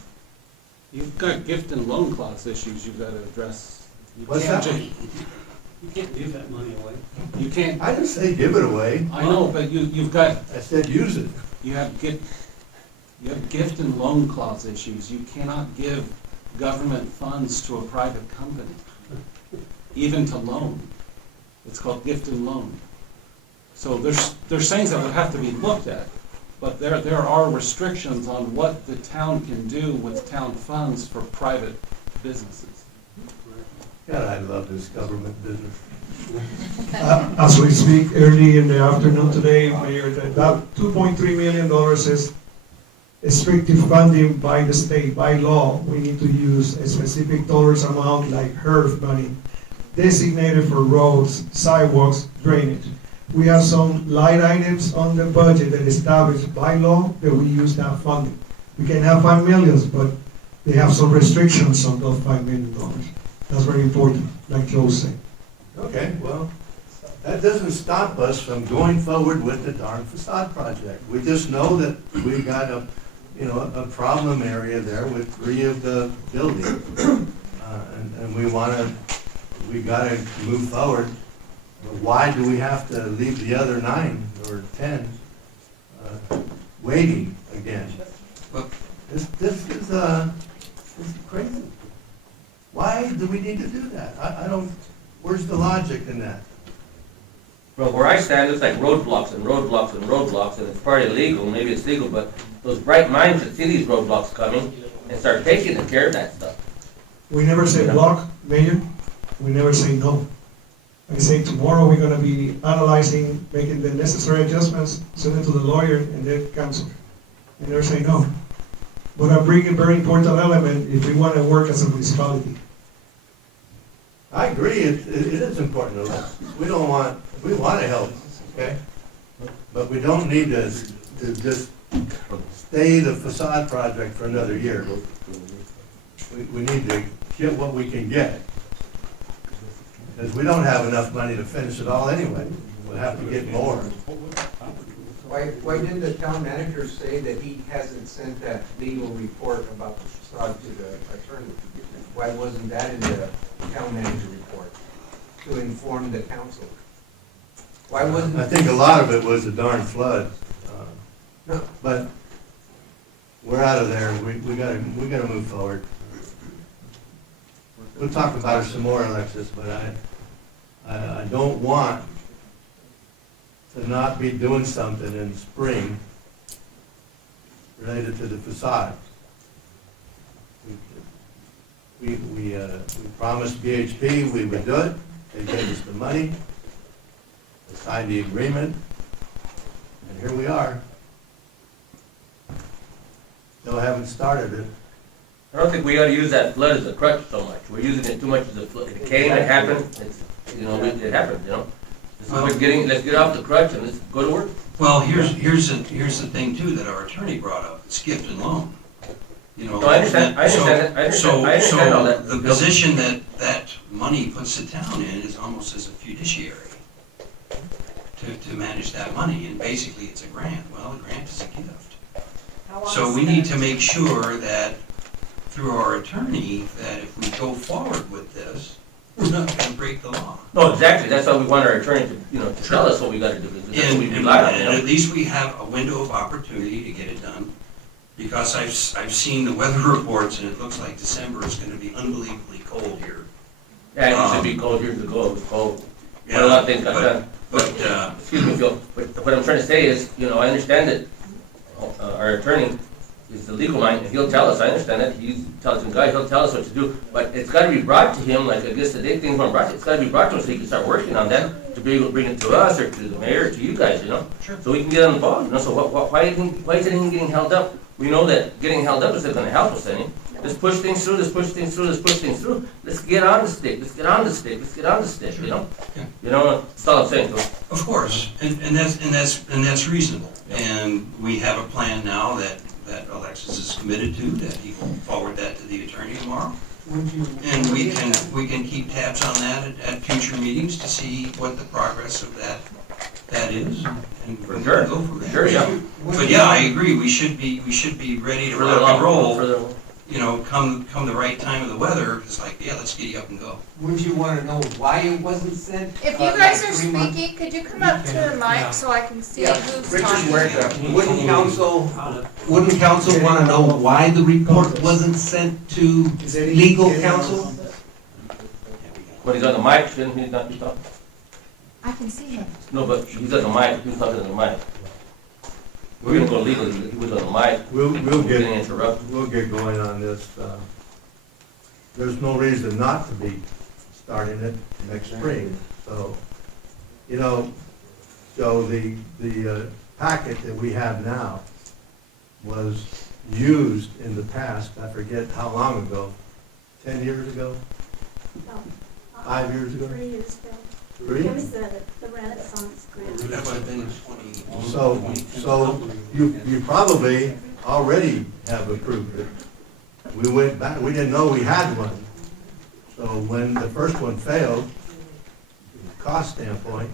You've got gift and loan clause issues you've got to address. What's that? You can't give that money away. You can't. I didn't say give it away. I know, but you've got. I said use it. You have gift and loan clause issues. You cannot give government funds to a private company, even to loan. It's called gift and loan. So there's things that would have to be looked at, but there are restrictions on what the town can do with town funds for private businesses. God, I love this government business. As we speak early in the afternoon today, Mayor, that $2.3 million is restricted funding by the state, by law. We need to use a specific dollars amount like HERF money. designated for roads, sidewalks, drainage. We have some line items on the budget that established by law that we use that funding. We can have 5 million, but they have some restrictions on those $5 million. That's very important, like Joe said. Okay, well, that doesn't stop us from going forward with the darn facade project. We just know that we got a problem area there with 3 of the buildings. And we gotta move forward. But why do we have to leave the other 9 or 10 waiting again? This is crazy. Why do we need to do that? I don't, where's the logic in that? Well, where I stand, it's like roadblocks and roadblocks and roadblocks, and it's probably illegal, maybe it's legal, but those bright minds that see these roadblocks coming and start taking care of that stuff. We never say block, Mayor. We never say no. I say tomorrow we're gonna be analyzing, making the necessary adjustments, send it to the lawyer and then council. We never say no. But I bring a very important element if we wanna work as a municipality. I agree, it is important to us. We want to help, okay? But we don't need to just stay the facade project for another year. We need to get what we can get. Because we don't have enough money to finish it all anyway. We'll have to get more. Why didn't the town manager say that he hasn't sent that legal report about the facade to the attorney? Why wasn't that in the town manager report to inform the council? Why wasn't? I think a lot of it was the darn flood. But we're out of there. We gotta move forward. We'll talk about it some more, Alexis, but I don't want to not be doing something in spring related to the facade. We promised BHP we would do it. They gave us the money. We signed the agreement. And here we are. Still haven't started it. I don't think we ought to use that flood as a crutch so much. We're using it too much as a flood. It came, it happened, it happened, Let's get off the crutch and let's go to work. Well, here's the thing too that our attorney brought up, it's gift and loan. No, I understand all that. The position that money puts the town in is almost as a fiduciary to manage that money, and basically it's a grant. Well, a grant is a gift. So we need to make sure that through our attorney, that if we go forward with this, we're not gonna break the law. No, exactly, that's why we want our attorney to tell us what we gotta do. That's what we rely on, And at least we have a window of opportunity to get it done, because I've seen the weather reports, and it looks like December is gonna be unbelievably cold here. Yeah, it used to be cold years ago, it was cold. Yeah, But a lot of things got done. But, Excuse me, Phil, but what I'm trying to say is, I understand that our attorney is the legal mind, and he'll tell us, I understand that, he's an intelligent guy, he'll tell us what to do, but it's gotta be brought to him, like I guess the day things weren't brought, it's gotta be brought to him so he can start working on that, to be able to bring it to us, or to the mayor, or to you guys, Sure. So we can get involved, so why is anything getting held up? We know that getting held up isn't gonna help us any. Let's push things through, let's push things through, let's push things through. Let's get on the stick, let's get on the stick, let's get on the stick, Yeah. That's all I'm saying, Phil. Of course, and that's reasonable. And we have a plan now that Alexis is committed to, that he will forward that to the attorney tomorrow. And we can keep tabs on that at future meetings to see what the progress of that is, and For sure. go from there. Sure, yeah. But yeah, I agree, we should be ready to rock and roll, come the right time of the weather, it's like, yeah, let's get you up and go. Wouldn't you want to know why it wasn't sent? If you guys are speaking, could you come up to the mic so I can see who's Richard talking? Huerta, wouldn't council want to know why the report wasn't sent to legal counsel? But he's on the mic, shouldn't he not be talking? I can see him. No, but he's on the mic, he's talking on the mic. We're gonna go legally, he was on the mic. We'll Getting interrupted. We'll get going on this. There's no reason not to be starting it next spring. So, so the packet that we have now was used in the past, I forget how long ago, 10 years ago? 5 years ago? 3 years ago. 3? It was the Renaissance Group. That would have been in 20. So you probably already have approved it. We went back, we didn't know we had one. So when the first one failed, cost standpoint,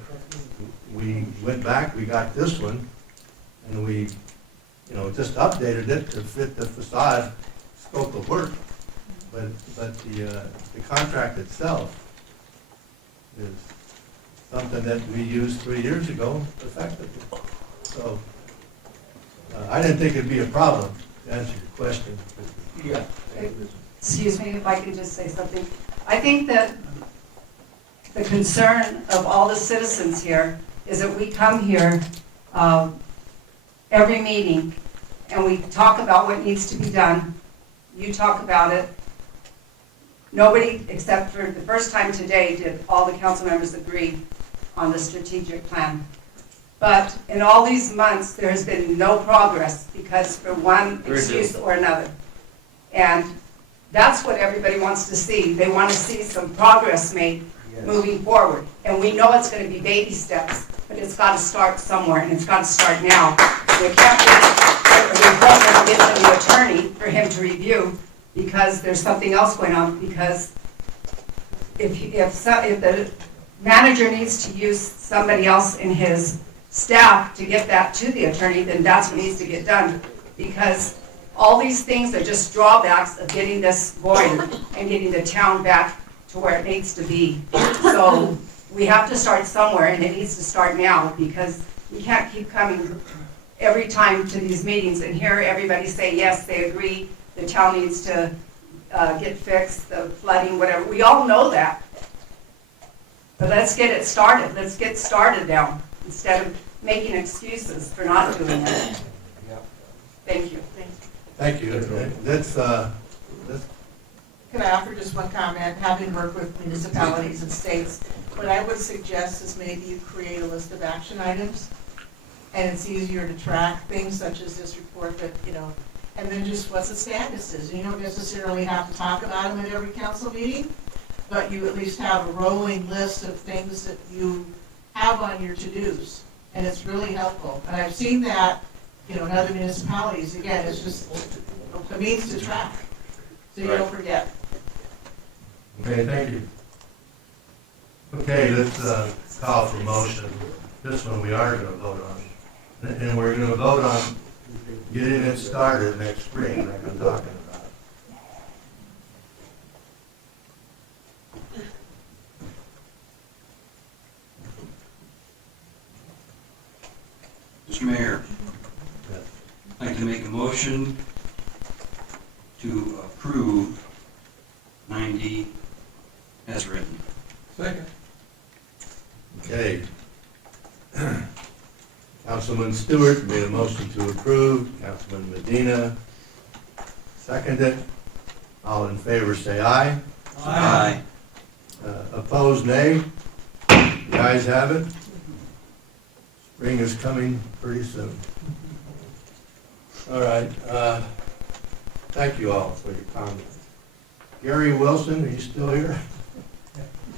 we went back, we got this one, and we, just updated it to fit the facade scope of work. But the contract itself is something that we used 3 years ago effectively. So I didn't think it'd be a problem, to answer your question. Yeah. Excuse me if I could just say something. I think that the concern of all the citizens here is that we come here every meeting and we talk about what needs to be done. You talk about it. Nobody, except for the first time today, did all the council members agree on the strategic plan. But in all these months, there has been no progress because for one excuse or another. And that's what everybody wants to see. They want to see some progress made moving forward. And we know it's going to be baby steps, but it's got to start somewhere, and it's got to start now. We can't get to the attorney for him to review because there's something else going on. Because if the manager needs to use somebody else in his staff to get that to the attorney, then that's what needs to get done. Because all these things are just drawbacks of getting this going and getting the town back to where it needs to be. So we have to start somewhere, and it needs to start now, because we can't keep coming every time to these meetings and hear everybody say, yes, they agree, the town needs to get fixed, the flooding, whatever. We all know that. But let's get it started. Let's get started now, instead of making excuses for not doing it. Thank you. Thank you. That's Can I offer just one comment? Having worked with municipalities and states, what I would suggest is maybe you create a list of action items, and it's easier to track things such as this report that, and then just what the status is. You don't necessarily have to talk about them at every council meeting, but you at least have a rolling list of things that you have on your to-dos, and it's really helpful. And I've seen that, in other municipalities. Again, it's just a means to track, so you don't forget. okay, thank you. Okay, let's call for motion. This one we are going to vote on. And we're going to vote on getting it started next spring, like I'm talking about. Mr. Mayor, I'd like to make a motion to approve 9D as written. Second. Okay. Councilman Stewart made a motion to approve. Councilman Medina seconded. All in favor say aye. Aye. Opposed, nay. The ayes have it. Spring is coming pretty soon. All right. Thank you all for your comments. Gary Wilson, are you still here?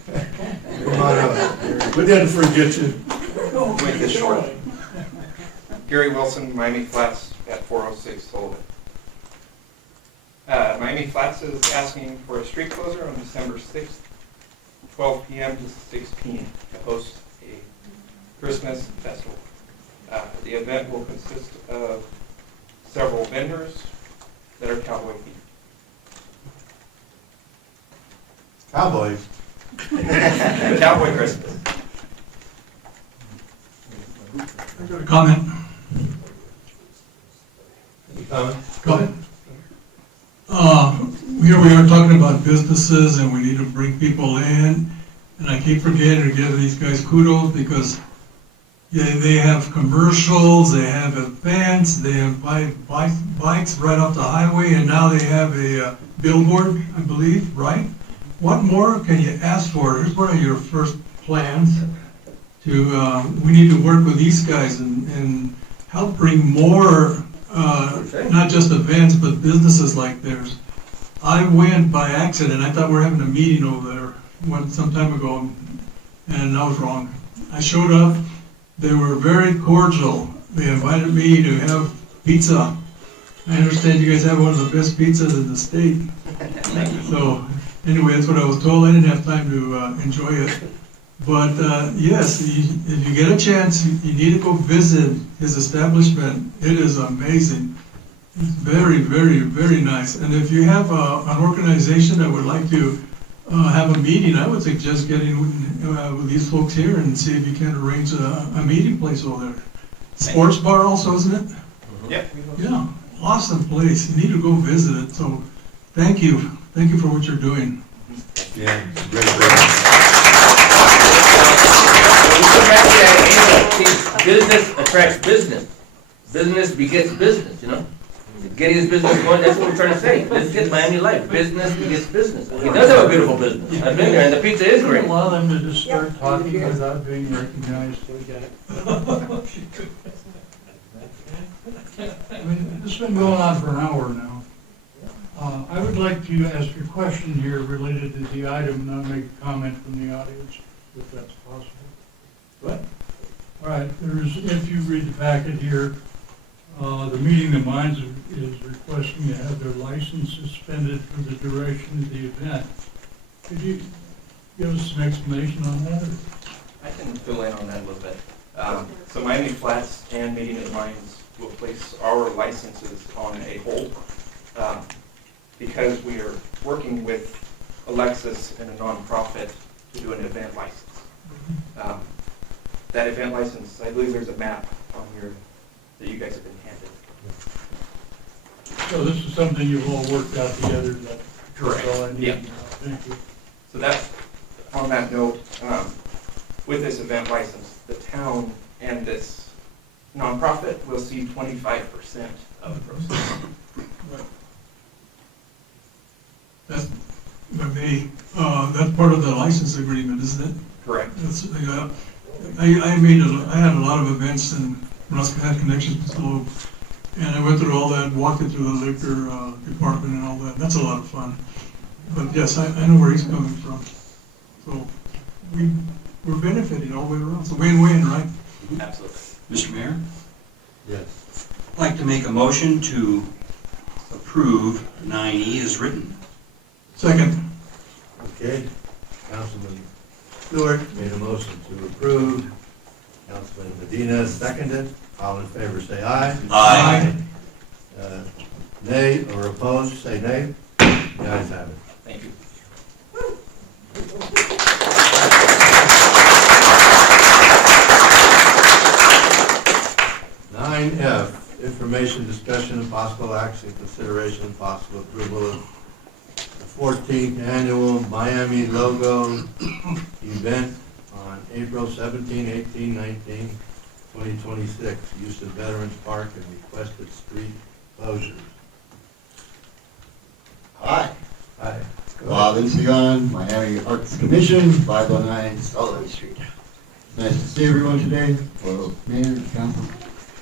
Come on up. We didn't forget you. Make this short. Gary Wilson, Miami Flats at 406 Sullivan. Miami Flats is asking for a street closure on December 6th, 12 p.m. to 6 p.m. to host a Christmas festival. The event will consist of several vendors that are cowboy themed. Cowboys. Cowboy Christmas. I got a comment. Any comment? Comment. Here we are talking about businesses and we need to bring people in. And I keep forgetting to give these guys kudos because they have commercials, they have events, they have bikes right off the highway, and now they have a billboard, I believe, right? What more can you ask for? Here's one of your first plans. We need to work with these guys and help bring more, not just events, but businesses like theirs. I went by accident. I thought we were having a meeting over there one some time ago, and I was wrong. I showed up, they were very cordial. They invited me to have pizza. I understand you guys have one of the best pizzas in the state. So, anyway, that's what I was told. I didn't have time to enjoy it. But yes, if you get a chance, you need to go visit his establishment. It is amazing. It's very, very, very nice. And if you have an organization that would like to have a meeting, I would suggest getting with these folks here and see if you can arrange a meeting place over there. Sports bar also, isn't it? Yep. Yeah, awesome place. You need to go visit it. So, thank you. Thank you for what you're doing. Yeah, business attracts business. Business begets business, you know? Getting his business going, that's what we're trying to say. Let's get Miami Life. Business begets business. He does have a beautiful business. I've been there, and the pizza is great. Allow them to just start talking without being recognized. I mean, this has been going on for an hour now. I would like to ask a question here related to the item, and I'll make a comment from the audience, if that's possible. What? All right, if you read the packet here, the meeting of minds is requesting to have their license suspended for the duration of the event. Could you give us some explanation on that? I can fill in on that a little bit. So Miami Flats and Meeting of Minds will place our licenses on a hold because we are working with Alexis and a nonprofit to do an event license. That event license, I believe there's a map on here that you guys have been handed. So this is something you've all worked out together. Correct. That's all I need. Yeah. Thank you. So that's, on that note, with this event license, the town and this nonprofit will see 25% of the proceeds. That's, that's part of the license agreement, isn't it? Correct. That's, I had a lot of events and when I had connections with Globe, and I went through all that, walking through the liquor department and all that. That's a lot of fun. But yes, I know where he's coming from. So we're benefiting all the way around. It's a win-win, right? Absolutely. Mr. Mayor? Yes. I'd like to make a motion to approve 9E as written. Second. Okay, Councilman Stewart made a motion to approve. Councilman Medina seconded. All in favor say aye. Aye. Nay or opposed, say nay. The ayes have it. Thank you. 9F, information, discussion, and possible action, consideration, and possible approval of the 14th annual Miami Logo event on April 17, 18, 19, 2026. Use of Veterans Park and requested street closures. Hi. Hi. Bob Incion, Miami Arts Commission, 509 Sullivan Street. Nice to see everyone today. Hello, Mayor and Council.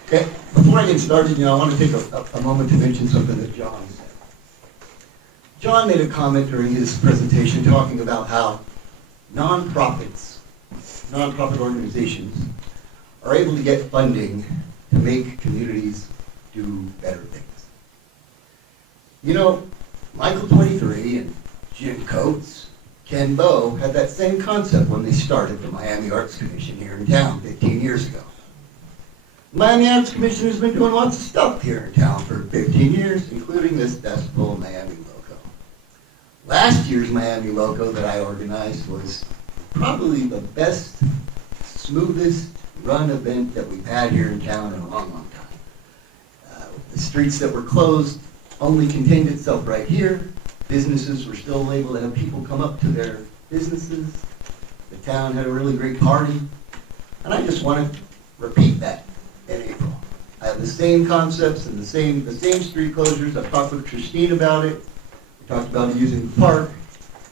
Okay, before I get started, I want to take a moment to mention something that John said. John made a comment during his presentation talking about how nonprofit organizations are able to get funding to make communities do better things. Michael 23 and Jim Coates, Ken Bowe had that same concept when they started the Miami Arts Commission here in town 15 years ago. The Miami Arts Commission has been doing lots of stuff here in town for 15 years, including this Decibel Miami logo. Last year's Miami logo that I organized was probably the best, smoothest run event that we've had here in town in a long, long time. The streets that were closed only contained itself right here. Businesses were still able to have people come up to their businesses. The town had a really great party. And I just want to repeat that in April. I have the same concepts and the same street closures. I've talked with Christine about it. We talked about using the park.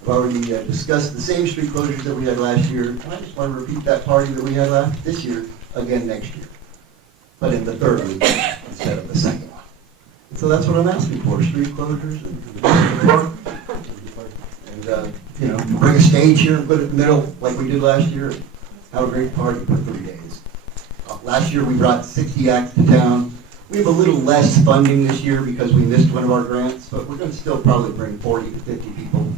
I've already discussed the same street closures that we had last year. And I just want to repeat that party that we had this year again next year. But in the third week instead of the second one. So that's what I'm asking for, street closures and park. And, you know, bring a stage here and put it in the middle like we did last year. Have a great party for 3 days. Last year we brought 60 acts to town. We have a little less funding this year because we missed one of our grants, but we're going to still probably bring 40 to 50 people,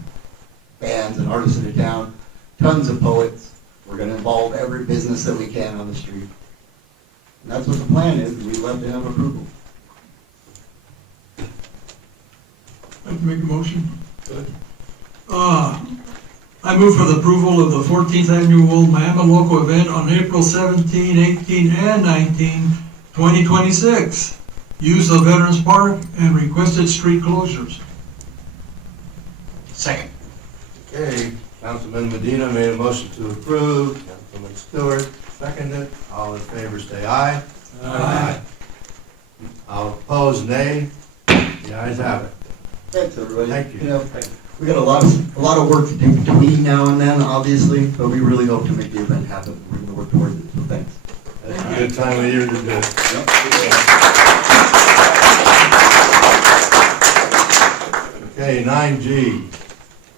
bands and artists into town, tons of poets. We're going to involve every business that we can on the street. And that's what the plan is. We'd love to have approval. I'd like to make a motion. I move for the approval of the 14th annual Miami Local event on April 17, 18, and 19, 2026. Use of Veterans Park and requested street closures. Second. Okay, Councilman Medina made a motion to approve, Councilman Stewart seconded. All in favor say aye. Aye. All opposed, nay. The ayes have it. Thanks, everybody. Thank you. You know, we got a lot of work to do between now and then, obviously, but we really hope to make the event happen. We're going to work towards it, so thanks. That's a good time of year to do it. Okay, 9G,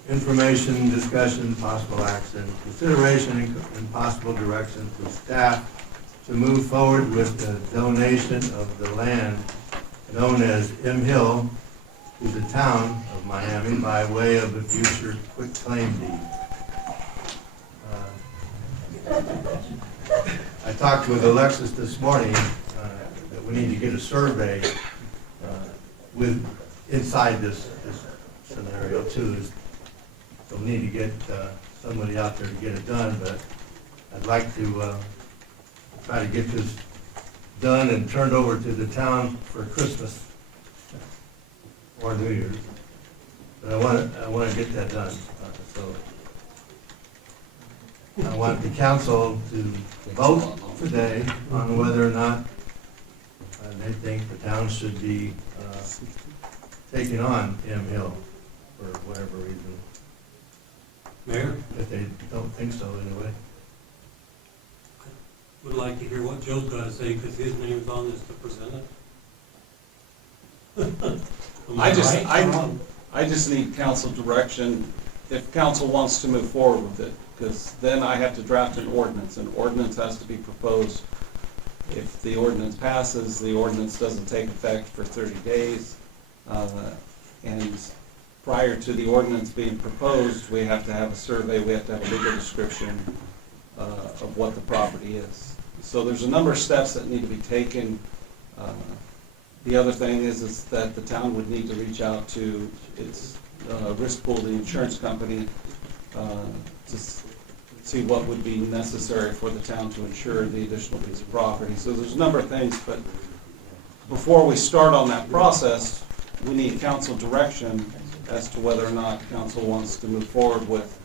information, discussion, possible action, consideration and possible direction to staff to move forward with the donation of the land known as M Hill to the town of Miami by way of a future quitclaim deed. I talked with Alexis this morning that we need to get a survey with inside this scenario too. So we need to get somebody out there to get it done, but I'd like to try to get this done and turned over to the town for Christmas or New Year's. But I want to get that done. So I want the council to vote today on whether or not they think the town should be taking on M Hill for whatever reason. Mayor, If they don't think so anyway. would like to hear what Joe's got to say because his name's on this to present it. Am I just, right or wrong? I just need council direction if council wants to move forward with it, because then I have to draft an ordinance. An ordinance has to be proposed. If the ordinance passes, the ordinance doesn't take effect for 30 days. And prior to the ordinance being proposed, we have to have a survey, we have to have a legal description of what the property is. So there's a number of steps that need to be taken. The other thing is that the town would need to reach out to its risk pool, the insurance company, to see what would be necessary for the town to insure the additional piece of property. So there's a number of things, but before we start on that process, we need council direction as to whether or not council wants to move forward with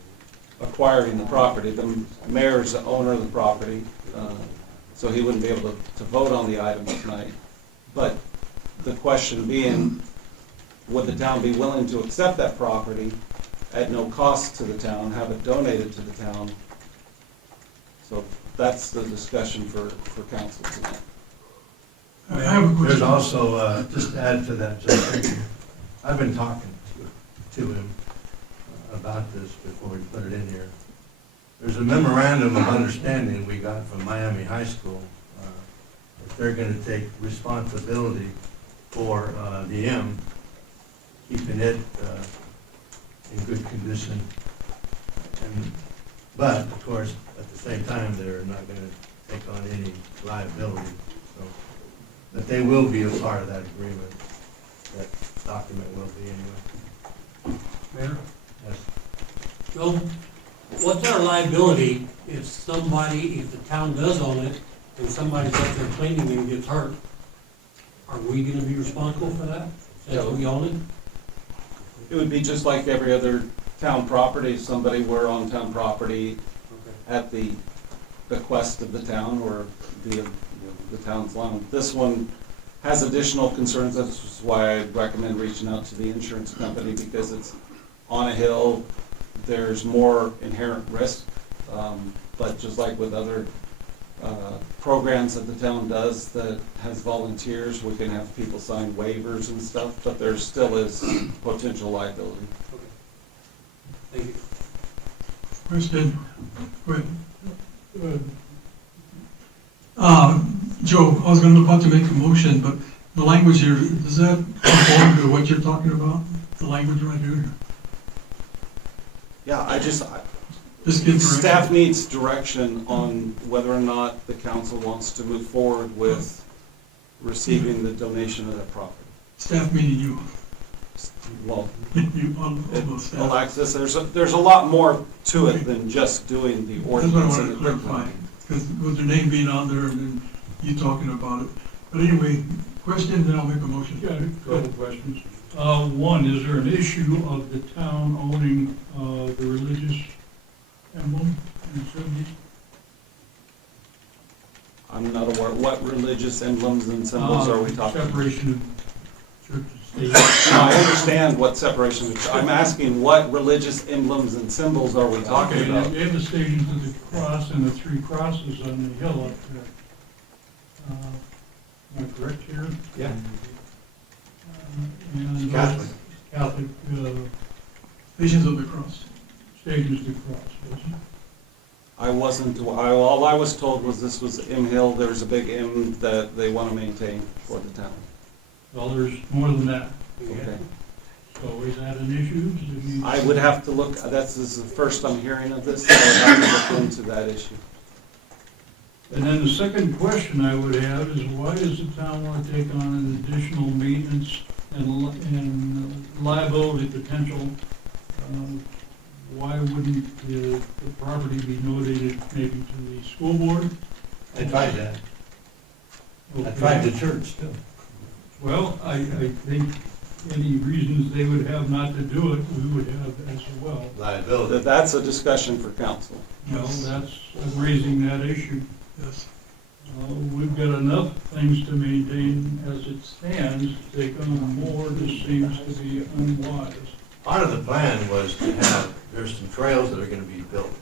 acquiring the property. The mayor is the owner of the property, so he wouldn't be able to vote on the item tonight. But the question being, would the town be willing to accept that property at no cost to the town, have it donated to the town? So that's the discussion for council tonight. I have a question. There's also, just to add to that, Judge, I've been talking to him about this before we put it in here. There's a memorandum of understanding we got from Miami High School that they're going to take responsibility for the M, keeping it in good condition. But of course, at the same time, they're not going to take on any liability. So, but they will be a part of that agreement. That document will be anyway. Mayor? Yes. Joe, what's our liability if the town does own it, and somebody's out there cleaning and gets hurt? Are we gonna be responsible for that? As we own it? It would be just like every other town property. If somebody were on town property at the bequest of the town or the town's loan. This one has additional concerns. That's why I recommend reaching out to the insurance company, because it's on a hill. There's more inherent risk. But just like with other programs that the town does that has volunteers, we can have people sign waivers and stuff, but there still is potential liability. Thank you. Question, go ahead. Go ahead. Joe, I was about to make a motion, but the language here, does that conform to what you're talking about? The language right here? Yeah, Just give direction. staff needs direction on whether or not the council wants to move forward with receiving the donation of that property. Staff meaning you. Well, You on the staff. Alexis, there's a lot more to it than just doing the That's what I ordinance wanted and to the clarify, because with your name being on there and then you talking about it. But anyway, question, then I'll make a motion. Yeah, a couple questions. One, is there an issue of the town owning the religious emblem and symbols? I'm not aware, what religious emblems and symbols are we talking about? Separation of church and state. No, I understand what separation is. I'm asking what religious emblems and symbols are we talking Okay, about? they have the stations of the cross and the three crosses on the hill up there. Am I correct here? Yeah. And Catholic. Catholic, Stations of the Cross. stations of the cross, yes. All I was told was this was M Hill, there's a big M that they want to maintain for the town. Well, there's more than that. Okay. So is that an issue? I would have to look, this is the first I'm hearing of this, so I'd have to look into that issue. And then the second question I would have is why does the town want to take on an additional maintenance and liability potential? Why wouldn't the property be donated maybe to the school board? I tried that. I Okay. tried the church too. Well, I think any reasons they would have not to do it, we would have as well. Liability. That's a discussion for council. No, that's raising that issue. Yes. We've got enough things to maintain as it stands. To take on more just seems to be unwise. Part of the plan was to have, there's some trails that are gonna be built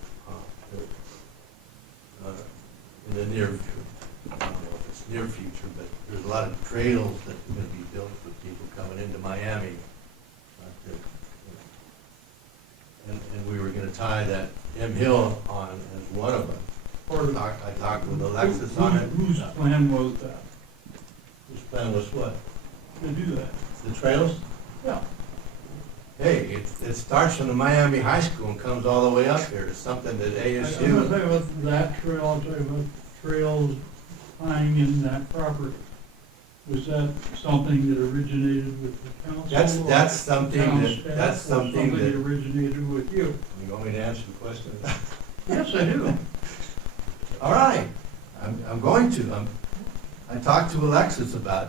in the near future. I don't know if it's near future, but there's a lot of trails that are gonna be built for people coming into Miami. And we were gonna tie that M Hill on as one of them. I talked with Alexis on it. Whose plan was that? Whose plan was what? To do that? The trails? Yeah. Hey, it starts from the Miami High School and comes all the way up here. It's something that I'm not ASU, talking about that trail, I'm talking about trails lying in that property. Was that something that originated with the council? that's something town that, staff, that's or something that, you originated with you? want me to answer the question? Yes, I do. All right, I'm going to. I talked to Alexis about,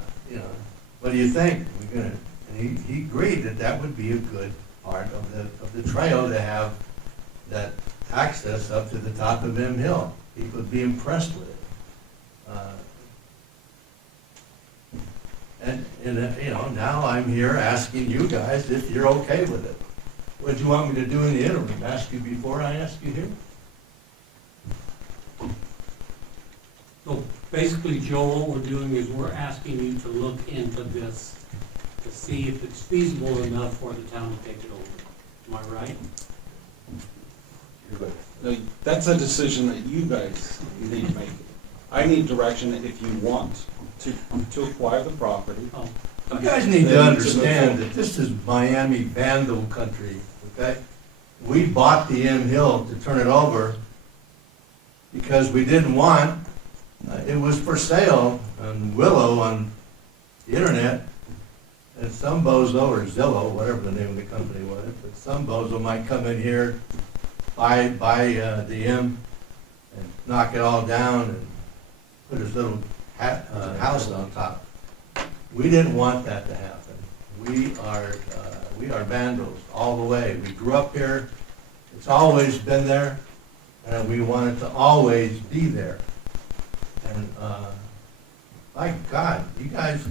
what do you think? We're gonna, and he agreed that that would be a good part of the trail to have that access up to the top of M Hill. People would be impressed with it. And now I'm here asking you guys if you're okay with it. What do you want me to do in the interim? Ask you before I ask you here? So basically, Joe, what we're doing is we're asking you to look into this to see if it's feasible enough for the town to take it over. Am I right? No, that's a decision that you guys need to make. I need direction if you want to acquire the property. Oh. You guys need to understand that this is Miami Vandal country, okay? We bought the M Hill to turn it over because we didn't want, it was for sale on Willow on the internet, and some bozo, or Zillow, whatever the name of the company was, but some bozo might come in here, buy the M and knock it all down and put his little house on top. We didn't want that to happen. We are vandals all the way. We grew up here. It's always been there, and we want it to always be there. And my God, you guys,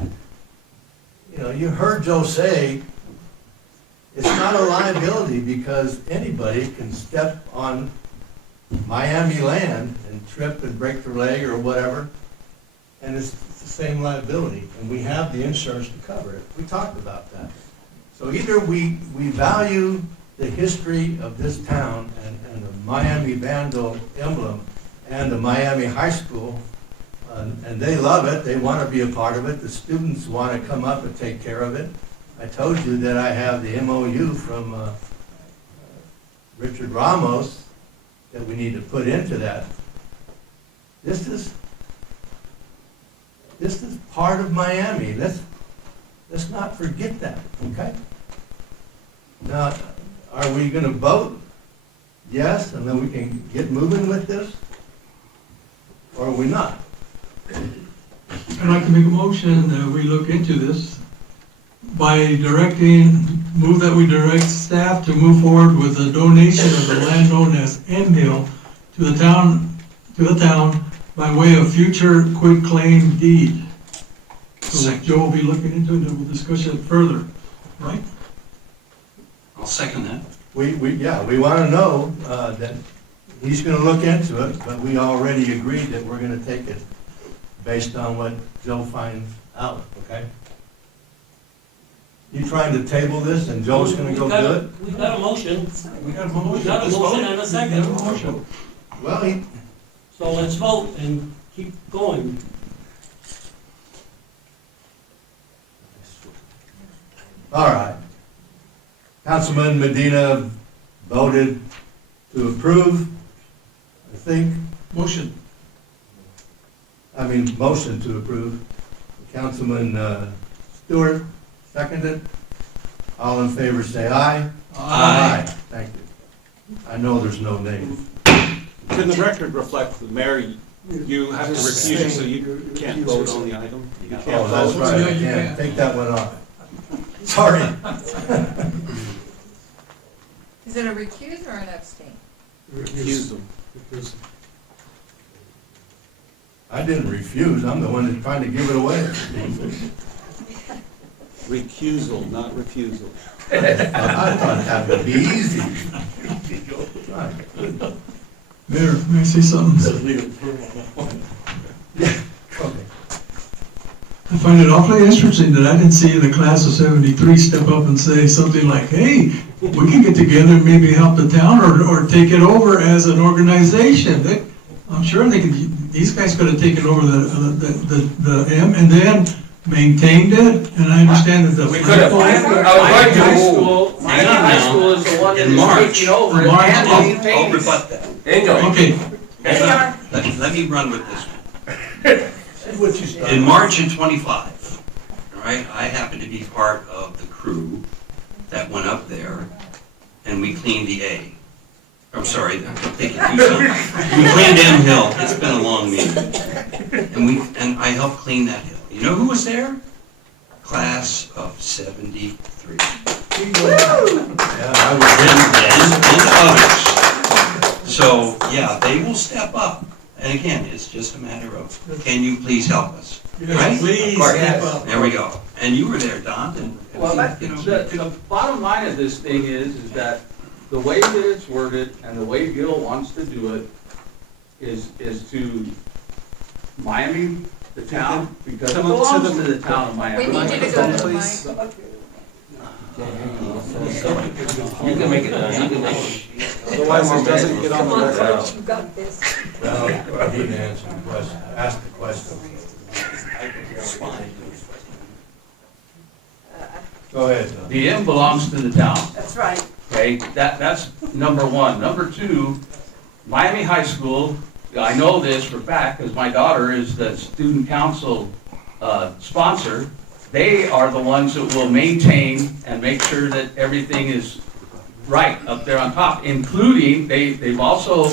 you heard Joe say it's not a liability because anybody can step on Miami land and trip and break their leg or whatever, and it's the same liability, and we have the insurance to cover it. We talked about that. So either we value the history of this town and the Miami Vandal emblem and the Miami High School, and they love it, they want to be a part of it, the students want to come up and take care of it. I told you that I have the MOU from Richard Ramos that we need to put into that. This is part of Miami. Let's not forget that, okay? Now, are we gonna vote yes, and then we can get moving with this? Or are we not? I'd like to make a motion that we look into this by move that we direct staff to move forward with a donation of the land known as M Hill to the town by way of future quitclaim deed. So Joe will be looking into it and we'll discuss it further, right? I'll second that. We want to know that he's going to look into it, but we already agreed that we're going to take it based on what Joe finds out, okay? You trying to table this and Joe's going to go do it? We've got a motion. We got a motion. We've got a motion and a second. Well, So let's vote and keep going. all right. Councilman Medina voted to approve, I think. Motion to approve. Councilman Stewart seconded. All in favor say aye. Aye. Thank you. I know there's no names. Can the record reflect, the mayor, you have to recuse, so you can't vote on the item? You can't Oh, that's vote. right, I can't. Take that one off. Sorry. Is it a recuse or an abstain? Recuse. I didn't refuse, I'm the one that's trying to give it away. Recusal, not refusal. I thought that would be easy. Right. Mayor, may I say something? Okay. I find it awfully interesting that I didn't see the class of '73 step up and say something like, hey, we can get together and maybe help the town or take it over as an organization. I'm sure these guys could have taken over the M and then maintained it, and I understand that the. We could have. Miami High School is the one that is taking over it and I'll maintaining rebut that. Okay. Let me run with this one. In March of '25, all right, I happened to be part of the crew that went up there and we cleaned the A. I'm sorry, I'm thinking too soon. We cleaned M Hill. It's been a long meeting. And I helped clean that hill. You know who was there? Class of '73. And others. So, yeah, they will step up. And again, it's just a matter of, can you please help us? Right? Please Of course. step up. There we go. And you were there, Don, and, Well, the bottom line of this thing is that the way that it's worded and the way Gil wants to do it is to Miami, the town, because it belongs to the town of Miami. We need you to go to the mic. You can make it done, you can make it. Otherwise, it doesn't get on the record. You got this. Well, I didn't answer the question, ask the question. Go ahead, Don. The M belongs to the town. That's right. Okay, that's number one. Number two, Miami High School, I know this for a fact because my daughter is the student council sponsor. They are the ones that will maintain and make sure that everything is right up there on top, including, they've also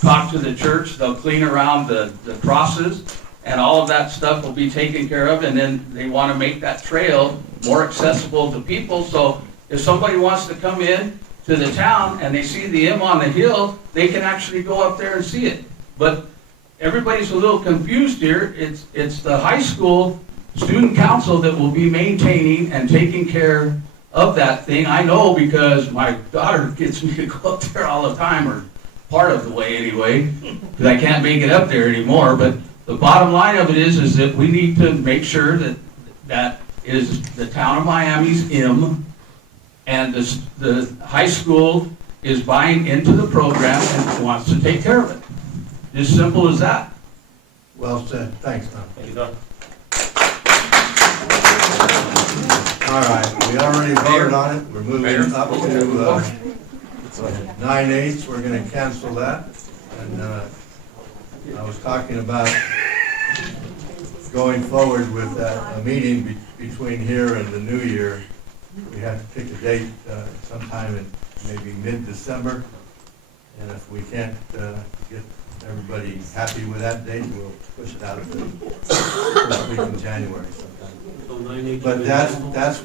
talked to the church, they'll clean around the crosses, and all of that stuff will be taken care of, and then they want to make that trail more accessible to people, so if somebody wants to come in to the town and they see the M on the hill, they can actually go up there and see it. But everybody's a little confused here. It's the high school student council that will be maintaining and taking care of that thing. I know because my daughter gets me to go up there all the time, or part of the way anyway, because I can't make it up there anymore. But the bottom line of it is that we need to make sure that that is the town of Miami's M, and the high school is buying into the program and wants to take care of it. As simple as that. Well said. Thanks, Tom. Thank you, Don. All right, we already voted on it. We're moving Mayor? up to 9/8. We're gonna cancel that. And I was talking about going forward with a meeting between here and the new year. We have to pick a date sometime in maybe mid-December. And if we can't get everybody happy with that date, we'll push it out to the first week in January sometime. But that's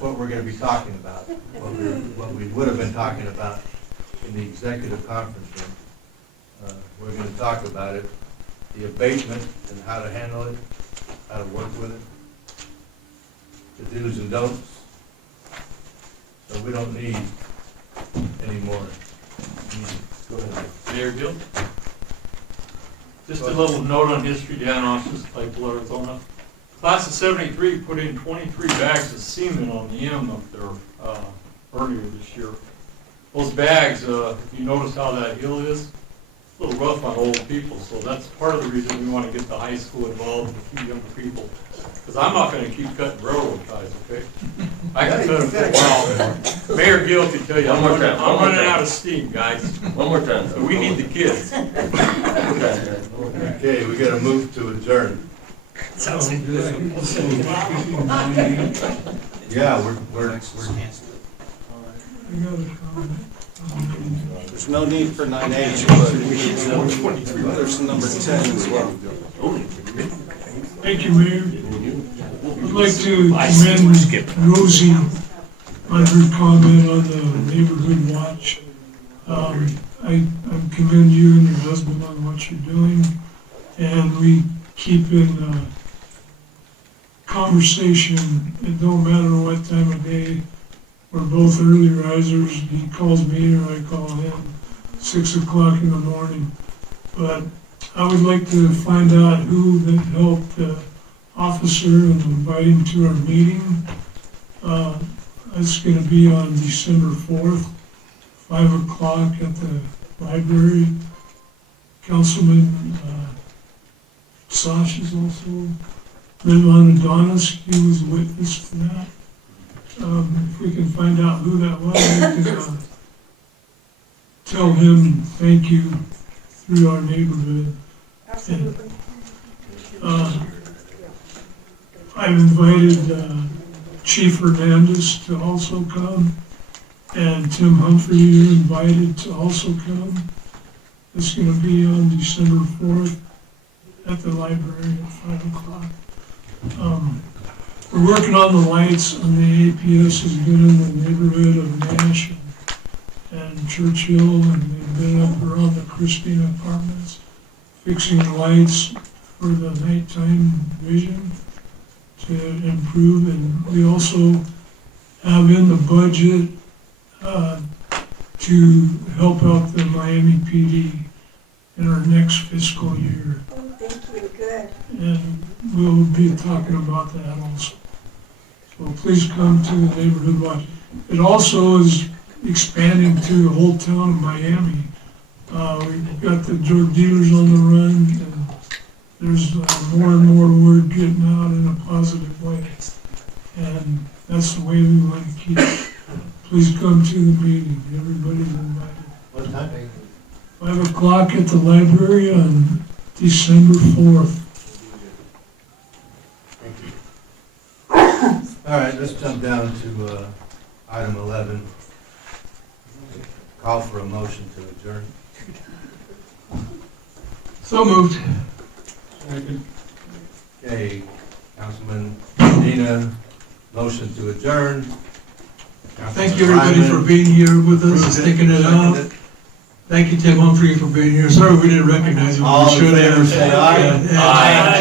what we're gonna be talking about, what we would have been talking about in the executive conference room. We're gonna talk about it, the abatement and how to handle it, how to work with it, the do's and don'ts. So we don't need any more meetings. Go ahead. Mayor Gill? Just a little note on history, Dan Oshes, Claypool, Arizona. Class of 73 put in 23 bags of cement on the M up there earlier this year. Those bags, if you notice how that hill is, it's a little rough on old people, so that's part of the reason we want to get the high school involved with a few younger people. Because I'm not going to keep cutting railroad ties, okay? I can cut them for a while. Mayor Gill can tell you, I'm running out of steam, guys. One more time. So we need the kids. Okay, we gotta move to adjourn. Yeah, we're There's no need for 9H, but there's number 10 as well. Thank you, Mayor. I'd like to commend Rosie on her comment on the neighborhood watch. I commend you and your husband on what you're doing, and we keep in conversation. It don't matter what time of day. We're both early risers. He calls me or I call him 6 o'clock in the morning. But I would like to find out who that helped the officer and invite him to our meeting. It's going to be on December 4th, 5 o'clock at the library. Councilman Sosh is also, Ridwan Adonis, he was a witness to that. If we can find out who that was, we can tell him thank you through our neighborhood. Absolutely. I've invited Chief Hernandez to also come, and Tim Humphrey, you're invited to also come. It's going to be on December 4th at the library at 5 o'clock. We're working on the lights, and the APS has been in the neighborhood of Nash and Churchill, and they've been up around the Christina Apartments, fixing lights for the nighttime vision to improve. And we also have in the budget to help out the Miami PD in our next fiscal year. Oh, thank you, good. And we'll be talking about that also. So please come to the neighborhood watch. It also is expanding to the whole town of Miami. We've got the drug dealers on the run, and there's more and more word getting out in a positive way. And that's the way we want to keep it. Please come to the meeting. Everybody's invited. What time? 5 o'clock at the library on December 4th. Thank you. All right, let's jump down to item 11. Call for a motion to adjourn. So moved. Okay, Councilman Medina, motion to adjourn. Thank you, everybody, for being here with us, and sticking it out. Thank you, Tim Humphrey, for being here. Sorry we didn't recognize you. All in favor, say aye. Aye.